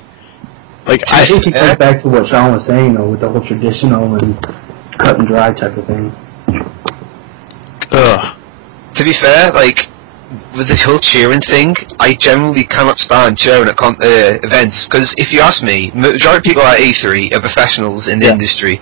Like, I think it goes back to what Sean was saying, though, with the whole traditional and cut and dry type of thing. Ugh. To be fair, like, with this whole cheering thing, I generally cannot stand cheering at events, because if you ask me, majority of people at E3 are professionals in the industry.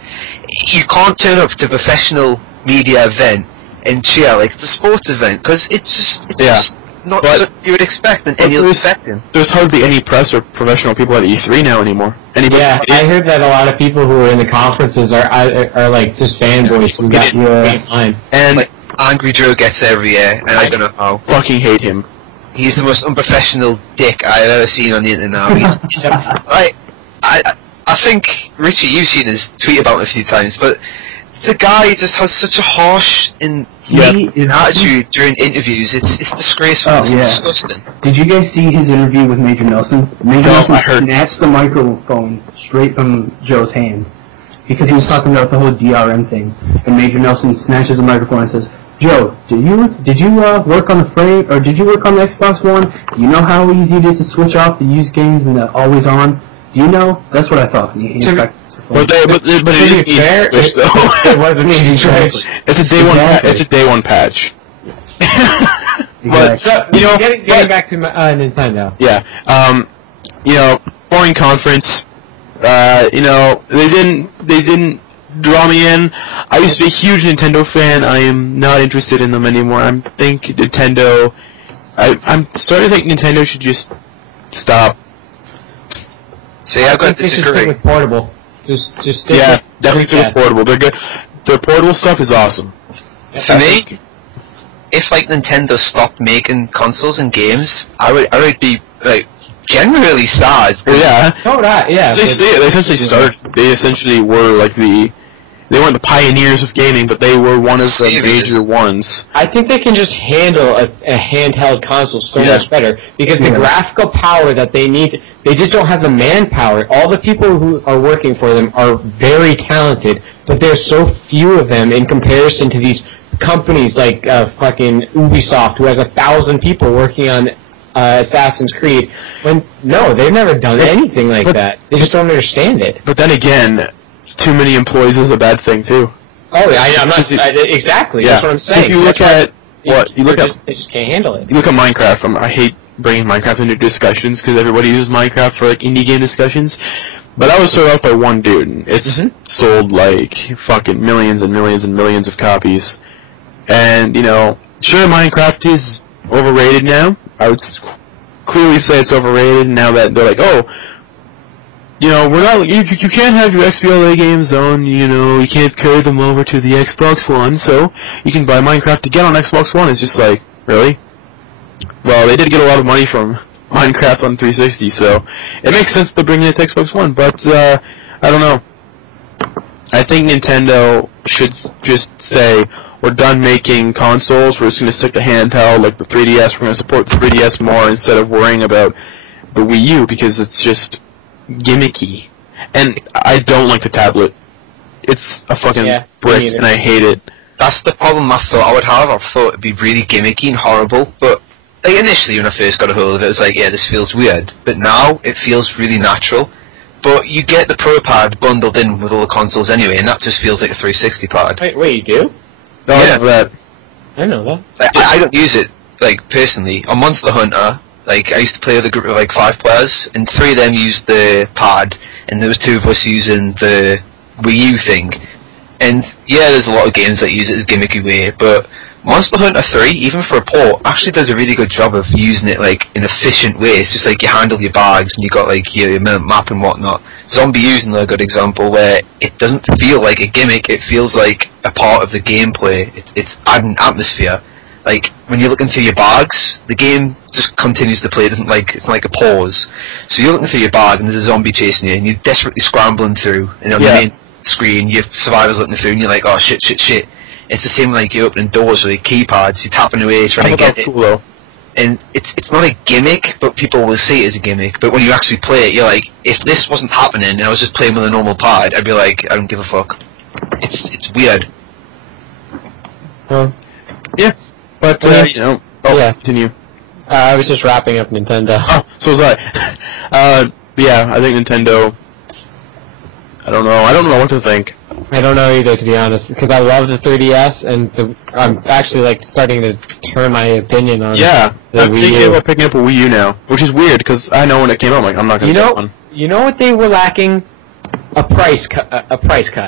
You can't turn up to a professional media event and cheer like it's a sports event, because it's just not what you would expect and you're expecting. There's hardly any press or professional people at E3 now anymore. Anybody? Yeah, I heard that a lot of people who are in the conferences are like just fanboys who got line. And like, Angry Joe gets there every year, and I don't know how. Fucking hate him. He's the most unprofessional dick I've ever seen on the internet now. I think, Richie, you've seen his tweet about it a few times, but the guy just has such a harsh attitude during interviews. It's disgraceful. It's disgusting. Did you guys see his interview with Major Nelson? Major Nelson snatched the microphone straight from Joe's hand because he was talking about the whole DRM thing. And Major Nelson snatches the microphone and says, "Joe, did you work on the frame, or did you work on the Xbox One? Do you know how easy it is to switch off the used games and the always on? Do you know?" That's what I thought. But it is fair. It's a day one patch. But you know, getting back to Nintendo. Yeah. You know, boring conference. You know, they didn't draw me in. I used to be a huge Nintendo fan. I am not interested in them anymore. I'm starting to think Nintendo should just stop. See, I've got to disagree. With portable. Just stick Definitely stick with portable. They're good. Their portable stuff is awesome. For me, if like Nintendo stopped making consoles and games, I would be like generally sad. Yeah. Oh, right, yeah. They essentially were like they weren't the pioneers of gaming, but they were one of the major ones. I think they can just handle a handheld console so much better, because the graphical power that they need, they just don't have the manpower. All the people who are working for them are very talented, but there's so few of them in comparison to these companies like fucking Ubisoft, who has 1,000 people working on Assassin's Creed. No, they've never done anything like that. They just don't understand it. But then again, too many employees is a bad thing too. Oh, I'm not exactly. Yeah. That's what I'm saying. You look at they just can't handle it. You look at Minecraft. I hate bringing Minecraft into discussions because everybody uses Minecraft for like indie game discussions. But that was started off by one dude, and it's sold like fucking millions and millions and millions of copies. And sure, Minecraft is overrated now. I would clearly say it's overrated now that they're like, oh, we're not. You can't have your XBLA games on. You can't carry them over to the Xbox One, so you can buy Minecraft again on Xbox One. It's just like, really? Well, they did get a lot of money from Minecraft on 360, so it makes sense to bring it to Xbox One. But I don't know. I think Nintendo should just say, we're done making consoles, we're just going to stick to handheld, like the 3DS, we're going to support the 3DS more instead of worrying about the Wii U, because it's just gimmicky. And I don't like the tablet. It's a fucking brick, and I hate it. That's the problem I thought I would have. I thought it'd be really gimmicky and horrible, but like initially when I first got a hold of it, it was like, yeah, this feels weird. But now, it feels really natural. But you get the Pro Pad bundled in with all the consoles anyway, and that just feels like a 360 pad. Wait, you do? No, yeah. I know that. Like, I don't use it, like, personally. On Monster Hunter, like, I used to play with a group of, like, 5 players, and 3 of them used the pad, and there was 2 of us using the Wii U thing. And, yeah, there's a lot of games that use it as gimmicky way, but Monster Hunter 3, even for a port, actually does a really good job of using it, like, in an efficient way. It's just like you handle your bags, and you got, like, your map and whatnot. Zombie U's another good example where it doesn't feel like a gimmick, it feels like a part of the gameplay. It's adding atmosphere. Like, when you're looking through your bags, the game just continues to play, it's like a pause. So you're looking through your bag and there's a zombie chasing you, and you're desperately scrambling through, and on the main screen, your survivor's looking through, and you're like, oh shit. It's the same like you're opening doors with your keypads, you're tapping away trying to get it. Cool, though. And it's not a gimmick, but people will see it as a gimmick. But when you actually play it, you're like, if this wasn't happening and I was just playing with a normal pad, I'd be like, I don't give a fuck. It's weird. Yeah. But, continue. I was just wrapping up Nintendo. Oh, so was I. Yeah, I think Nintendo, I don't know what to think. I don't know either, to be honest, because I love the 3DS, and I'm actually like starting to turn my opinion on. Yeah, the I'm thinking about picking up a Wii U now, which is weird because I know when it came out, I'm like, I'm not gonna get one. You know what they were lacking? A price cut.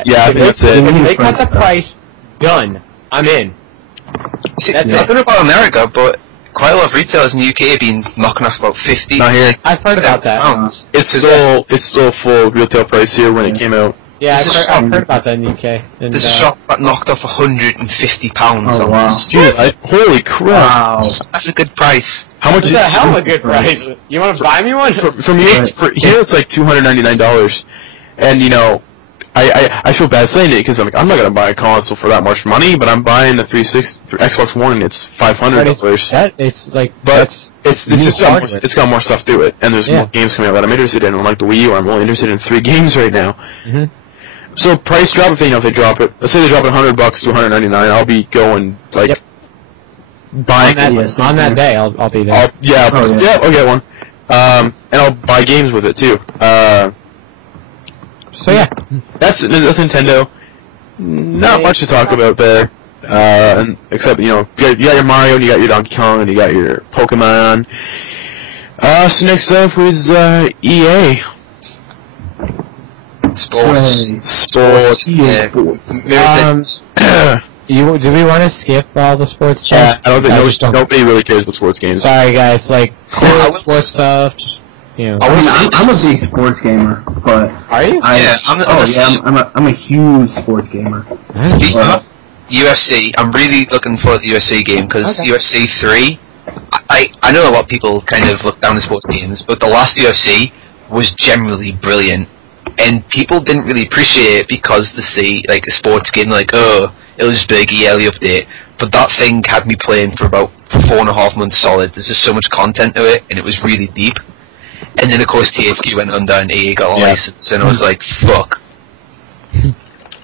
Yeah, I think that's it. If they cut the price, done. I'm in. See, I don't know about America, but quite a lot of retailers in the UK have been knocking off about 50. Not here. I've heard about that. It's still full retail price here when it came out. Yeah, I've heard about that in the UK. And, there's a shop that knocked off £150 on this. Dude, holy crap! Wow. That's a good price. How much is that? Hell of a good price. You want to buy me one? For me, here it's like $299, and I feel bad saying it because I'm not gonna buy a console for that much money, but I'm buying the 360 for Xbox One, and it's $500. It's got more stuff to it, and there's more games coming out that I'm interested in. Unlike the Wii U, I'm only interested in 3 games right now. Mm-hmm. So price drop, if they drop it, let's say they drop it $100 to $199, I'll be going buying on that day. I'll be there. I'll get one, and I'll buy games with it too. So yeah, that's Nintendo. Not much to talk about there, and except you got your Mario, and you got your Donkey Kong, and you got your Pokemon. So next up was EA. Sports. Yeah. Do we want to skip all the sports stuff? Yeah, I don't think nobody really cares about sports games. Sorry guys, like sports stuff. you know. I would say I'm a this. big sports gamer, but Are you? I'm a huge sports gamer. FIFA, UFC. I'm really looking for the UFC game because Okay. UFC 3. I know a lot of people kind of look down on sports games, but the last UFC was generally brilliant, and people didn't really appreciate it because the sports game, like, oh, it was big, early update. But that thing had me playing for about 4.5 months solid. There's just so much content to it, and it was really deep. And then, of course, THQ went under and EA got a license, and I was like, fuck.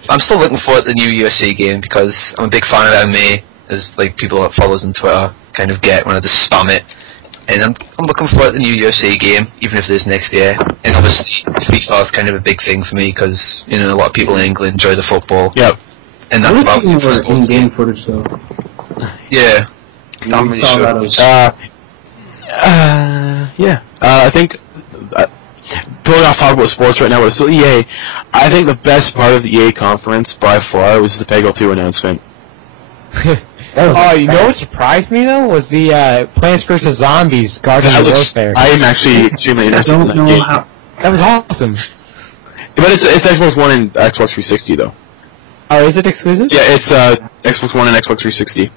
I'm still looking forward to the new UFC game because I'm a big fan of MMA, as like people that follow us on Twitter kind of get when I just spam it. And I'm looking forward to the new UFC game, even if it is next year. And obviously, FIFA is kind of a big thing for me because, you know, a lot of people in England enjoy the football. Yep. And that's about more sports in-game game. footage, though. Yeah. I'm really saw sure. that Yeah. I think, pulling off talk about sports right now, but it's still EA. I think the best part of the EA conference by far was the Peggle 2 announcement. Oh, you know what surprised me though was the Plants vs Zombies Garden That of looks, Warfare. I am actually extremely I interested in don't that know game. how. That was awesome. But it's Xbox One and Xbox 360 though. Oh, is it exclusive? Yeah, it's Xbox One and Xbox 360.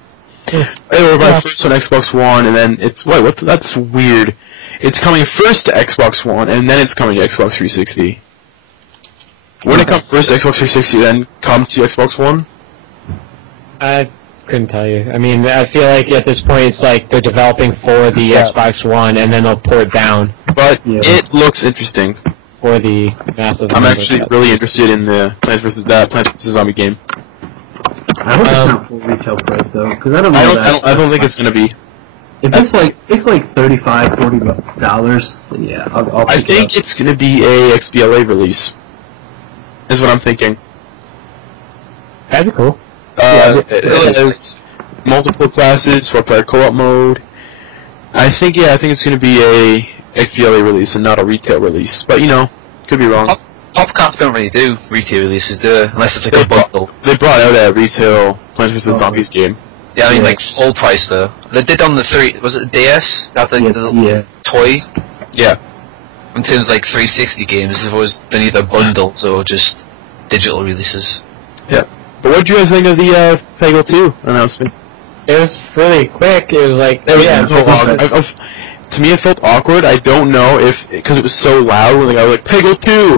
They were by first on Xbox One, and then it's that's weird. It's coming first to Xbox One, and then it's coming to Xbox 360. Wouldn't it come first to Xbox 360, then come to Xbox One? I couldn't tell you. I mean, I feel like at this point it's like they're developing for the Xbox One, and then they'll port it down But it looks interesting. for the massive. I'm actually really interested in the Plants vs. Zombie game. I hope it's not full retail price though, because I don't know I don't think it's gonna be. If it's like $35-$40, then yeah, I'll I pick think it up. it's gonna be a XBLA release. Is what I'm thinking. That'd be cool. It has multiple classes, 4-player co-op mode. I think it's gonna be a XBLA release and not a retail release. But you know, could be wrong. PopCap don't really do retail releases, do they? Unless it's like a bundle. They brought out a retail Plants vs. Zombies game. Yeah, I mean, like, full price, though. They did on the was it the DS? That the little toy? Yeah. In terms of, like, 360 games, it was been either bundles or just digital releases. Yeah. But what did you guys think of the Peggle 2 announcement? It was really quick. It was like It was so awkward. To me, it felt awkward. I don't know if because it was so loud when the guy was like Peggle 2.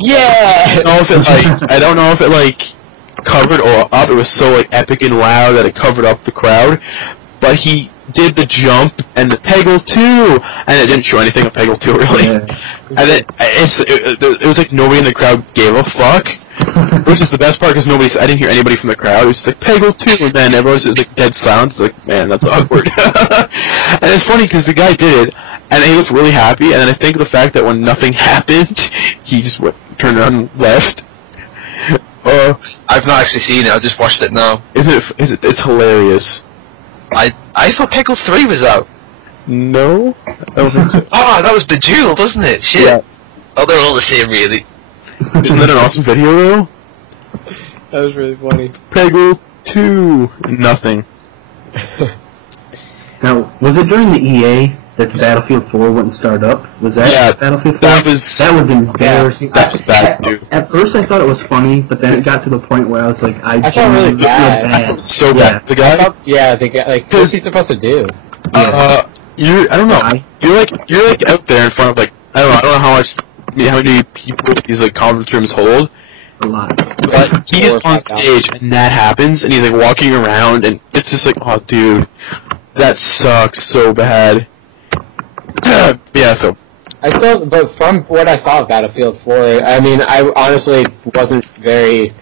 yeah. I don't know if it like covered or up. It was so like epic and loud that it covered up the crowd. But he did the jump and the Peggle 2, and it didn't show anything of Peggle 2 really. Yeah. And then it was like nobody in the crowd gave a fuck. Which is the best part because I didn't hear anybody from the crowd. It was just like Peggle 2, and then everyone was like dead silent. It's like, man, that's awkward. And it's funny because the guy did it, and he looked really happy. And then I think the fact that when nothing happened, he just turned around and left. I've not actually seen it. I just watched it now. It's hilarious. I thought Peggle 3 was out. No, I don't think so. Oh, that was Bejeweled, wasn't it? Shit. Yeah. Oh, they're all the same, really. Isn't that an awesome video though? That was really funny. Peggle 2, nothing. Now, was it during the EA that the Battlefield 4 wouldn't start up? Was that Battlefield 4? That was embarrassing. that was bad too. At first I thought it was funny, but then it got to the point where I was like, I felt really bad. So bad. The guy. The guy. Like, what's he supposed to do? I don't know. You're like out there in front of like I don't know how many people these like conference rooms hold. A lot. But he's on stage and that happens and he's like walking around and it's just like, oh dude, that sucks so bad. Yeah, so But from what I saw of Battlefield 4, I mean, I honestly wasn't very.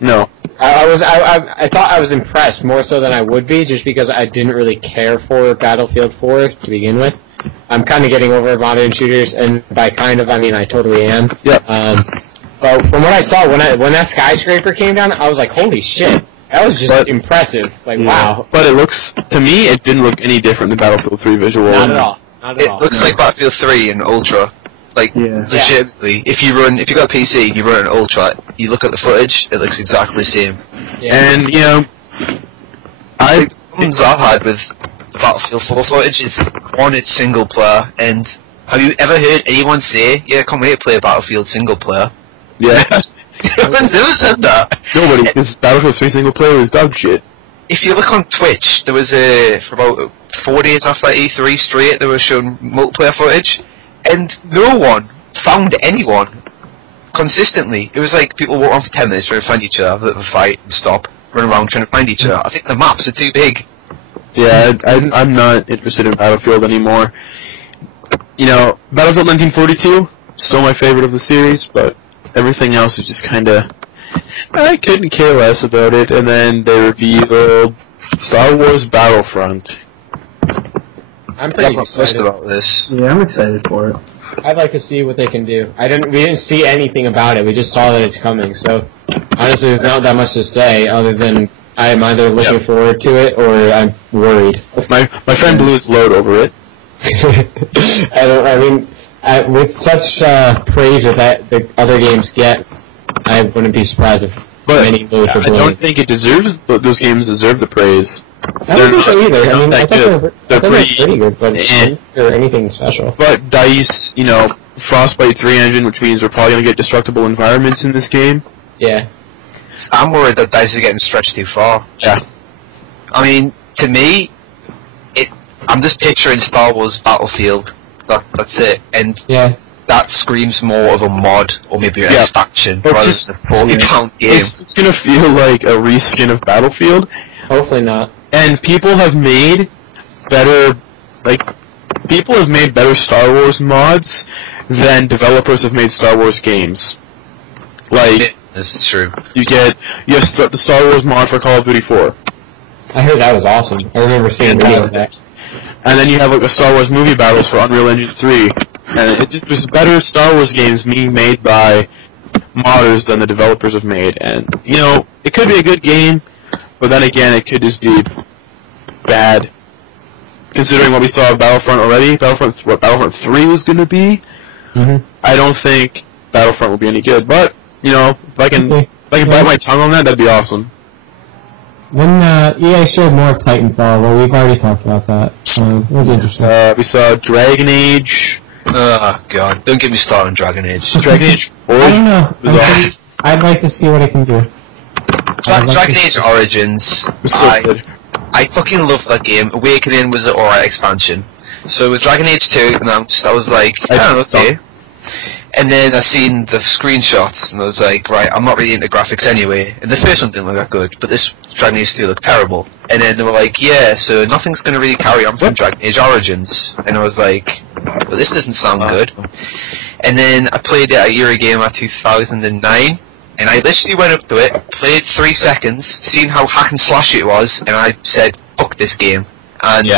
no. I thought I was impressed more so than I would be, just because I didn't really care for Battlefield 4 to begin with. I'm kind of getting over modern shooters, and by kind of I mean I totally am. Yep. But from what I saw, when that skyscraper came down, I was like, holy shit, that was just impressive. Like, wow. But it looks, to me, it didn't look any different than Battlefield 3 visual. Not at all. Not at all. It looks like Battlefield 3 in Ultra. Like, legitimately, if you got a PC, you run an Ultra, you look at the footage, it looks exactly the same. Yeah. And, you know, The problems I've had with Battlefield 4 footage is, one, it's single player, and Have you ever heard anyone say, "Yeah, come here, play a Battlefield single player"? Yeah. I've never said that. Nobody, because Battlefield 3 single player is dog shit. If you look on Twitch, there was for about 4 days after E3 straight, they were showing multiplayer footage, and no one found anyone consistently. It was like people walk on for 10 minutes trying to find each other, have a bit of a fight, and stop, run around trying to find each other. I think the maps are too big. Yeah, I'm not interested in Battlefield anymore. You know, Battlefield 1942, still my favorite of the series, but everything else is just kinda... I couldn't care less about it, and then they revealed Star Wars Battlefront. I'm pretty I'm excited about this. Yeah, I'm excited for it. I'd like to see what they can do. We didn't see anything about it. We just saw that it's coming. So honestly, there's not that much to say other than I'm either looking forward to it or I'm worried. My friend blew his load over it. With such praise that the other games get, I wouldn't be surprised if many loads are I don't think it deserves. Those games deserve the praise. I don't think so either. I mean, I thought they were pretty good, but or anything special. But DICE, you know, Frostbite 3 engine, which means we're probably going to get destructible environments in this game. Yeah. I'm worried that DICE is getting stretched too far. Yeah. I mean, to me, I'm just picturing Star Wars Battlefield. That's it. And yeah, that screams more of a mod or maybe an expansion or rather than a 40-pound game. It's going to feel like a reskin of Battlefield. Hopefully not. And people have made better Star Wars mods than developers have made Star Wars games. Like, this is true. you have the Star Wars mod for Call of Duty 4. I heard that was awesome. I remember seeing videos of that. And then you have like the Star Wars movie battles for Unreal Engine 3. And it's just, there's better Star Wars games being made by modders than the developers have made. And, you know, it could be a good game, but then again, it could just be bad. Considering what we saw of Battlefront already, what Battlefront 3 was going to be, I don't think Battlefront will be any good. But, you know, if I can bite my tongue on that, that'd be awesome. When EA showed more of Titanfall, well, we've already talked about that. It was interesting. We saw Dragon Age. Oh god, don't get me started on Dragon Age. Dragon Age 4 I don't know. was awesome. I'd like to see what it can do. Dragon Age Origins. It was so good. I fucking love that game. Awakening was an alright expansion. So with Dragon Age 2 announced, I was like, okay. And then I seen the screenshots, and I was like, right, I'm not really into graphics anyway. And the first one didn't look that good, but this Dragon Age 2 looked terrible. And then they were like, yeah, so nothing's going to really carry on from Dragon Age Origins. And I was like, well, this doesn't sound good. And then I played it a year ago, 2009, and I literally went up to it, played 3 seconds, seen how hack and slash it was, and I said, fuck this game. And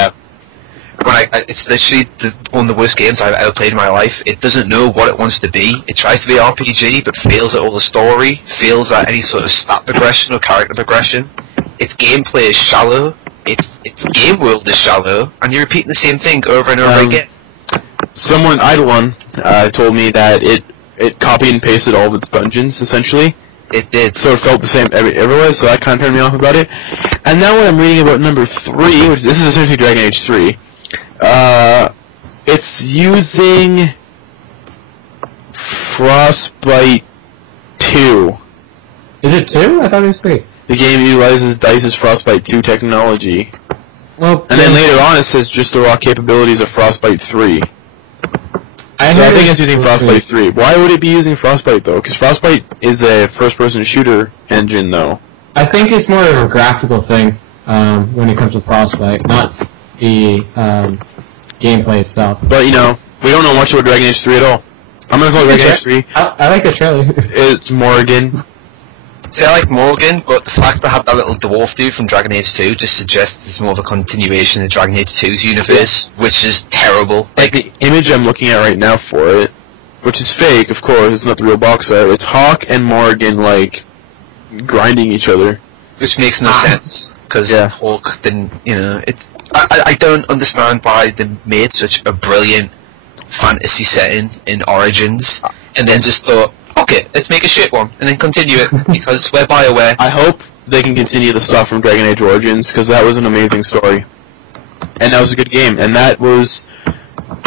it's literally one of the worst games I've ever played in my life. It doesn't know what it wants to be. It tries to be RPG, but fails at all the story, fails at any sort of stat progression or character progression. Its gameplay is shallow, its game world is shallow, and you're repeating the same thing over and over again. Someone, Eidolon, told me that it copied and pasted all of its dungeons, essentially. It did. So it felt the same everywhere, so that kind of turned me off about it. And now when I'm reading about number 3, which this is essentially Dragon Age 3, it's using Frostbite 2. Is it 2? I thought it was 3. The game utilizes DICE's Frostbite 2 technology. Well, and then later on it says just the raw capabilities of Frostbite 3. I think it's using Frostbite 3. Why would it be using Frostbite, though? Because Frostbite is a first-person shooter engine, though. I think it's more of a graphical thing when it comes to Frostbite, not the gameplay itself. But, you know, we don't know much about Dragon Age 3 at all. I'm going to call it Dragon Age 3. I like the trailer. It's Morgan. See, I like Morgan, but the fact that I had that little dwarf dude from Dragon Age 2 just suggests it's more of a continuation of Dragon Age 2's universe, which is terrible. Like, the image I'm looking at right now for it, which is fake, of course, it's not the real box art, it's Hawk and Morgan, like, grinding each other. Which makes no sense, because Hawk didn't, you know, I don't understand why they made such a brilliant fantasy setting in Origins, and then just thought, okay, let's make a shit one, and then continue it, because we're BioWare. I hope they can continue the stuff from Dragon Age Origins, because that was an amazing story. And that was a good game, and that was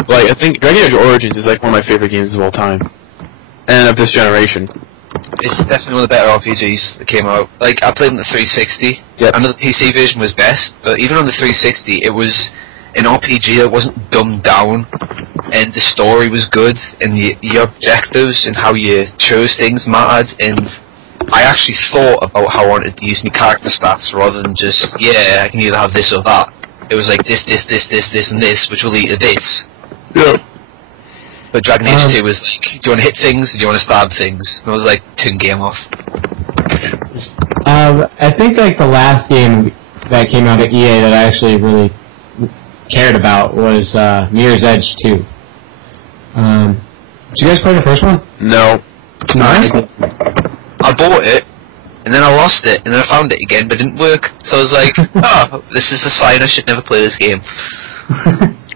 Like, I think Dragon Age Origins is like one of my favorite games of all time. And of this generation. It's definitely one of the better RPGs that came out. Like, I played on the 360. Yep. I know the PC version was best, but even on the 360, it was an RPG that wasn't dumbed down, and the story was good, and your objectives and how you chose things mattered, and I actually thought about how I wanted to use my character stats rather than just, yeah, I can either have this or that. It was like this, and this, which will lead to this. Yeah. But Dragon Age 2 was like, do you want to hit things or do you want to stab things? And I was like, turn game off. I think like the last game that came out at EA that I actually really cared about was Mirror's Edge 2. Did you guys play the first one? No. No. I bought it, and then I lost it, and then I found it again, but it didn't work. So I was like, oh, this is a sign I should never play this game.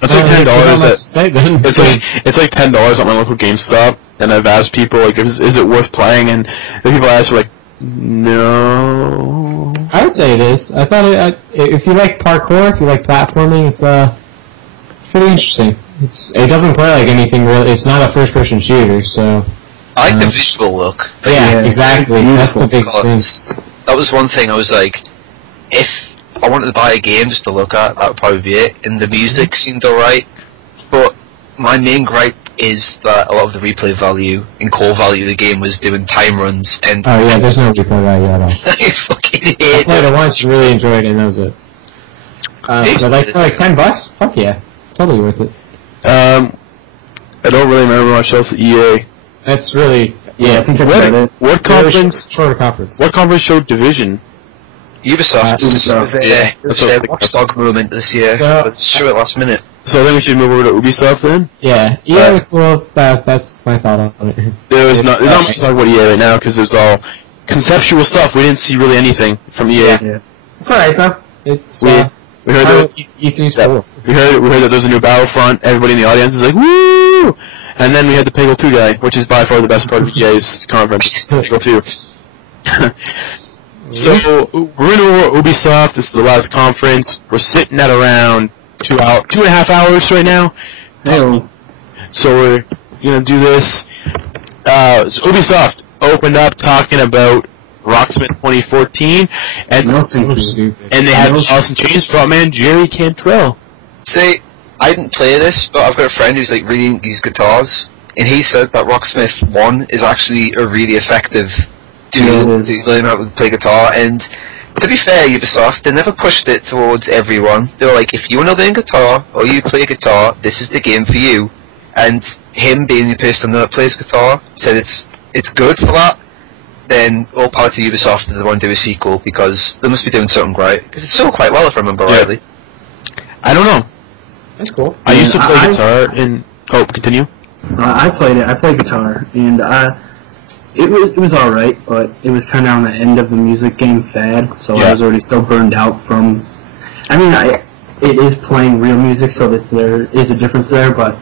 It's like $10. It's like $10 at my local GameStop, and I've asked people like, is it worth playing? And the people I asked were like, no. I would say it is. I thought if you like parkour, if you like platforming, it's pretty interesting. It doesn't play like anything really. It's not a first-person shooter, so. I like the visual look. Yeah, exactly. That's the big thing. That was one thing I was like, if I wanted to buy a game just to look at, that would probably be it. And the music seemed alright, but my main gripe is that a lot of the replay value and core value of the game was doing time runs. And oh yeah, there's no replay value at all. I fucking hate I played it once, really enjoyed it, and that was it. But like $10, fuck yeah, totally worth it. I don't really remember much else at EA. That's really I think that's about it. What conference? Shorter conference. What conference showed Division? Ubisoft. Yeah, it's a watchdog moment this year. Show it last minute. So I think we should move over to Ubisoft then? Yeah, EA was cool, that's my thought on it. There's not much to talk about EA right now, because there's all conceptual stuff. We didn't see really anything from EA. Yeah. It's alright though. It's, we heard that there's a new Battlefront, everybody in the audience is like, woo! And then we had the Peggle 2 guy, which is by far the best part of EA's conference, Peggle 2. So, we're in Ubisoft, this is the last conference, we're sitting at around 2.5 hours right now. Hey. So we're gonna do this. So Ubisoft opened up talking about Rocksmith 2014, and they had Awesome Chains frontman Jerry Cantrell. See, I didn't play this, but I've got a friend who's like really into these guitars, and he said that Rocksmith 1 is actually a really effective tool to learn how to play guitar. And to be fair, Ubisoft, they never pushed it towards everyone. They were like, if you want to learn guitar, or you play guitar, this is the game for you. And him being the person that plays guitar said it's good for that. Then all power to Ubisoft if they want to do a sequel, because they must be doing something right. Because it's sold quite well, if I remember rightly. I don't know. That's cool. I used to play guitar in... Oh, continue. I played it. I played guitar, and it was all right, but it was kind of on the end of the music game fad, so I was already so burned out from. I mean, it is playing real music, so that there is a difference there, but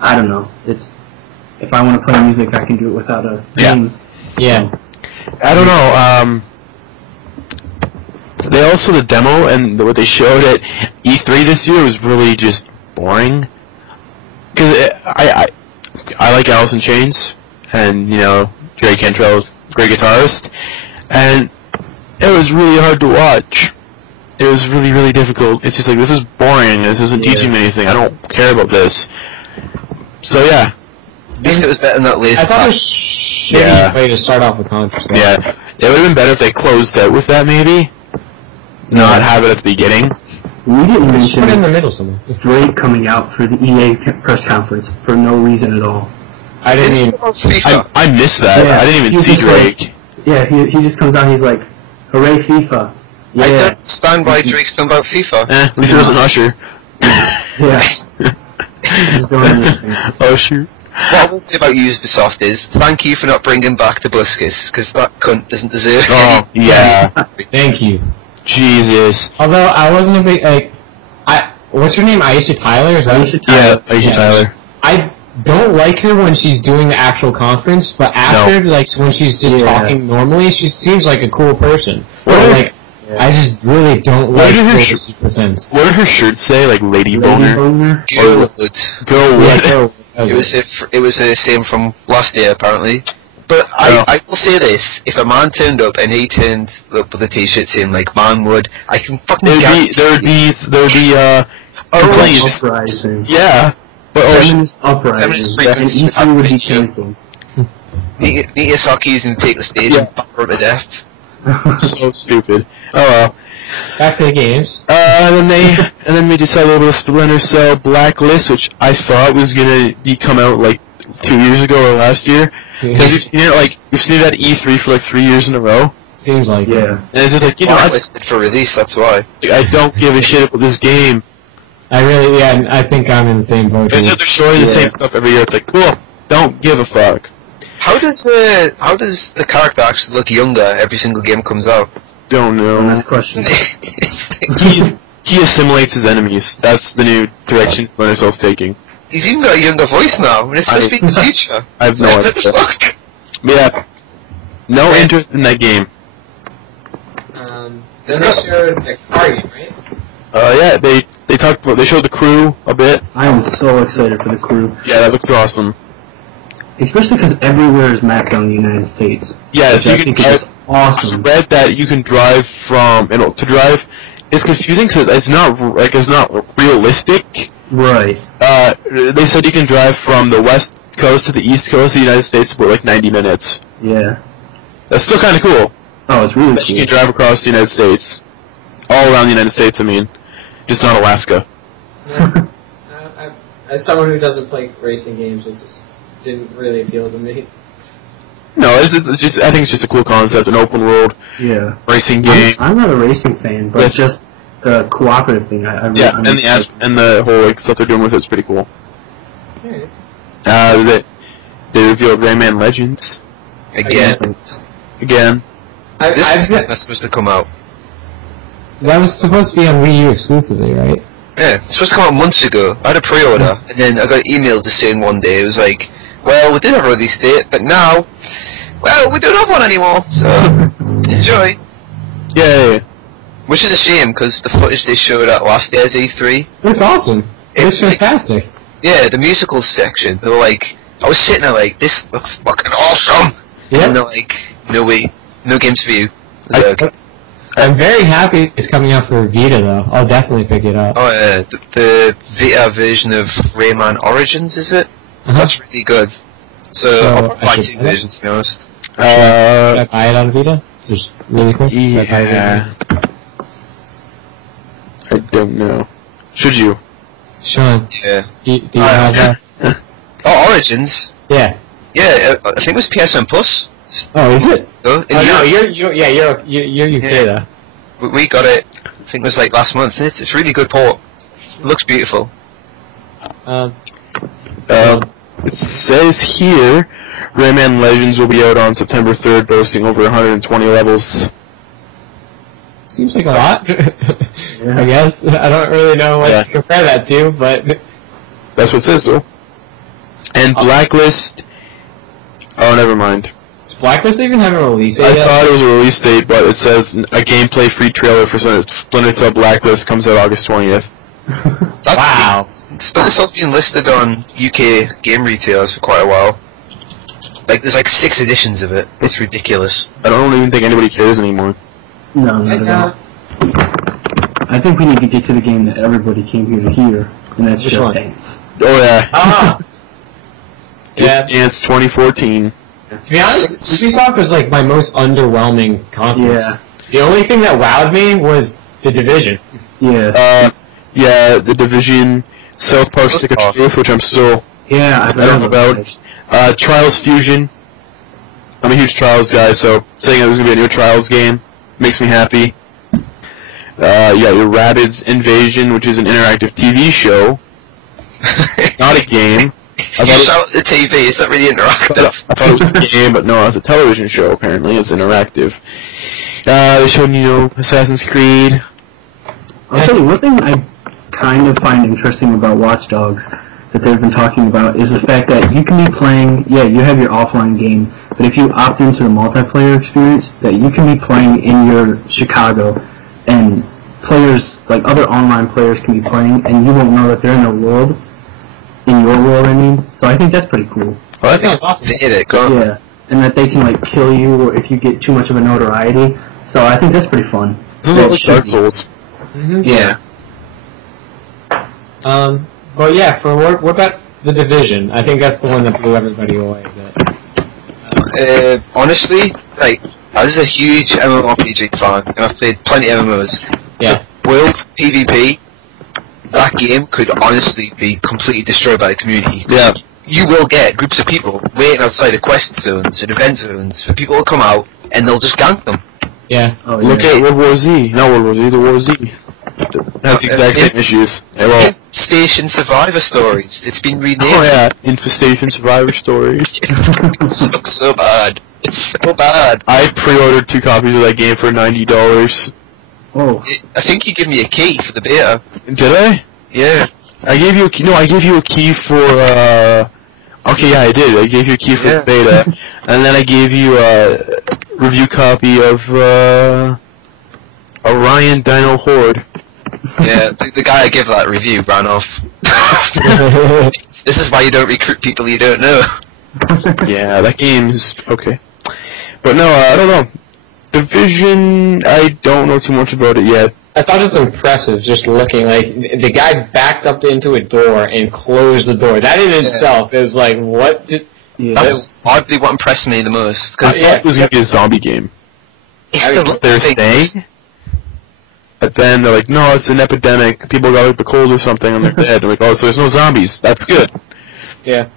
I don't know. It's if I want to play music, I can do it without a game. Yeah. I don't know. They also the demo and what they showed at E3 this year was really just boring. Because I like Alice in Chains, and you know Jerry Cantrell is a great guitarist, and it was really hard to watch. It was really, really difficult. It's just like, this is boring. This isn't teaching me anything. I don't care about this. So yeah. At least it was better than that lazy. I thought it was shitty way to start off with conference. Yeah, it would have been better if they closed out with that, maybe. Not have it at the beginning. We didn't mention put it in the middle somewhere. Drake coming out for the EA press conference for no reason at all. I didn't even. I missed that. Yeah, I didn't even see Drake. He just comes out. He's like, "Hooray, FIFA!" Yeah. I don't stand by Drake's talking about FIFA. At least it wasn't Usher. Yeah. Usher. What I will say about Ubisoft is, thank you for not bringing back the Bliskus, because that cunt doesn't deserve it. Oh, yeah. Thank you. Jesus. Although I wasn't a big what's her name? Aisha Tyler? Is that Aisha Tyler? Yeah, Aisha Tyler. I don't like her when she's doing the actual conference, but after, like, when she's just talking normally, she seems like a cool person. I just really don't What like did her those percents. What did her shirt say? Like Lady Boner? Good. Go what? It was the same from last year apparently. But I will say this: if a man turned up and he turned up with a T-shirt saying like "Man would," I can fucking There would be complaints. Uprising. Yeah, but Feminist uprising. Feminist And E3 would be cancelled. Need your sockies and take the stage and fuck her to death. so stupid. Oh well. Back to the games. And then we just had a little bit of Splinter Cell Blacklist, which I thought was gonna come out like 2 years ago or last year. Because we've seen it at E3 for like 3 years in a row. Seems like it. Yeah. And it's just like, Blacklisted for release, that's why. I don't give a shit about this game. I think I'm in the same boat. They're showing the same stuff every year. It's like, cool, don't give a fuck. How does the character actually look younger every single game comes out? Don't know. Nice question. He assimilates his enemies. That's the new direction Splinter Cell's taking. He's even got a younger voice now, and it's supposed to be in the future. I have no idea. What the fuck? Yeah. No interest in that game. Then they showed the car game, right? Yeah, they showed the crew a bit. I am so excited for the crew. Yeah, that looks awesome. Especially because everywhere is mapped on the United States. Yes, I think it's awesome. I read that you can drive from, to drive, it's confusing because it's not realistic. Right. They said you can drive from the west coast to the east coast of the United States for like 90 minutes. Yeah. That's still kind of cool. Oh, it's really cool. You can drive across the United States. All around the United States, I mean. Just not Alaska. As someone who doesn't play racing games, it just didn't really appeal to me. No, it's just, I think it's just a cool concept, an open world racing game. I'm not a racing fan, but just the cooperative thing. And the whole stuff they're doing with it's pretty cool. Alright. They revealed Rayman Legends. Again. That's supposed to come out. That was supposed to be on Wii U exclusively, right? Yeah, it's supposed to come out months ago. I had a pre-order, and then I got an email just saying one day, it was like, well, we did have a release date, but now, well, we don't have one anymore, so enjoy. Yay. Which is a shame, because the footage they showed at last year's E3... It's awesome. It's fantastic. Yeah, the musical section, they were like, I was sitting there like, this looks fucking awesome! Yeah. And they're like, no way, no games for you. I'm very happy it's coming out for Vita, though. I'll definitely pick it up. Oh yeah, the Vita version of Rayman Origins, is it? That's really good. So I'll probably buy 2 versions, to be honest. Should I buy it on Vita? Just really quick? Yeah. I don't know. Should you? Sean. Yeah. Do you have Oh, Origins? Yeah. Yeah, I think it was PSN Plus. Oh, is it? No, you're UK though. We got it, I think it was like last month. It's a really good port. It looks beautiful. It says here, Rayman Legends will be out on September 3rd, boasting over 120 levels. Seems like a lot. I guess. I don't really know what to compare that to, but... That's what it says, though. And Blacklist... Oh, never mind. Does Blacklist even have a release date I thought it was a release date, but it says a gameplay free trailer for Splinter Cell Blacklist comes out August 20th. Wow. Splinter Cell's been listed on UK game retailers for quite a while. Like, there's like 6 editions of it. It's ridiculous. I don't even think anybody cares anymore. No, not at all. I think we need to get to the game that everybody came here to hear, and that's Just Dance. Oh yeah. Yeah. Dance 2014. To be honest, Ubisoft was like my most underwhelming conference. Yeah. The only thing that wowed me was The Division. Yeah. Yeah, The Division, South Park Stick of Truth, which I'm still I don't know about. Trials Fusion. I'm a huge Trials guy, so saying there's gonna be a new Trials game makes me happy. You got your Rabbids Invasion, which is an interactive TV show. Not a game. You shout at the TV, is that really interactive? I thought it was a game, but no, it's a television show, apparently. It's interactive. They showed, Assassin's Creed. I'll tell you, one thing I kind of find interesting about Watch Dogs that they've been talking about is the fact that you can be playing, you have your offline game, but if you opt into the multiplayer experience, that you can be playing in your Chicago and players, like other online players, can be playing, and you won't know that they're in the world, in your world, I mean. So I think that's pretty cool. Well, I think it's awesome. They hit it, go on. Yeah, and that they can like kill you or if you get too much of a notoriety. So I think that's pretty fun. This is like Dark Souls. Mm-hmm. Yeah. Well, yeah. What about The Division? I think that's the one that blew everybody away. Honestly, like, I was a huge MMORPG fan, and I've played plenty of MMOs. Yeah. World PvP, that game could honestly be completely destroyed by the community. Yeah. You will get groups of people waiting outside of quest zones and event zones for people to come out, and they'll just gank them. Yeah. Oh, Look at World War Z. Not World War Z, the War Z. Has the exact same issues. Yeah, well, Infestation Survivor Stories. It's been renamed. oh yeah, Infestation Survivor Stories. It's so bad. It's so bad. I pre-ordered 2 copies of that game for $90. Oh. I think you gave me a key for the beta. Did I? Yeah. I gave you a key. No, I gave you a key for. Okay, yeah, I did. I gave you a key for the beta, and then I gave you a review copy of Orion Dino Horde. Yeah, the guy I gave that review ran off. This is why you don't recruit people you don't know. Yeah, that game's okay. But no, I don't know. Division, I don't know too much about it yet. I thought it was impressive just looking, like, the guy backed up into a door and closed the door. That in itself is like, what did... Yeah. That's oddly what impressed me the most. I thought it was going to be a zombie game. It's the They're thing. saying. But then they're like, no, it's an epidemic. People got like the cold or something and they're dead. I'm like, oh, so there's no zombies. That's good. Yeah.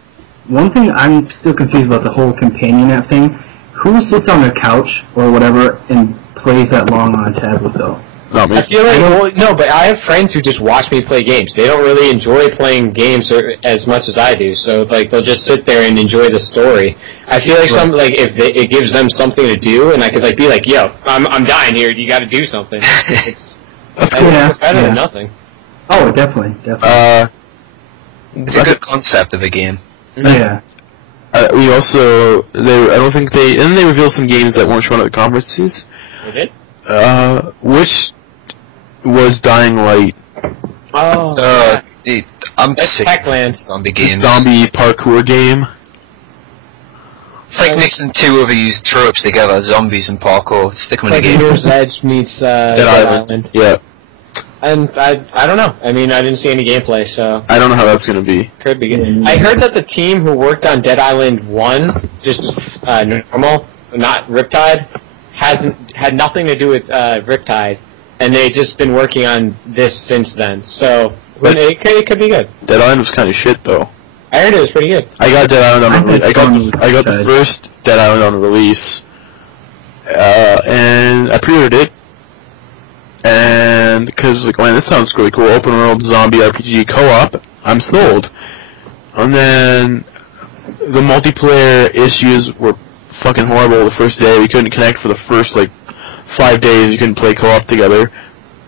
One thing I'm still confused about the whole companion app thing. Who sits on their couch or whatever and plays that long on a tablet though? Not me. I feel like, well, no, but I have friends who just watch me play games. They don't really enjoy playing games as much as I do, so like they'll just sit there and enjoy the story. I feel like if it gives them something to do, and I could like be like, yo, I'm dying here. You got to do something. That's cool. It's better than nothing. Oh, definitely. It's a good concept of a game. Yeah. We also, I don't think didn't they reveal some games that weren't shown at the conferences? They did? Which was Dying Light. Oh. I'm That's sick of Techland. zombie games. Zombie parkour game. It's like mixing 2 overused tropes together, zombies and parkour. Stick them in a Like game. Mirror's Edge meets Dead Island. Yeah. And I don't know. I mean, I didn't see any gameplay, so I don't know how that's going to be. could be good. I heard that the team who worked on Dead Island 1, just normal, not Riptide, had nothing to do with Riptide, and they've just been working on this since then. So it could be good. Dead Island was kind of shit though. I heard it was pretty good. I got Dead Island on I got the first Dead Island on release, and I pre-ordered it, and because like, man, this sounds really cool, open world zombie RPG co-op. I'm sold. And then the multiplayer issues were fucking horrible the first day. We couldn't connect for the first like 5 days. We couldn't play co-op together,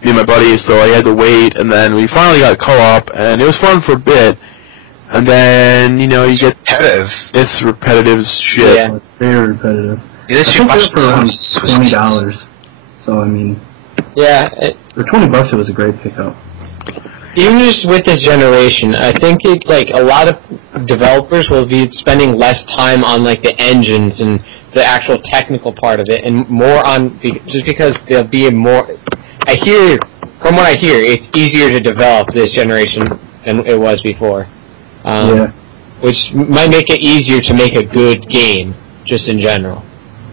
me and my buddies. So I had to wait, and then we finally got co-op, and it was fun for a bit. And then you get repetitive. It's repetitive as shit. Yeah. It's very repetitive. Yeah, I think it was for around $20. So I mean, Yeah. for $20 it was a great pickup. Even just with this generation, I think it's like a lot of developers will be spending less time on like the engines and the actual technical part of it, and more on just because there'll be more. From what I hear, it's easier to develop this generation than it was before. Yeah. Which might make it easier to make a good game, just in general.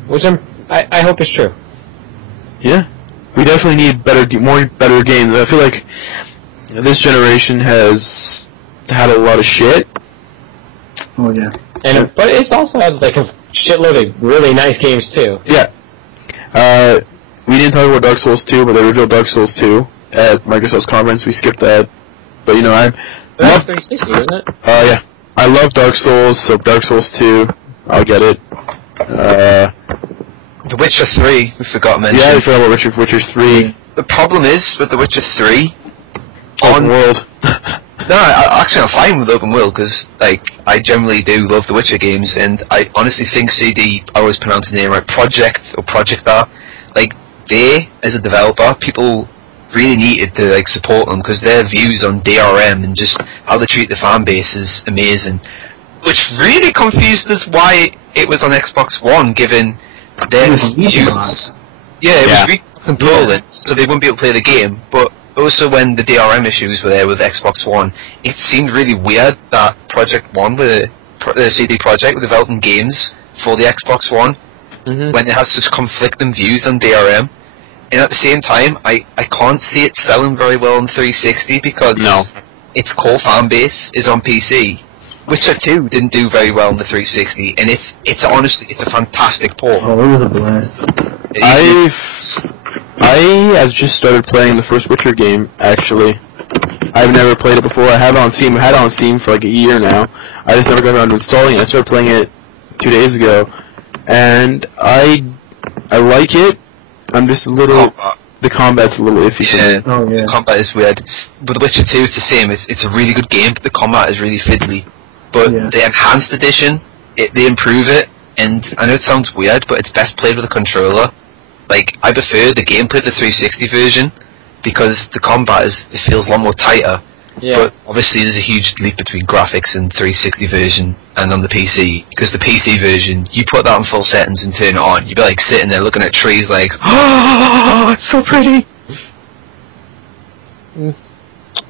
Which I hope is true. Yeah, we definitely need better games. I feel like this generation has had a lot of shit. Oh yeah. But it also has like a shitload of really nice games too. Yeah. We didn't talk about Dark Souls 2, but they revealed Dark Souls 2 at Microsoft's conference. We skipped that. But That's 360, isn't it? yeah. I love Dark Souls, so Dark Souls 2, I'll get it. The Witcher 3, we forgot to mention. Yeah, I forgot about Witcher 3. The problem is, with The Witcher 3... Open world. No, I'm fine with open world, because, like, I generally do love The Witcher games, and I honestly think CD, I always pronounce the name right, Project R, like, they, as a developer, people really needed to like support them because their views on DRM and just how they treat the fan base is amazing. Which really confused us why it was on Xbox One, given their views. Yeah, it was really controlling, so they wouldn't be able to play the game. But also when the DRM issues were there with Xbox One, it seemed really weird that Project One, the CD Projekt, were developing games for the Xbox One, when it has such conflicting views on DRM. And at the same time, I can't see it selling very well on 360 because its core fan base is on PC. Witcher 2 didn't do very well on the 360, and it's honestly, it's a fantastic port. Oh, it was a blast. I have just started playing the first Witcher game, actually. I've never played it before. I have it on Steam. I had it on Steam for like a year now. I just never got around to installing it. I started playing it 2 days ago, and I like it. I'm just a little... The combat's a little iffy for me. Oh, yeah. The combat is weird. With Witcher 2, it's the same. It's a really good game, but the combat is really fiddly. But the Enhanced Edition, they improve it, and I know it sounds weird, but it's best played with a controller. Like, I prefer the gameplay of the 360 version, because the combat it feels a lot more tighter. Yeah. But obviously there's a huge leap between graphics and 360 version and on the PC, because the PC version, you put that on full settings and turn it on, you'd be like sitting there looking at trees like, oh, it's so pretty!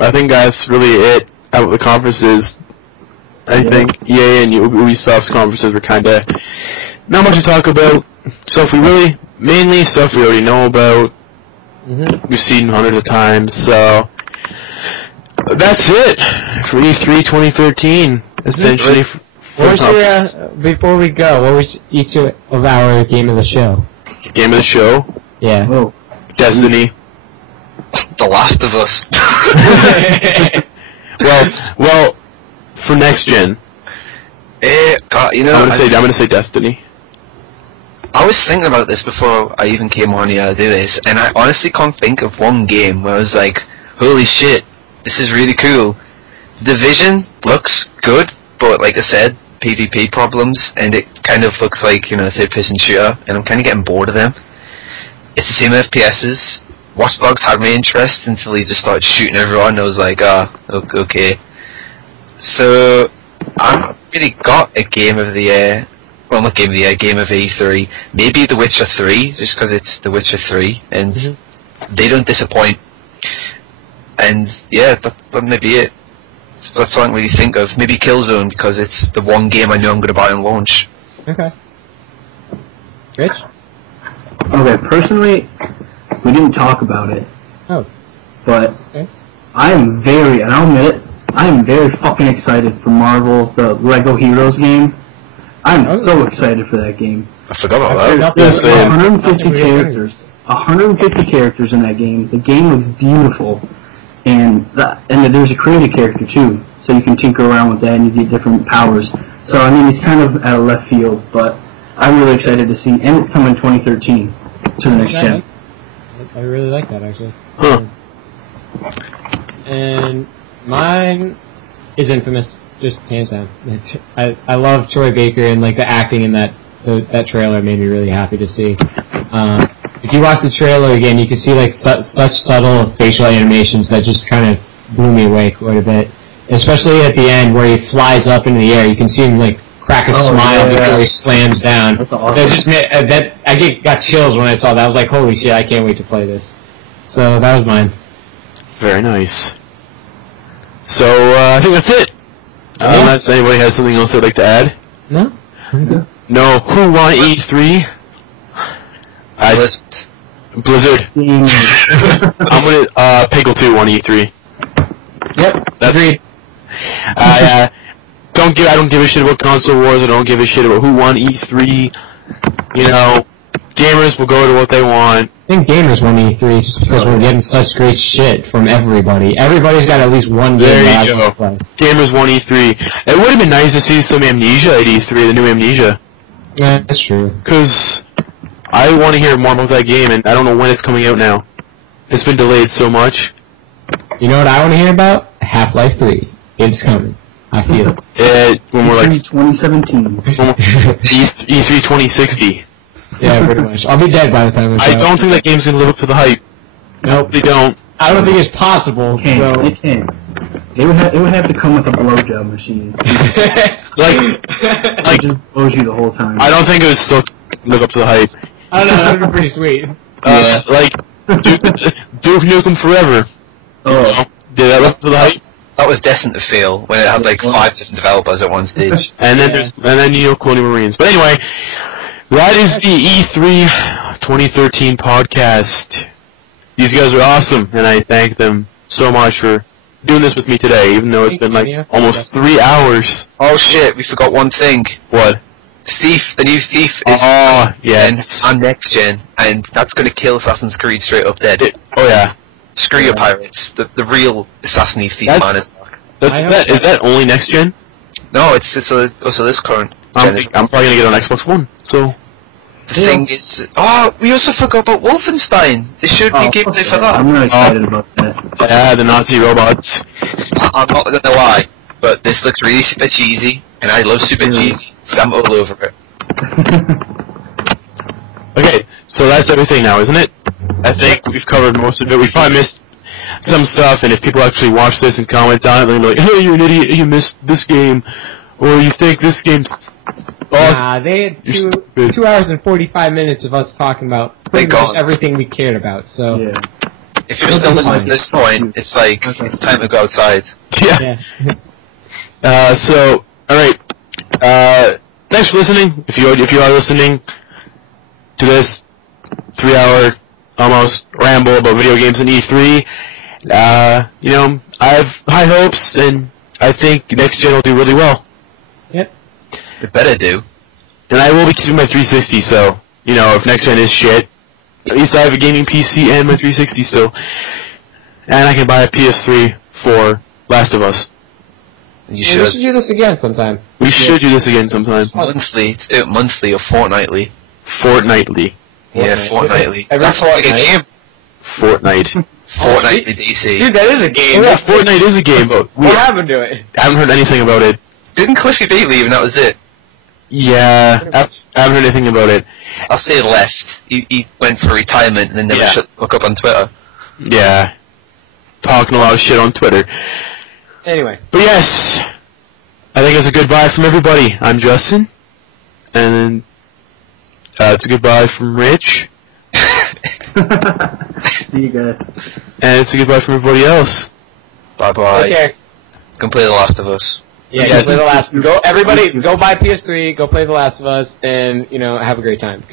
I think that's really it at the conferences. I think EA and Ubisoft's conferences were kinda not much to talk about. Mainly stuff we already know about. We've seen hundreds of times, so that's it for E3 2013, essentially. What was your, before we go, what was each of our game of the show? Game of the show? Yeah. Oh. Destiny. The Last of Us. well, for next gen. You know, I'm gonna say Destiny. I was thinking about this before I even came on here to do this, and I honestly can't think of one game where I was like, holy shit, this is really cool. The Division looks good, but like I said, PvP problems, and it kind of looks like, you know, a third-person shooter, and I'm kind of getting bored of them. It's the same FPSs. Watch Dogs had my interest until he just started shooting everyone, and I was like, okay. So, I haven't really got a game of the year. Well, not game of the year, game of E3. Maybe The Witcher 3, just because it's The Witcher 3, and they don't disappoint. And yeah, that may be it. That's all I can really think of. Maybe Killzone, because it's the one game I know I'm going to buy on launch. Okay. Rich? Okay, personally, we didn't talk about it. Oh. But I am very, and I'll admit it, I am very fucking excited for Marvel, the Lego Heroes game. I'm so excited for that game. I forgot about that. There's 150 characters. 150 characters in that game. The game looks beautiful. And there's a creative character too. So you can tinker around with that and you get different powers. So I mean, it's kind of out of left field, but I'm really excited to see. And it's coming 2013 to the next gen. I really like that, actually. Huh. And mine is Infamous. Just hands down. I love Troy Baker, and like the acting in that trailer made me really happy to see. If you watch the trailer again, you can see like such subtle facial animations that just kind of blew me away quite a bit. Especially at the end where he flies up into the air, you can see him like crack a smile before he slams down. That's awesome. That just I got chills when I saw that. I was like, holy shit, I can't wait to play this. So that was mine. Very nice. So I think that's it. Unless anybody has something else they'd like to add? No? No. Who won E3? Blizzard. I'm gonna, Pickle 2 won E3. Yep, that's agreed. I don't give a shit about console wars, I don't give a shit about who won E3. You know, gamers will go to what they want. I think gamers won E3 just because we're getting such great shit from everybody. Everybody's got at least one game there you go. To play. Gamers won E3. It would have been nice to see some Amnesia at E3, the new Amnesia. Yeah, that's true. Because I want to hear more about that game, and I don't know when it's coming out now. It's been delayed so much. You know what I want to hear about? Half-Life 3. It's coming. I feel it. When we're like... 2017. E3 2060. Yeah, pretty much. I'll be dead by the time it's I out. don't think that game's gonna live up to the hype. Nope. They don't. I don't think it's possible. It can't. So. It can't. It would have to come with a blowjob machine. Like, It just blows you the whole time. I don't think it would still live up to the hype. I don't know, that would be pretty sweet. Like, Duke Nukem Forever. Oh. Did that live up to the hype? That was destined to fail when it had like 5 different developers at one stage. And then Colonial Marines. But anyway, that is the E3 2013 podcast. These guys are awesome, and I thank them so much for doing this with me today, even though it's been like almost 3 hours. Oh shit, we forgot one thing. What? The new Thief is yes. on next gen, and that's going to kill Assassin's Creed straight up dead. Oh yeah. Screw your pirates. The real Assassin Thief man is back. Is that only next gen? No, it's also this current I'm gen. probably gonna get on Xbox One. So The thing is, we also forgot about Wolfenstein. There should be gameplay for that. I'm really excited about that. yeah, the Nazi robots. I'm not gonna lie, but this looks really super cheesy, and I love super cheesy, so I'm all over it. Okay, so that's everything now, isn't it? I think we've covered most of it. We probably missed some stuff, and if people actually watch this and comment on it, they're going to be like, hey, you're an idiot, you missed this game, or you think this game's awesome. Nah, they had 2 hours and 45 minutes of us talking about pretty much everything we cared about, so... Yeah. If you're still listening at this point, it's like, it's time to go outside. Yeah. So, alright. Thanks for listening. If you are listening to this 3-hour almost ramble about video games and E3, you know, I have high hopes, and I think next gen will do really well. Yep. It better do. And I will be keeping my 360, so, you know, if next gen is shit, at least I have a gaming PC and my 360 still. And I can buy a PS3 for Last of Us. You We should. should do this again sometime. We should do this again sometime. Monthly. Do it monthly or fortnightly. Fortnightly. Yeah, fortnightly. Every That's like a fortnight. game. Fortnite. Fortnightly DC. Dude, that is a game. Yeah, Fortnite is a game, but What happened to it? I haven't heard anything about it. Didn't Cliffy B leave and that was it? Yeah, I haven't heard anything about it. I'll say left. He went for retirement and then never shut the fuck up on Twitter. Yeah. Talking a lot of shit on Twitter. Anyway. But yes, I think it's a goodbye from everybody. I'm Justin. And then, it's a goodbye from Rich. See you guys. And it's a goodbye from everybody else. Bye bye. Take care. Come play The Last of Us. Yeah, Yes. go play The Last. Everybody, go buy PS3, go play The Last of Us, and, you know, have a great time.